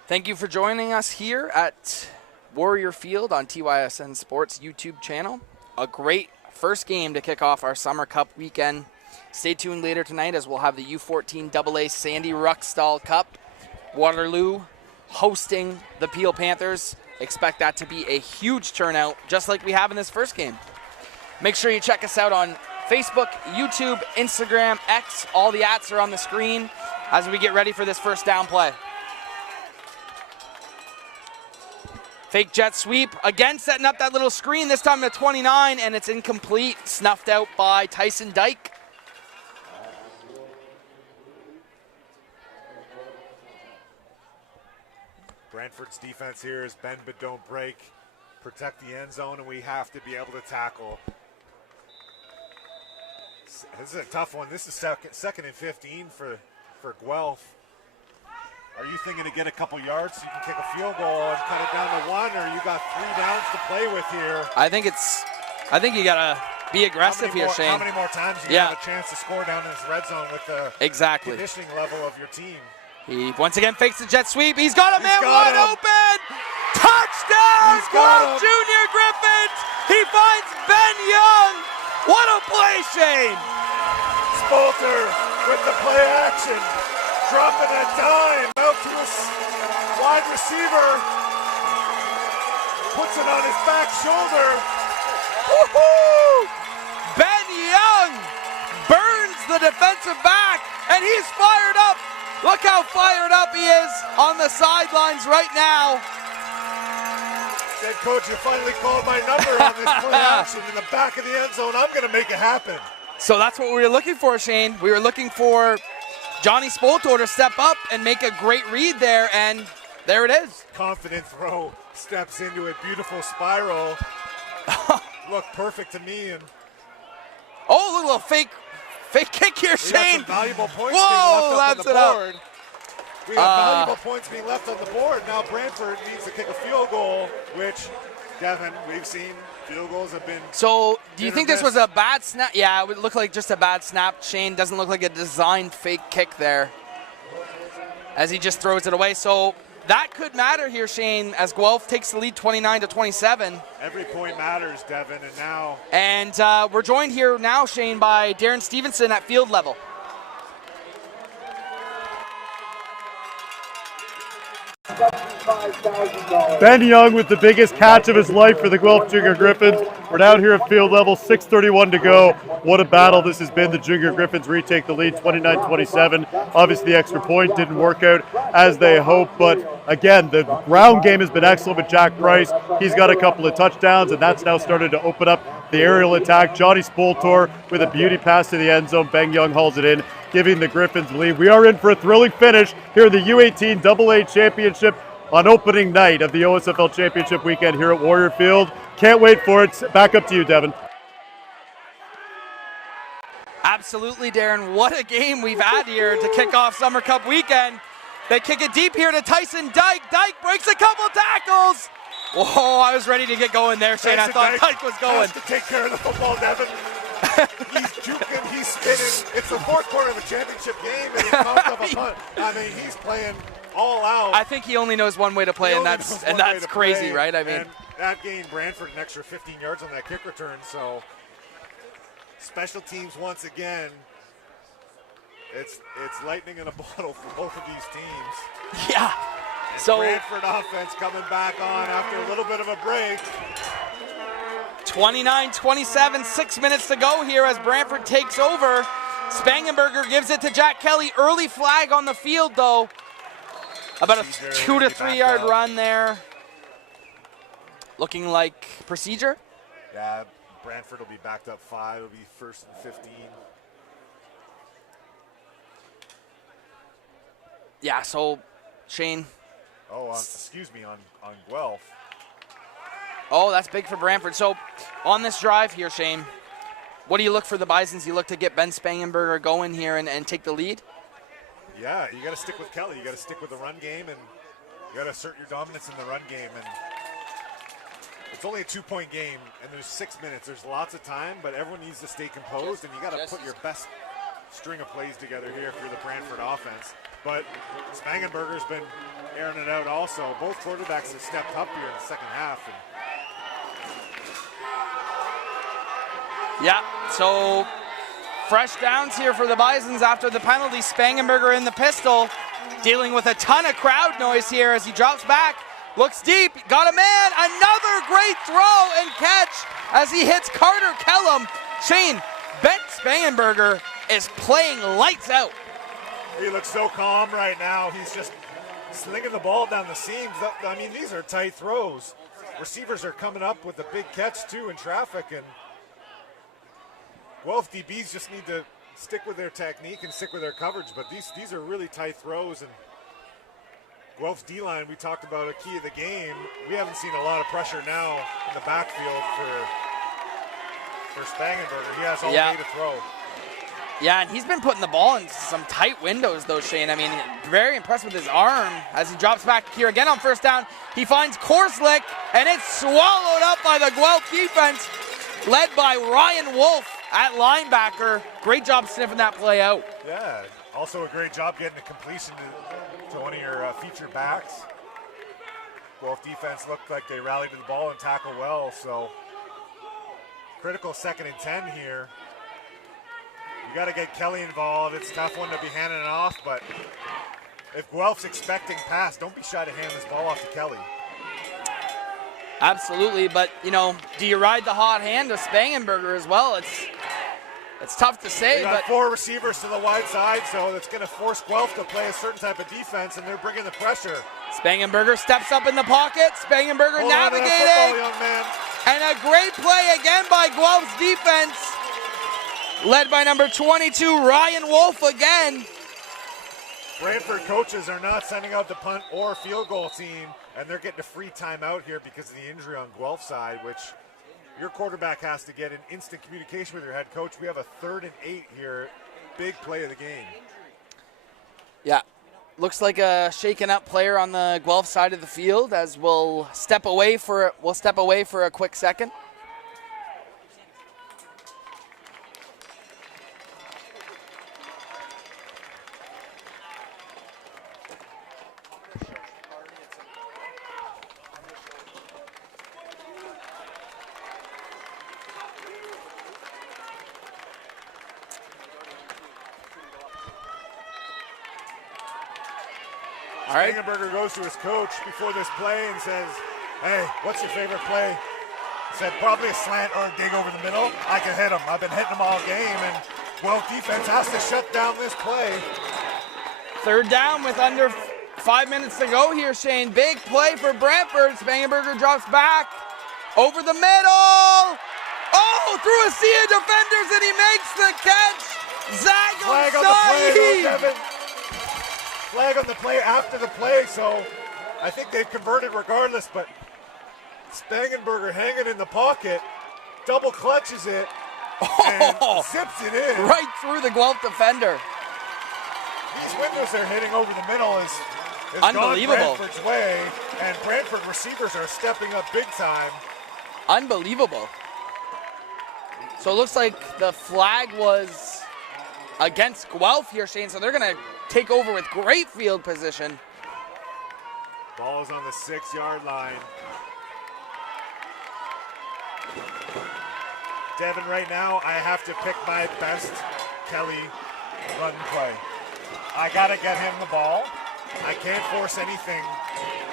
Thank you for joining us here at Warrior Field on TYSN Sports YouTube channel. A great first game to kick off our Summer Cup weekend. Stay tuned later tonight as we'll have the U14 AA Sandy Ruckstall Cup. Waterloo hosting the Peel Panthers. Expect that to be a huge turnout, just like we have in this first game. Make sure you check us out on Facebook, YouTube, Instagram, X. All the ats are on the screen as we get ready for this first down play. Fake jet sweep, again setting up that little screen, this time at 29, and it's incomplete, snuffed out by Tyson Dyke. Brantford's defense here is bend but don't break, protect the end zone, and we have to be able to tackle. This is a tough one. This is second and 15 for Guelph. Are you thinking to get a couple yards so you can kick a field goal and cut it down to one, or you got 3 downs to play with here? I think you gotta be aggressive here, Shane. How many more times do you have a chance to score down in this red zone with the conditioning level of your team? He once again fakes the jet sweep. He's got a man wide open. Touchdown, Guelph Junior Griffins. He finds Ben Young. What a play, Shane. Spolter with the play action. Dropping a dime out to his wide receiver. Puts it on his back shoulder. Woohoo! Ben Young burns the defensive back, and he's fired up. Look how fired up he is on the sidelines right now. Said, Coach, you finally called my number on this play action in the back of the end zone. I'm going to make it happen. So that's what we were looking for, Shane. We were looking for Johnny Spoltor to step up and make a great read there, and there it is. Confident throw, steps into it, beautiful spiral. Looked perfect to me. And oh, look, a little fake kick here, Shane. Got some valuable points being left on the board. We have valuable points being left on the board. Now Brantford needs to kick a field goal, which, Devin, we've seen field goals have been. So, do you think this was a bad snap? Yeah, it would look like just a bad snap. Shane doesn't look like a designed fake kick there as he just throws it away. So, that could matter here, Shane, as Guelph takes the lead 29-27. Every point matters, Devin, and now. And we're joined here now, Shane, by Darren Stevenson at field level. Ben Young with the biggest catch of his life for the Guelph Junior Griffins. We're down here at field level, 6:31 to go. What a battle this has been. The Junior Griffins retake the lead 29-27. Obviously, the extra point didn't work out as they hoped, but again, the ground game has been excellent with Jack Price. He's got a couple of touchdowns, and that's now started to open up the aerial attack. Johnny Spoltor with a beauty pass to the end zone. Ben Young hauls it in, giving the Griffins the lead. We are in for a thrilling finish here in the U18 AA Championship on opening night of the OSFL Championship weekend here at Warrior Field. Can't wait for it. Back up to you, Devin. Absolutely, Darren. What a game we've had here to kick off Summer Cup weekend. They kick it deep here to Tyson Dyke. Dyke breaks a couple tackles. Whoa, I was ready to get going there, Shane. I thought Dyke was going. Has to take care of the football, Devin. He's juking, he's spinning. It's the fourth quarter of a championship game, and he comes up a punt. I mean, he's playing all out. I think he only knows one way to play, and that's crazy, right? I mean, and that gained Brantford an extra 15 yards on that kick return. So special teams once again. It's lightning in a bottle for both of these teams. Yeah. And So Brantford offense coming back on after a little bit of a break. 29-27, 6 minutes to go here as Brantford takes over. Spangenberger gives it to Jack Kelly. Early flag on the field, though. About a 2 to 3 yard run there. Looking like procedure. Yeah, Brantford will be backed up 5. It'll be 1st and 15. Yeah, so Shane. Oh, excuse me, on Guelph. Oh, that's big for Brantford. So on this drive here, Shane, what do you look for the Bisons? You look to get Ben Spangenberger going here and take the lead? Yeah, you got to stick with Kelly. You got to stick with the run game, and you got to assert your dominance in the run game. And it's only a 2-point game, and there's 6 minutes. There's lots of time, but everyone needs to stay composed, and you got to put your best string of plays together here for the Brantford offense. But Spangenberger's been airing it out also. Both quarterbacks have stepped up here in the second half. Yeah, so fresh downs here for the Bisons after the penalty. Spangenberger in the pistol, dealing with a ton of crowd noise here as he drops back, looks deep, got a man, another great throw and catch as he hits Carter Kellum. Shane, Ben Spangenberger is playing lights out. He looks so calm right now. He's just slinging the ball down the seams. I mean, these are tight throws. Receivers are coming up with a big catch, too, in traffic. And Guelph DBs just need to stick with their technique and stick with their coverage. But these are really tight throws. And Guelph's D-line, we talked about a key of the game. We haven't seen a lot of pressure now in the backfield for Spangenberger. He has all day to throw. Yeah, and he's been putting the ball in some tight windows, though, Shane. I mean, very impressed with his arm as he drops back here again on first down. He finds Korslick, and it's swallowed up by the Guelph defense, led by Ryan Wolf at linebacker. Great job sniffing that play out. Yeah, also a great job getting a completion to one of your featured backs. Guelph defense looked like they rallied to the ball and tackled well, so critical 2nd and 10 here. You got to get Kelly involved. It's a tough one to be handing it off, but if Guelph's expecting pass, don't be shy to hand this ball off to Kelly. Absolutely, but, you know, do you ride the hot hand of Spangenberger as well? It's tough to say, They got but 4 receivers to the wide side, so that's going to force Guelph to play a certain type of defense, and they're bringing the pressure. Spangenberger steps up in the pocket. Spangenberger Hold on to navigating. that football, young man. And a great play again by Guelph's defense, led by number 22, Ryan Wolf again. Brantford coaches are not sending out the punt or field goal team, and they're getting a free timeout here because of the injury on Guelph's side, which your quarterback has to get in instant communication with your head coach. We have a 3rd and 8 here. Big play of the game. Yeah, looks like a shaken up player on the Guelph side of the field as we'll step away for a quick second. All right. Spangenberger goes to his coach before this play and says, hey, what's your favorite play? He said, probably a slant or a dig over the middle. I can hit them. I've been hitting them all game, and Guelph defense has to shut down this play. Third down with under 5 minutes to go here, Shane. Big play for Brantford. Spangenberger drops back over the middle. Oh, through a sea of defenders, and he makes the catch. Flag on the play, though, Devin. Flag on the play after the play, so I think they've converted regardless, but Spangenberger hanging in the pocket, double clutches it, and zips it in. Right through the Guelph defender. These windows they're hitting over the middle is unbelievable. Gone Brantford's way, and Brantford receivers are stepping up big time. Unbelievable. So it looks like the flag was against Guelph here, Shane, so they're going to take over with great field position. Ball's on the 6-yard line. Devin, right now, I have to pick my best Kelly run play. I got to get him the ball. I can't force anything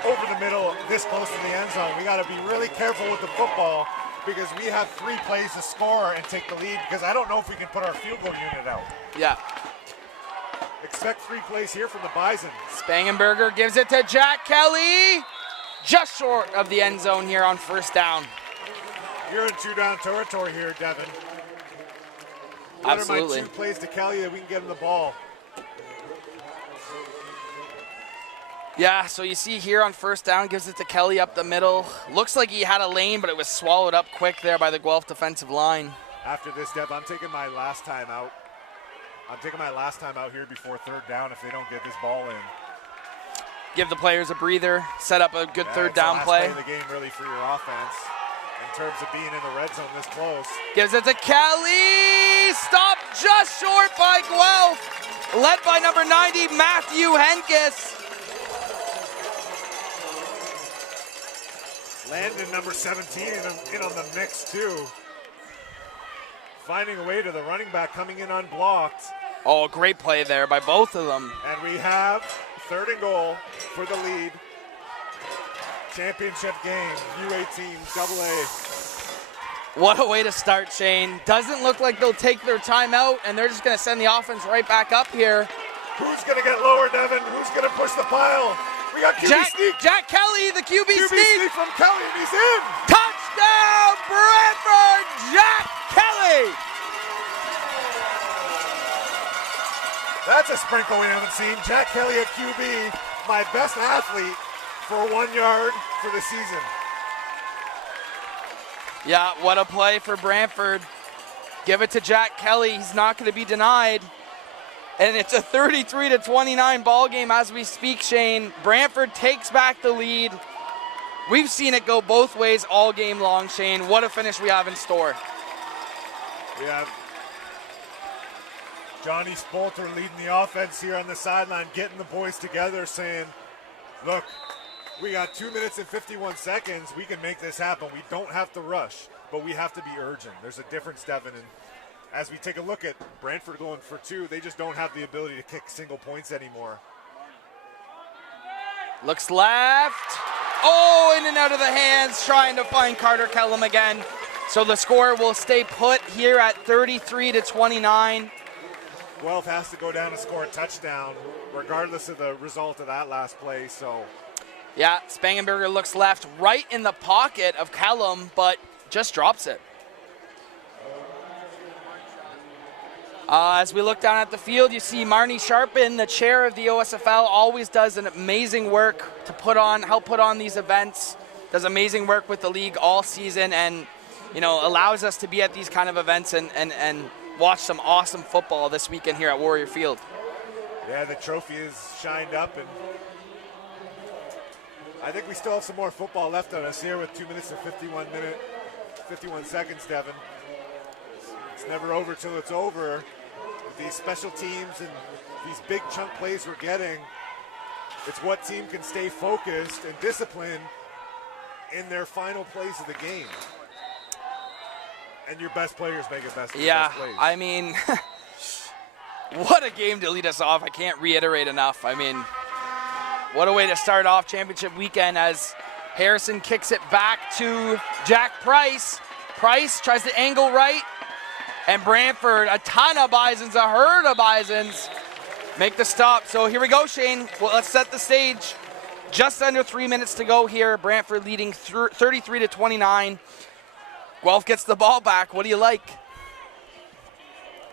over the middle this close to the end zone. We got to be really careful with the football because we have 3 plays to score and take the lead because I don't know if we can put our field goal unit out. Yeah. Expect 3 plays here from the Bison. Spangenberger gives it to Jack Kelly. Just short of the end zone here on first down. You're in 2-down territory here, Devin. What Absolutely. are my 2 plays to Kelly that we can get him the ball? Yeah, so you see here on first down, gives it to Kelly up the middle. Looks like he had a lane, but it was swallowed up quick there by the Guelph defensive line. After this, Dev, I'm taking my last time out. I'm taking my last time out here before third down if they don't get this ball in. Give the players a breather, set up a good third it's the down last play. play of the game really for your offense in terms of being in the red zone this close. Gives it to Kelly. Stopped just short by Guelph. Led by number 90, Matthew Henkes. Landon, number 17, in on the mix too. Finding a way to the running back coming in unblocked. Oh, great play there by both of them. And we have 3rd and goal for the lead. Championship game, U18, AA. What a way to start, Shane. Doesn't look like they'll take their time out, and they're just going to send the offense right back up here. Who's going to get lower, Devin? Who's going to push the pile? We got QB sneak. Jack Kelly, the QB sneak. from Kelly, and he's in. Touchdown, Brantford, Jack Kelly. That's a sprinkle we haven't seen. Jack Kelly at QB, my best athlete for 1 yard for the season. Yeah, what a play for Brantford. Give it to Jack Kelly. He's not going to be denied. And it's a 33-29 ball game as we speak, Shane. Brantford takes back the lead. We've seen it go both ways all game long, Shane. What a finish we have in store. We have Johnny Spolter leading the offense here on the sideline, getting the boys together, saying, look, we got 2 minutes and 51 seconds. We can make this happen. We don't have to rush, but we have to be urgent. There's a difference, Devin. And as we take a look at Brantford going for 2, they just don't have the ability to kick single points anymore. Looks left. Oh, in and out of the hands, trying to find Carter Kellum again. So the score will stay put here at 33-29. Guelph has to go down and score a touchdown, regardless of the result of that last play. So, yeah, Spangenberger looks left, right in the pocket of Kellum, but just drops it. As we look down at the field, you see Marnie Sharpen, the chair of the OSFL, always does an amazing work to help put on these events. Does amazing work with the league all season, and allows us to be at these kind of events and watch some awesome football this weekend here at Warrior Field. Yeah, the trophy is shined up, and I think we still have some more football left on us here with 2 minutes and 51 seconds, Devin. It's never over till it's over. With these special teams and these big chunk plays we're getting, it's what team can stay focused and disciplined in their final plays of the game. And your best players make it best plays. I mean, what a game to lead us off. I can't reiterate enough. I mean, What a way to start off championship weekend as Harrison kicks it back to Jack Price. Price tries to angle right, and Brantford, a ton of Bisons, a herd of Bisons, make the stop. So here we go, Shane. Well, let's set the stage. Just under 3 minutes to go here. Brantford leading 33-29. Guelph gets the ball back. What do you like?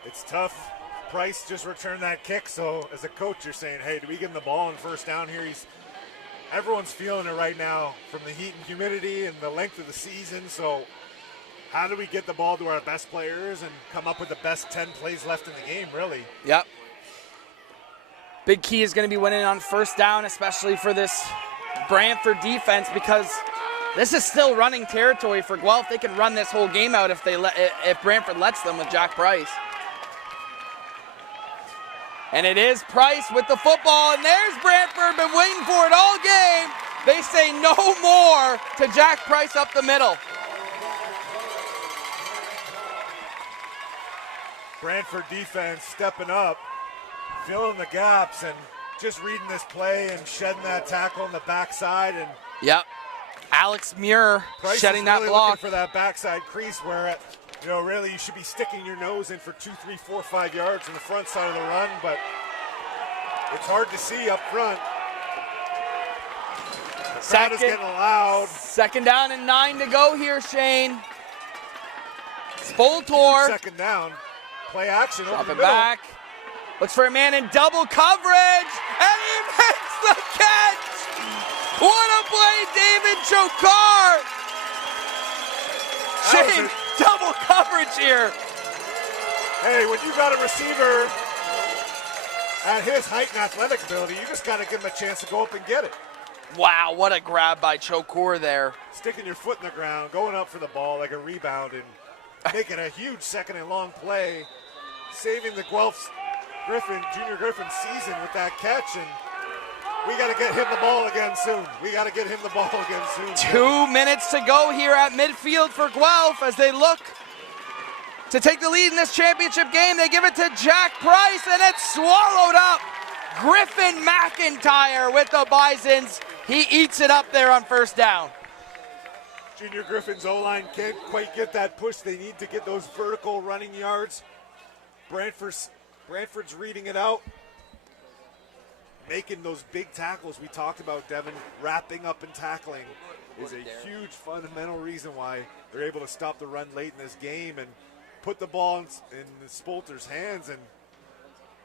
It's tough. Price just returned that kick, so as a coach, you're saying, hey, do we give him the ball on first down here? Everyone's feeling it right now from the heat and humidity and the length of the season, so how do we get the ball to our best players and come up with the best 10 plays left in the game, really? Yep. Big key is going to be winning on first down, especially for this Brantford defense, because this is still running territory for Guelph. They can run this whole game out if Brantford lets them with Jack Price. And it is Price with the football, and there's Brantford, been waiting for it all game. They say no more to Jack Price up the middle. Brantford defense stepping up, filling the gaps, and just reading this play and shedding that tackle on the backside. And yep, Alex Muir Price shedding is that really block looking for that backside crease where, really you should be sticking your nose in for 2, 3, 4, 5 yards on the front side of the run, but it's hard to see up front. The crowd is getting loud. Second down and 9 to go here, Shane. Spoltor. Second down. Play action over Drop the it middle. back. Looks for a man in double coverage, and he makes the catch. What a play, David Chokar. Shane, double coverage here. Hey, when you got a receiver at his height and athletic ability, you just got to give him a chance to go up and get it. Wow, what a grab by Chokor there. Sticking your foot in the ground, going up for the ball like a rebound, and making a huge second and long play, saving the Guelph's Junior Griffin season with that catch, and we got to get him the ball again soon. 2 minutes to go here at midfield for Guelph as they look to take the lead in this championship game. They give it to Jack Price, and it's swallowed up. Griffin McIntyre with the Bisons. He eats it up there on first down. Junior Griffin's O-line can't quite get that push. They need to get those vertical running yards. Brantford's reading it out, making those big tackles we talked about, Devin. Wrapping up and tackling is a huge fundamental reason why they're able to stop the run late in this game and put the ball in Spolter's hands and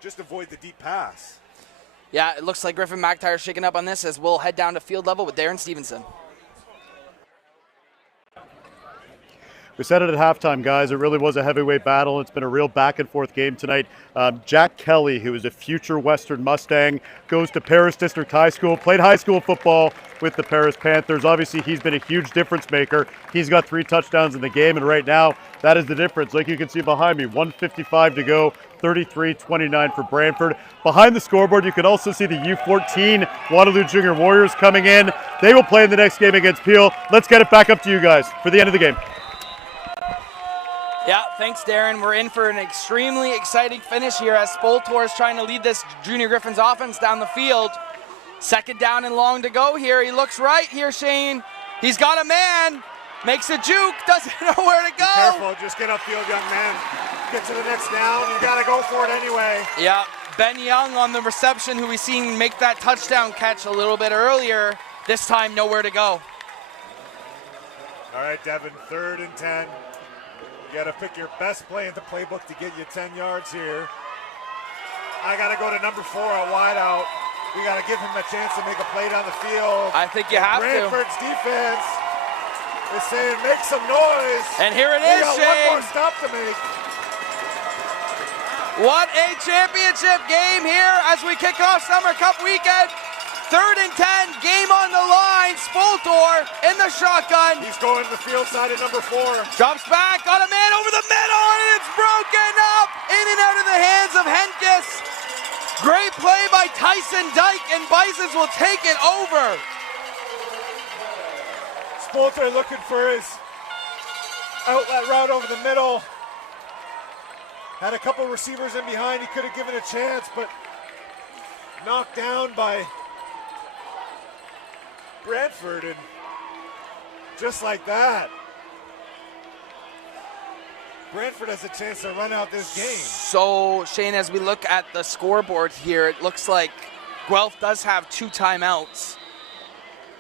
just avoid the deep pass. Yeah, it looks like Griffin McIntyre shaking up on this as we'll head down to field level with Darren Stevenson. We said it at halftime, guys. It really was a heavyweight battle. It's been a real back-and-forth game tonight. Jack Kelly, who is a future Western Mustang, goes to Paris District High School, played high school football with the Paris Panthers. Obviously, he's been a huge difference maker. He's got 3 touchdowns in the game, and right now, that is the difference. Like you can see behind me, 1:55 to go, 33-29 for Brantford. Behind the scoreboard, you can also see the U14 Waterloo Junior Warriors coming in. They will play in the next game against Peel. Let's get it back up to you guys for the end of the game. Yeah, thanks, Darren. We're in for an extremely exciting finish here as Spoltor is trying to lead this Junior Griffin's offense down the field. Second down and long to go here. He looks right here, Shane. He's got a man. Makes a juke. Doesn't know where to go. Be careful. Just get upfield, young man. Get to the next down. You got to go for it anyway. Yeah, Ben Young on the reception, who we seen make that touchdown catch a little bit earlier. This time, nowhere to go. All right, Devin, 3rd and 10. You got to pick your best play in the playbook to get you 10 yards here. I got to go to number 4 a wide out. We got to give him a chance to make a play down the field. I think you have to. Brantford's defense is saying make some noise. And here it is, Shane. One more stop to make. What a championship game here as we kick off Summer Cup weekend. 3rd and 10, game on the line. Spoltor in the shotgun. He's going to the field side of number 4. Drops back, got a man over the middle, and it's broken up in and out of the hands of Henkes. Great play by Tyson Dyke, and Bisons will take it over. Spoltor looking for his outlet route over the middle. Had a couple receivers in behind. He could have given a chance, but knocked down by Brantford, and just like that, Brantford has a chance to run out this game. So, Shane, as we look at the scoreboard here, it looks like Guelph does have 2 timeouts.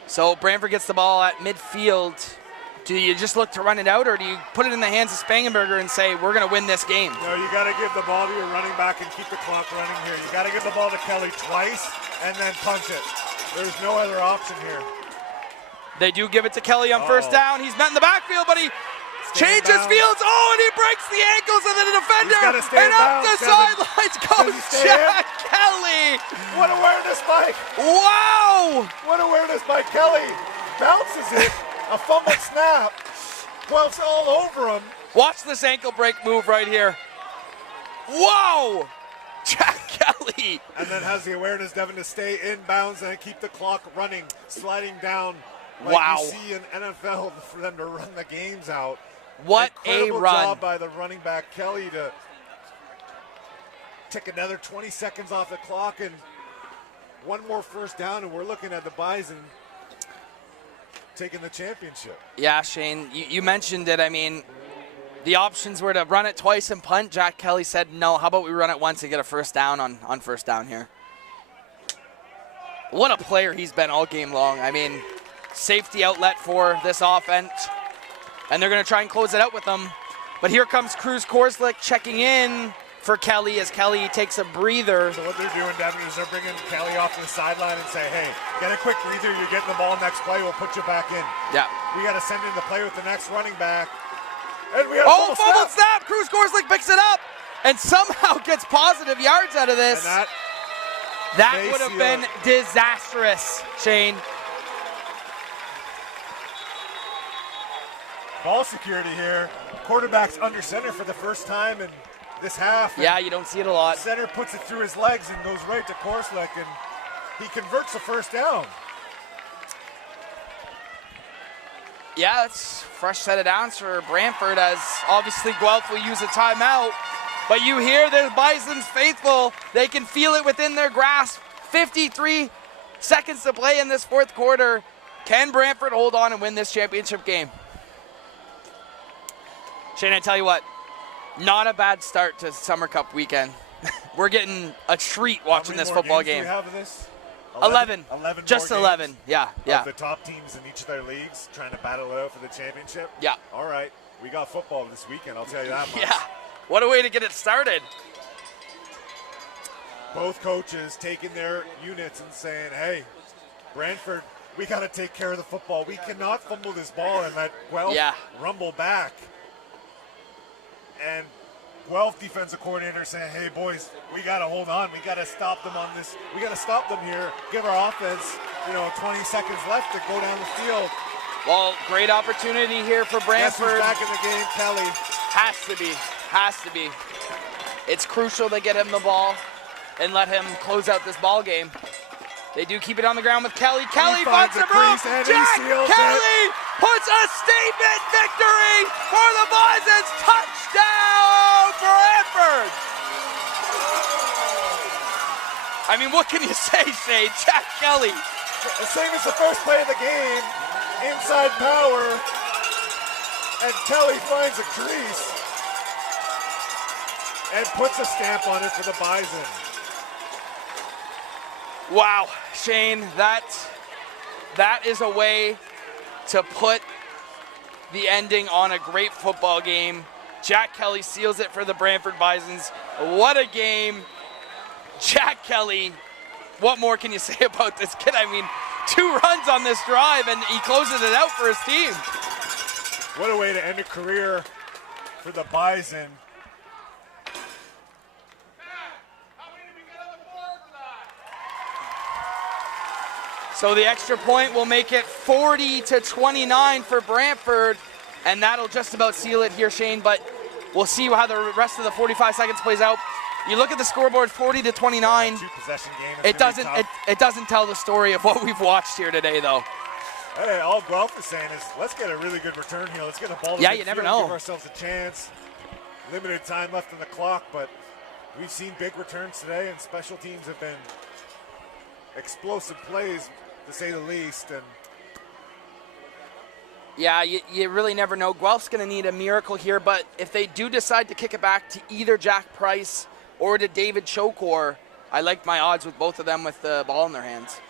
So Brantford gets the ball at midfield. Do you just look to run it out, or do you put it in the hands of Spangenberger and say, we're going to win this game? No, you got to give the ball to your running back and keep the clock running here. You got to give the ball to Kelly twice and then punt it. There's no other option here. They do give it to Kelly on first down. He's met in the backfield, but he changes fields. Oh, and he breaks the ankles of the defender. And up the sidelines goes Jack Kelly. What awareness by. Wow. What awareness by Kelly. Bounces it. A fumble snap. Guelph's all over him. Watch this ankle break move right here. Whoa. Jack Kelly. And then has the awareness, Devin, to stay in bounds and keep the clock running, sliding down. Like wow. You see in NFL for them to run the games out. What Incredible a run. job by the running back Kelly to take another 20 seconds off the clock and one more first down, and we're looking at the Bison taking the championship. Yeah, Shane, you mentioned it. I mean, the options were to run it twice and punt. Jack Kelly said, no, how about we run it once and get a first down on first down here. What a player he's been all game long. I mean, safety outlet for this offense. And they're going to try and close it out with them. But here comes Cruz Korslick checking in for Kelly as Kelly takes a breather. So what they're doing, Devin, is they're bringing Kelly off to the sideline and say, hey, get a quick breather, you're getting the ball next play, we'll put you back in. Yeah. We got to send in the play with the next running back. And we have fumble snap. Cruz Korslick picks it up and somehow gets positive yards out of this. And that would have been disastrous, Shane. Ball security here. Quarterback's under center for the first time in this half. Yeah, you don't see it a lot. Center puts it through his legs and goes right to Korslick, and he converts the first down. Yeah, it's fresh set of downs for Brantford, as obviously Guelph will use a timeout. But you hear the Bison's faithful. They can feel it within their grasp. 53 seconds to play in this fourth quarter. Can Brantford hold on and win this championship game? Shane, I tell you what, not a bad start to Summer Cup weekend. We're getting a treat watching this football game. How many more games do we have of this? 11. 11 Just more 11. games Yeah. of the top teams in each of their leagues trying to battle it out for the championship? Yeah. All right. We got football this weekend, I'll tell you that much. Yeah. What a way to get it started. Both coaches taking their units and saying, hey, Brantford, we got to take care of the football. We cannot fumble this ball and let Guelph rumble back. And Guelph defensive coordinator saying, hey, boys, we got to hold on. We got to stop them on this. We got to stop them here. Give our offense, 20 seconds left to go down the field. Well, great opportunity here for Brantford. Guess who's back in the game, Kelly. Has to be. It's crucial to get him the ball and let him close out this ball game. They do keep it on the ground with Kelly. Kelly finds some room. Jack Kelly puts a statement victory for the Bisons. Touchdown, Brantford. I mean, what can you say, Shane? Jack Kelly. Same as the first play of the game. Inside power. And Kelly finds a crease and puts a stamp on it for the Bison. Wow, Shane, that is a way to put the ending on a great football game. Jack Kelly seals it for the Brantford Bisons. What a game. Jack Kelly, what more can you say about this kid? I mean, 2 runs on this drive, and he closes it out for his team. What a way to end a career for the Bison. So the extra point will make it 40-29 for Brantford, and that'll just about seal it here, Shane, but we'll see how the rest of the 45 seconds plays out. You look at the scoreboard, 40-29. 2-possession game. It doesn't tell the story of what we've watched here today, though. Hey, all Guelph is saying is, let's get a really good return here. Let's get the ball to you never know. Give ourselves a chance. Limited time left on the clock, but we've seen big returns today, and special teams have been explosive plays, to say the least. And Yeah, you really never know. Guelph's going to need a miracle here, but if they do decide to kick it back to either Jack Price or to David Chokor, I like my odds with both of them with the ball in their hands.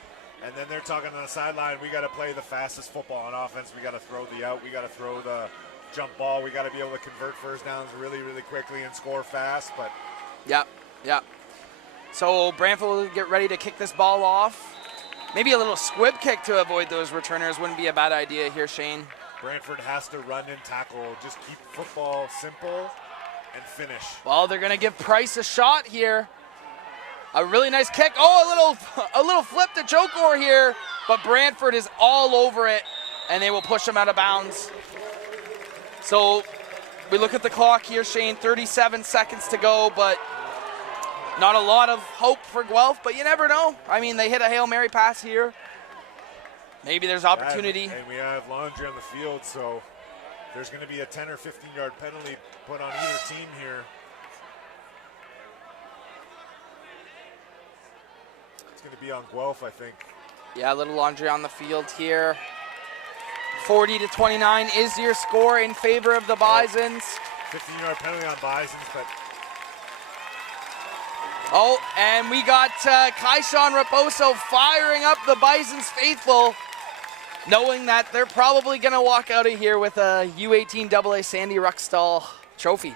And then they're talking on the sideline, we got to play the fastest football on offense. We got to throw the out. We got to throw the jump ball. We got to be able to convert first downs really, really quickly and score fast. But Yep. So Brantford will get ready to kick this ball off. Maybe a little squib kick to avoid those returners wouldn't be a bad idea here, Shane. Brantford has to run and tackle. Just keep football simple and finish. Well, they're going to give Price a shot here. A really nice kick. Oh, a little flip to Chokor here, but Brantford is all over it, and they will push him out of bounds. So we look at the clock here, Shane, 37 seconds to go, but not a lot of hope for Guelph, but you never know. I mean, they hit a Hail Mary pass here. Maybe there's opportunity. And we have Laundry on the field, so there's going to be a 10 or 15-yard penalty put on either team here. It's going to be on Guelph, I think. Yeah, a little Laundry on the field here. 40-29 is your score in favor of the Bisons. 15-yard penalty on Bisons, but oh, and we got Kaishan Raposo firing up the Bison's faithful, knowing that they're probably going to walk out of here with a U18 AA Sandy Ruckstall trophy.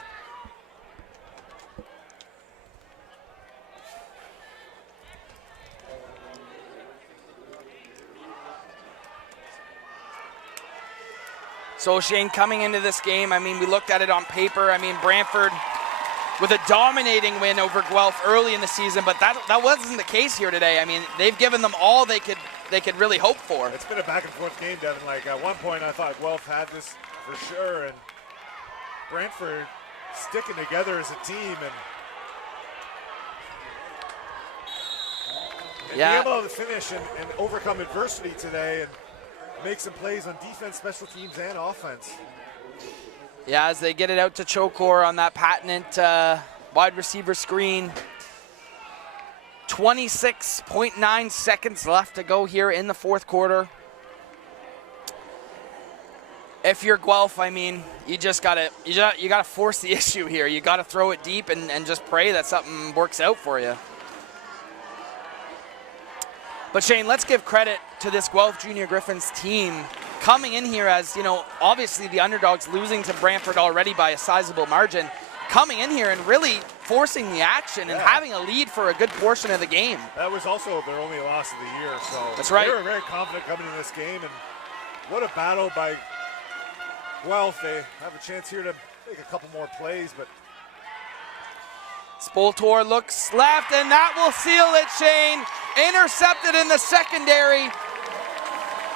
So Shane, coming into this game, I mean, we looked at it on paper. I mean, Brantford with a dominating win over Guelph early in the season, but that wasn't the case here today. I mean, they've given them all they could really hope for. It's been a back and forth game, Devin. Like at one point I thought Guelph had this for sure, and Brantford sticking together as a team and yeah, being able to finish and overcome adversity today and make some plays on defense, special teams, and offense. Yeah, as they get it out to Chokor on that patent wide receiver screen. 26.9 seconds left to go here in the fourth quarter. If you're Guelph, I mean, you gotta force the issue here. You gotta throw it deep and just pray that something works out for you. But Shane, let's give credit to this Guelph Junior Griffins team coming in here as, you know, obviously the underdogs losing to Brantford already by a sizable margin, coming in here and really forcing the action and having a lead for a good portion of the game. That was also their only loss of the year, so that's right. They were very confident coming into this game, and what a battle by Guelph. They have a chance here to make a couple more plays, but Spoltor looks left, and that will seal it, Shane. Intercepted in the secondary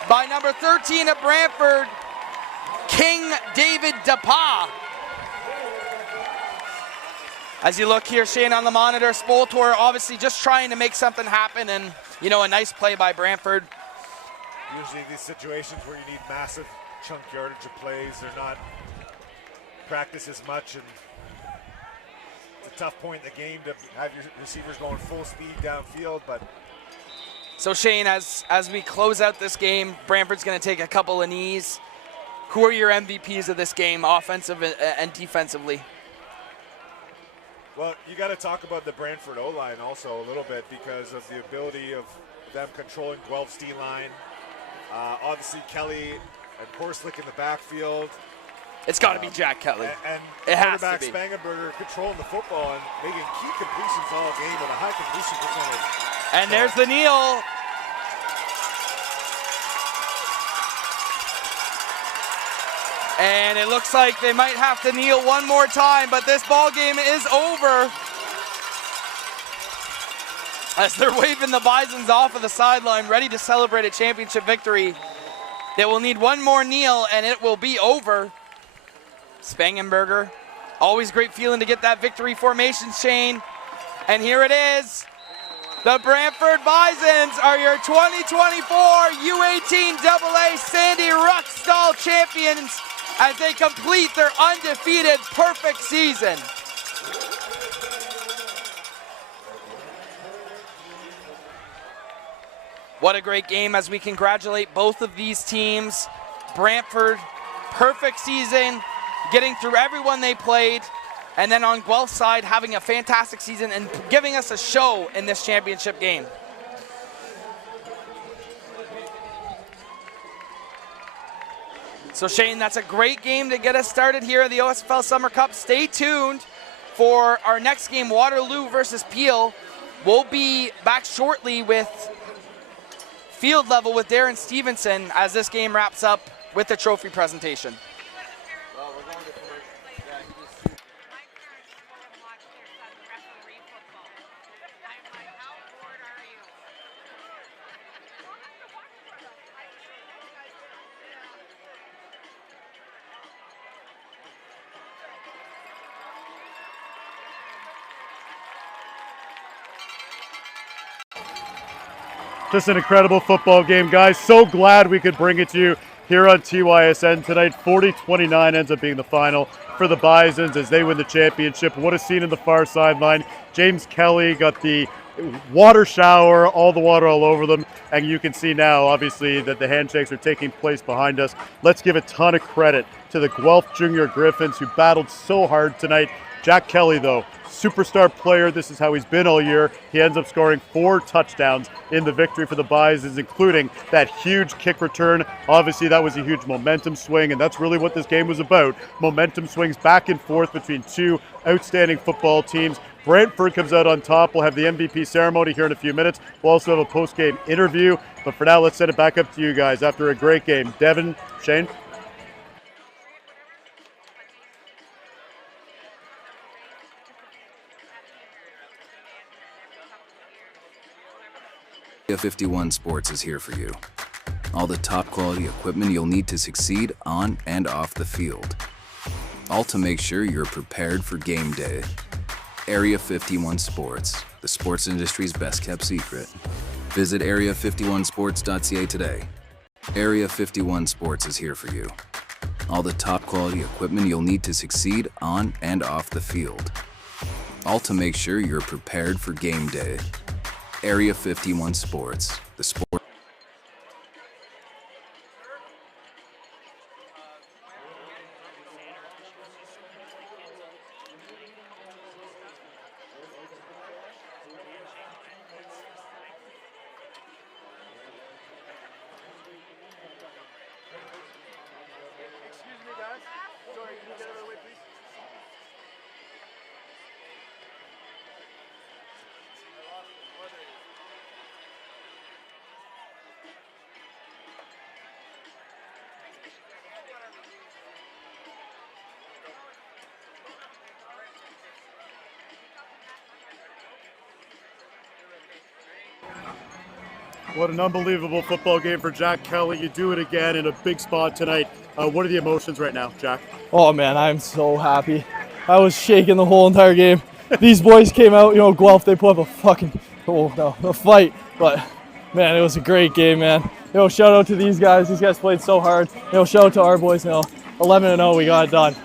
by number 13 of Brantford, King David DePa. As you look here, Shane, on the monitor, Spoltor obviously just trying to make something happen, and, you know, a nice play by Brantford. Usually these situations where you need massive chunk yardage of plays, they're not practiced as much, and it's a tough point in the game to have your receivers going full speed downfield, but so Shane, as we close out this game, Brantford's going to take a couple of knees. Who are your MVPs of this game, offensive and defensively? Well, you got to talk about the Brantford O-line also a little bit because of the ability of them controlling Guelph's D-line. Obviously, Kelly and Korslick in the backfield. It's got to be Jack Kelly. And it has quarterback to be. Spangenberger controlling the football and making key completions all game with a high completion percentage. And there's the kneel. And it looks like they might have to kneel one more time, but this ball game is over. As they're waving the Bisons off of the sideline, ready to celebrate a championship victory. They will need one more kneel, and it will be over. Spangenberger, always great feeling to get that victory formation, Shane. And here it is. The Brantford Bisons are your 2024 U18 AA Sandy Ruckstall champions as they complete their undefeated perfect season. What a great game as we congratulate both of these teams. Brantford, perfect season, getting through everyone they played, and then on Guelph's side, having a fantastic season and giving us a show in this championship game. So Shane, that's a great game to get us started here at the OSFL Summer Cup. Stay tuned for our next game, Waterloo versus Peel. We'll be back shortly with field level with Darren Stevenson as this game wraps up with the trophy presentation. Well, we're going to commercial. Yeah, he just shoot. My parents want to watch their son referee football. I'm like, how bored are you? Just an incredible football game, guys. So glad we could bring it to you here on TYSN tonight. 40-29 ends up being the final for the Bisons as they win the championship. What a scene in the far sideline. James Kelly got the water shower, all the water all over them, and you can see now, obviously, that the handshakes are taking place behind us. Let's give a ton of credit to the Guelph Junior Griffins who battled so hard tonight. Jack Kelly, though, superstar player. This is how he's been all year. He ends up scoring 4 touchdowns in the victory for the Bisons, including that huge kick return. Obviously, that was a huge momentum swing, and that's really what this game was about. Momentum swings back and forth between two outstanding football teams. Brantford comes out on top. We'll have the MVP ceremony here in a few minutes. We'll also have a post-game interview. But for now, let's send it back up to you guys after a great game. Devin, Shane? Area 51 Sports is here for you. All the top quality equipment you'll need to succeed on and off the field. All to make sure you're prepared for game day. Area 51 Sports, the sports industry's best kept secret. Visit area51sports.ca today. Area 51 Sports is here for you. All the top quality equipment you'll need to succeed on and off the field. All to make sure you're prepared for game day. Area 51 Sports, the sport. Excuse me, guys. Sorry, can you get out of the way, please? What an unbelievable football game for Jack Kelly. You do it again in a big spot tonight. What are the emotions right now, Jack? Oh man, I'm so happy. I was shaking the whole entire game. These boys came out, Guelph, they put up a fight. But man, it was a great game, man. Shout out to these guys. These guys played so hard. Shout out to our boys. 11-0, we got it done.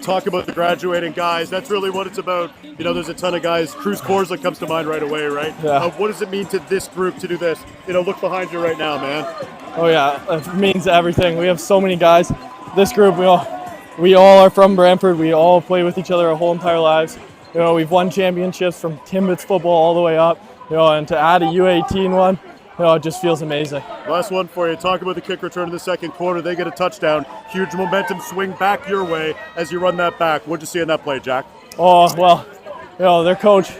Talk about the graduating guys. That's really what it's about. There's a ton of guys. Cruz Corza comes to mind right away, right? Yeah. What does it mean to this group to do this? Look behind you right now, man. Oh yeah, it means everything. We have so many guys. This group, we all are from Brantford. We all play with each other our whole entire lives. We've won championships from Timbits football all the way up. And to add a U18 one, it just feels amazing. Last one for you. Talk about the kick return in the second quarter. They get a touchdown. Huge momentum swing back your way as you run that back. What'd you see in that play, Jack? Oh, well, their coach,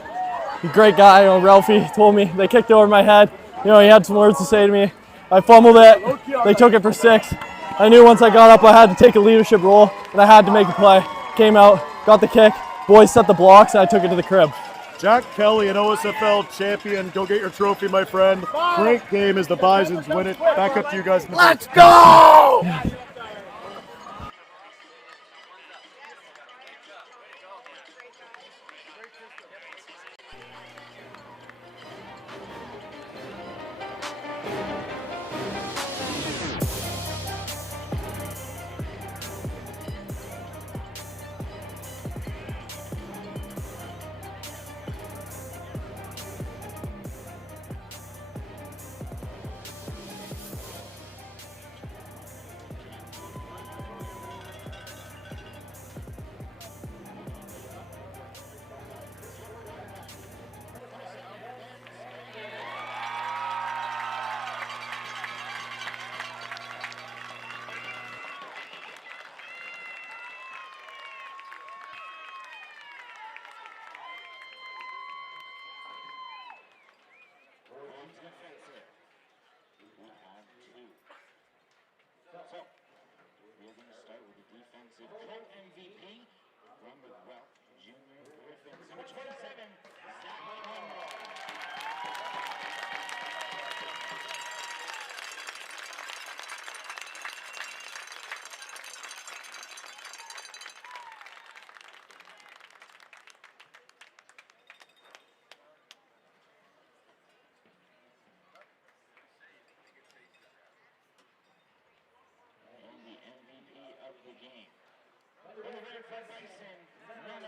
a great guy, Ralphie, told me they kicked over my head. He had some words to say to me. I fumbled it. They took it for 6. I knew once I got up I had to take a leadership role and I had to make a play. Came out, got the kick. Boys set the blocks and I took it to the crib. Jack Kelly, an OSFL champion. Go get your trophy, my friend. Great game as the Bisons win it. Back up to you guys. Let's go! defensive co-MVP from the Guelph Junior Griffins. Number 27, Zachary Monroe. And the MVP of the game. For the Brantford Bison, number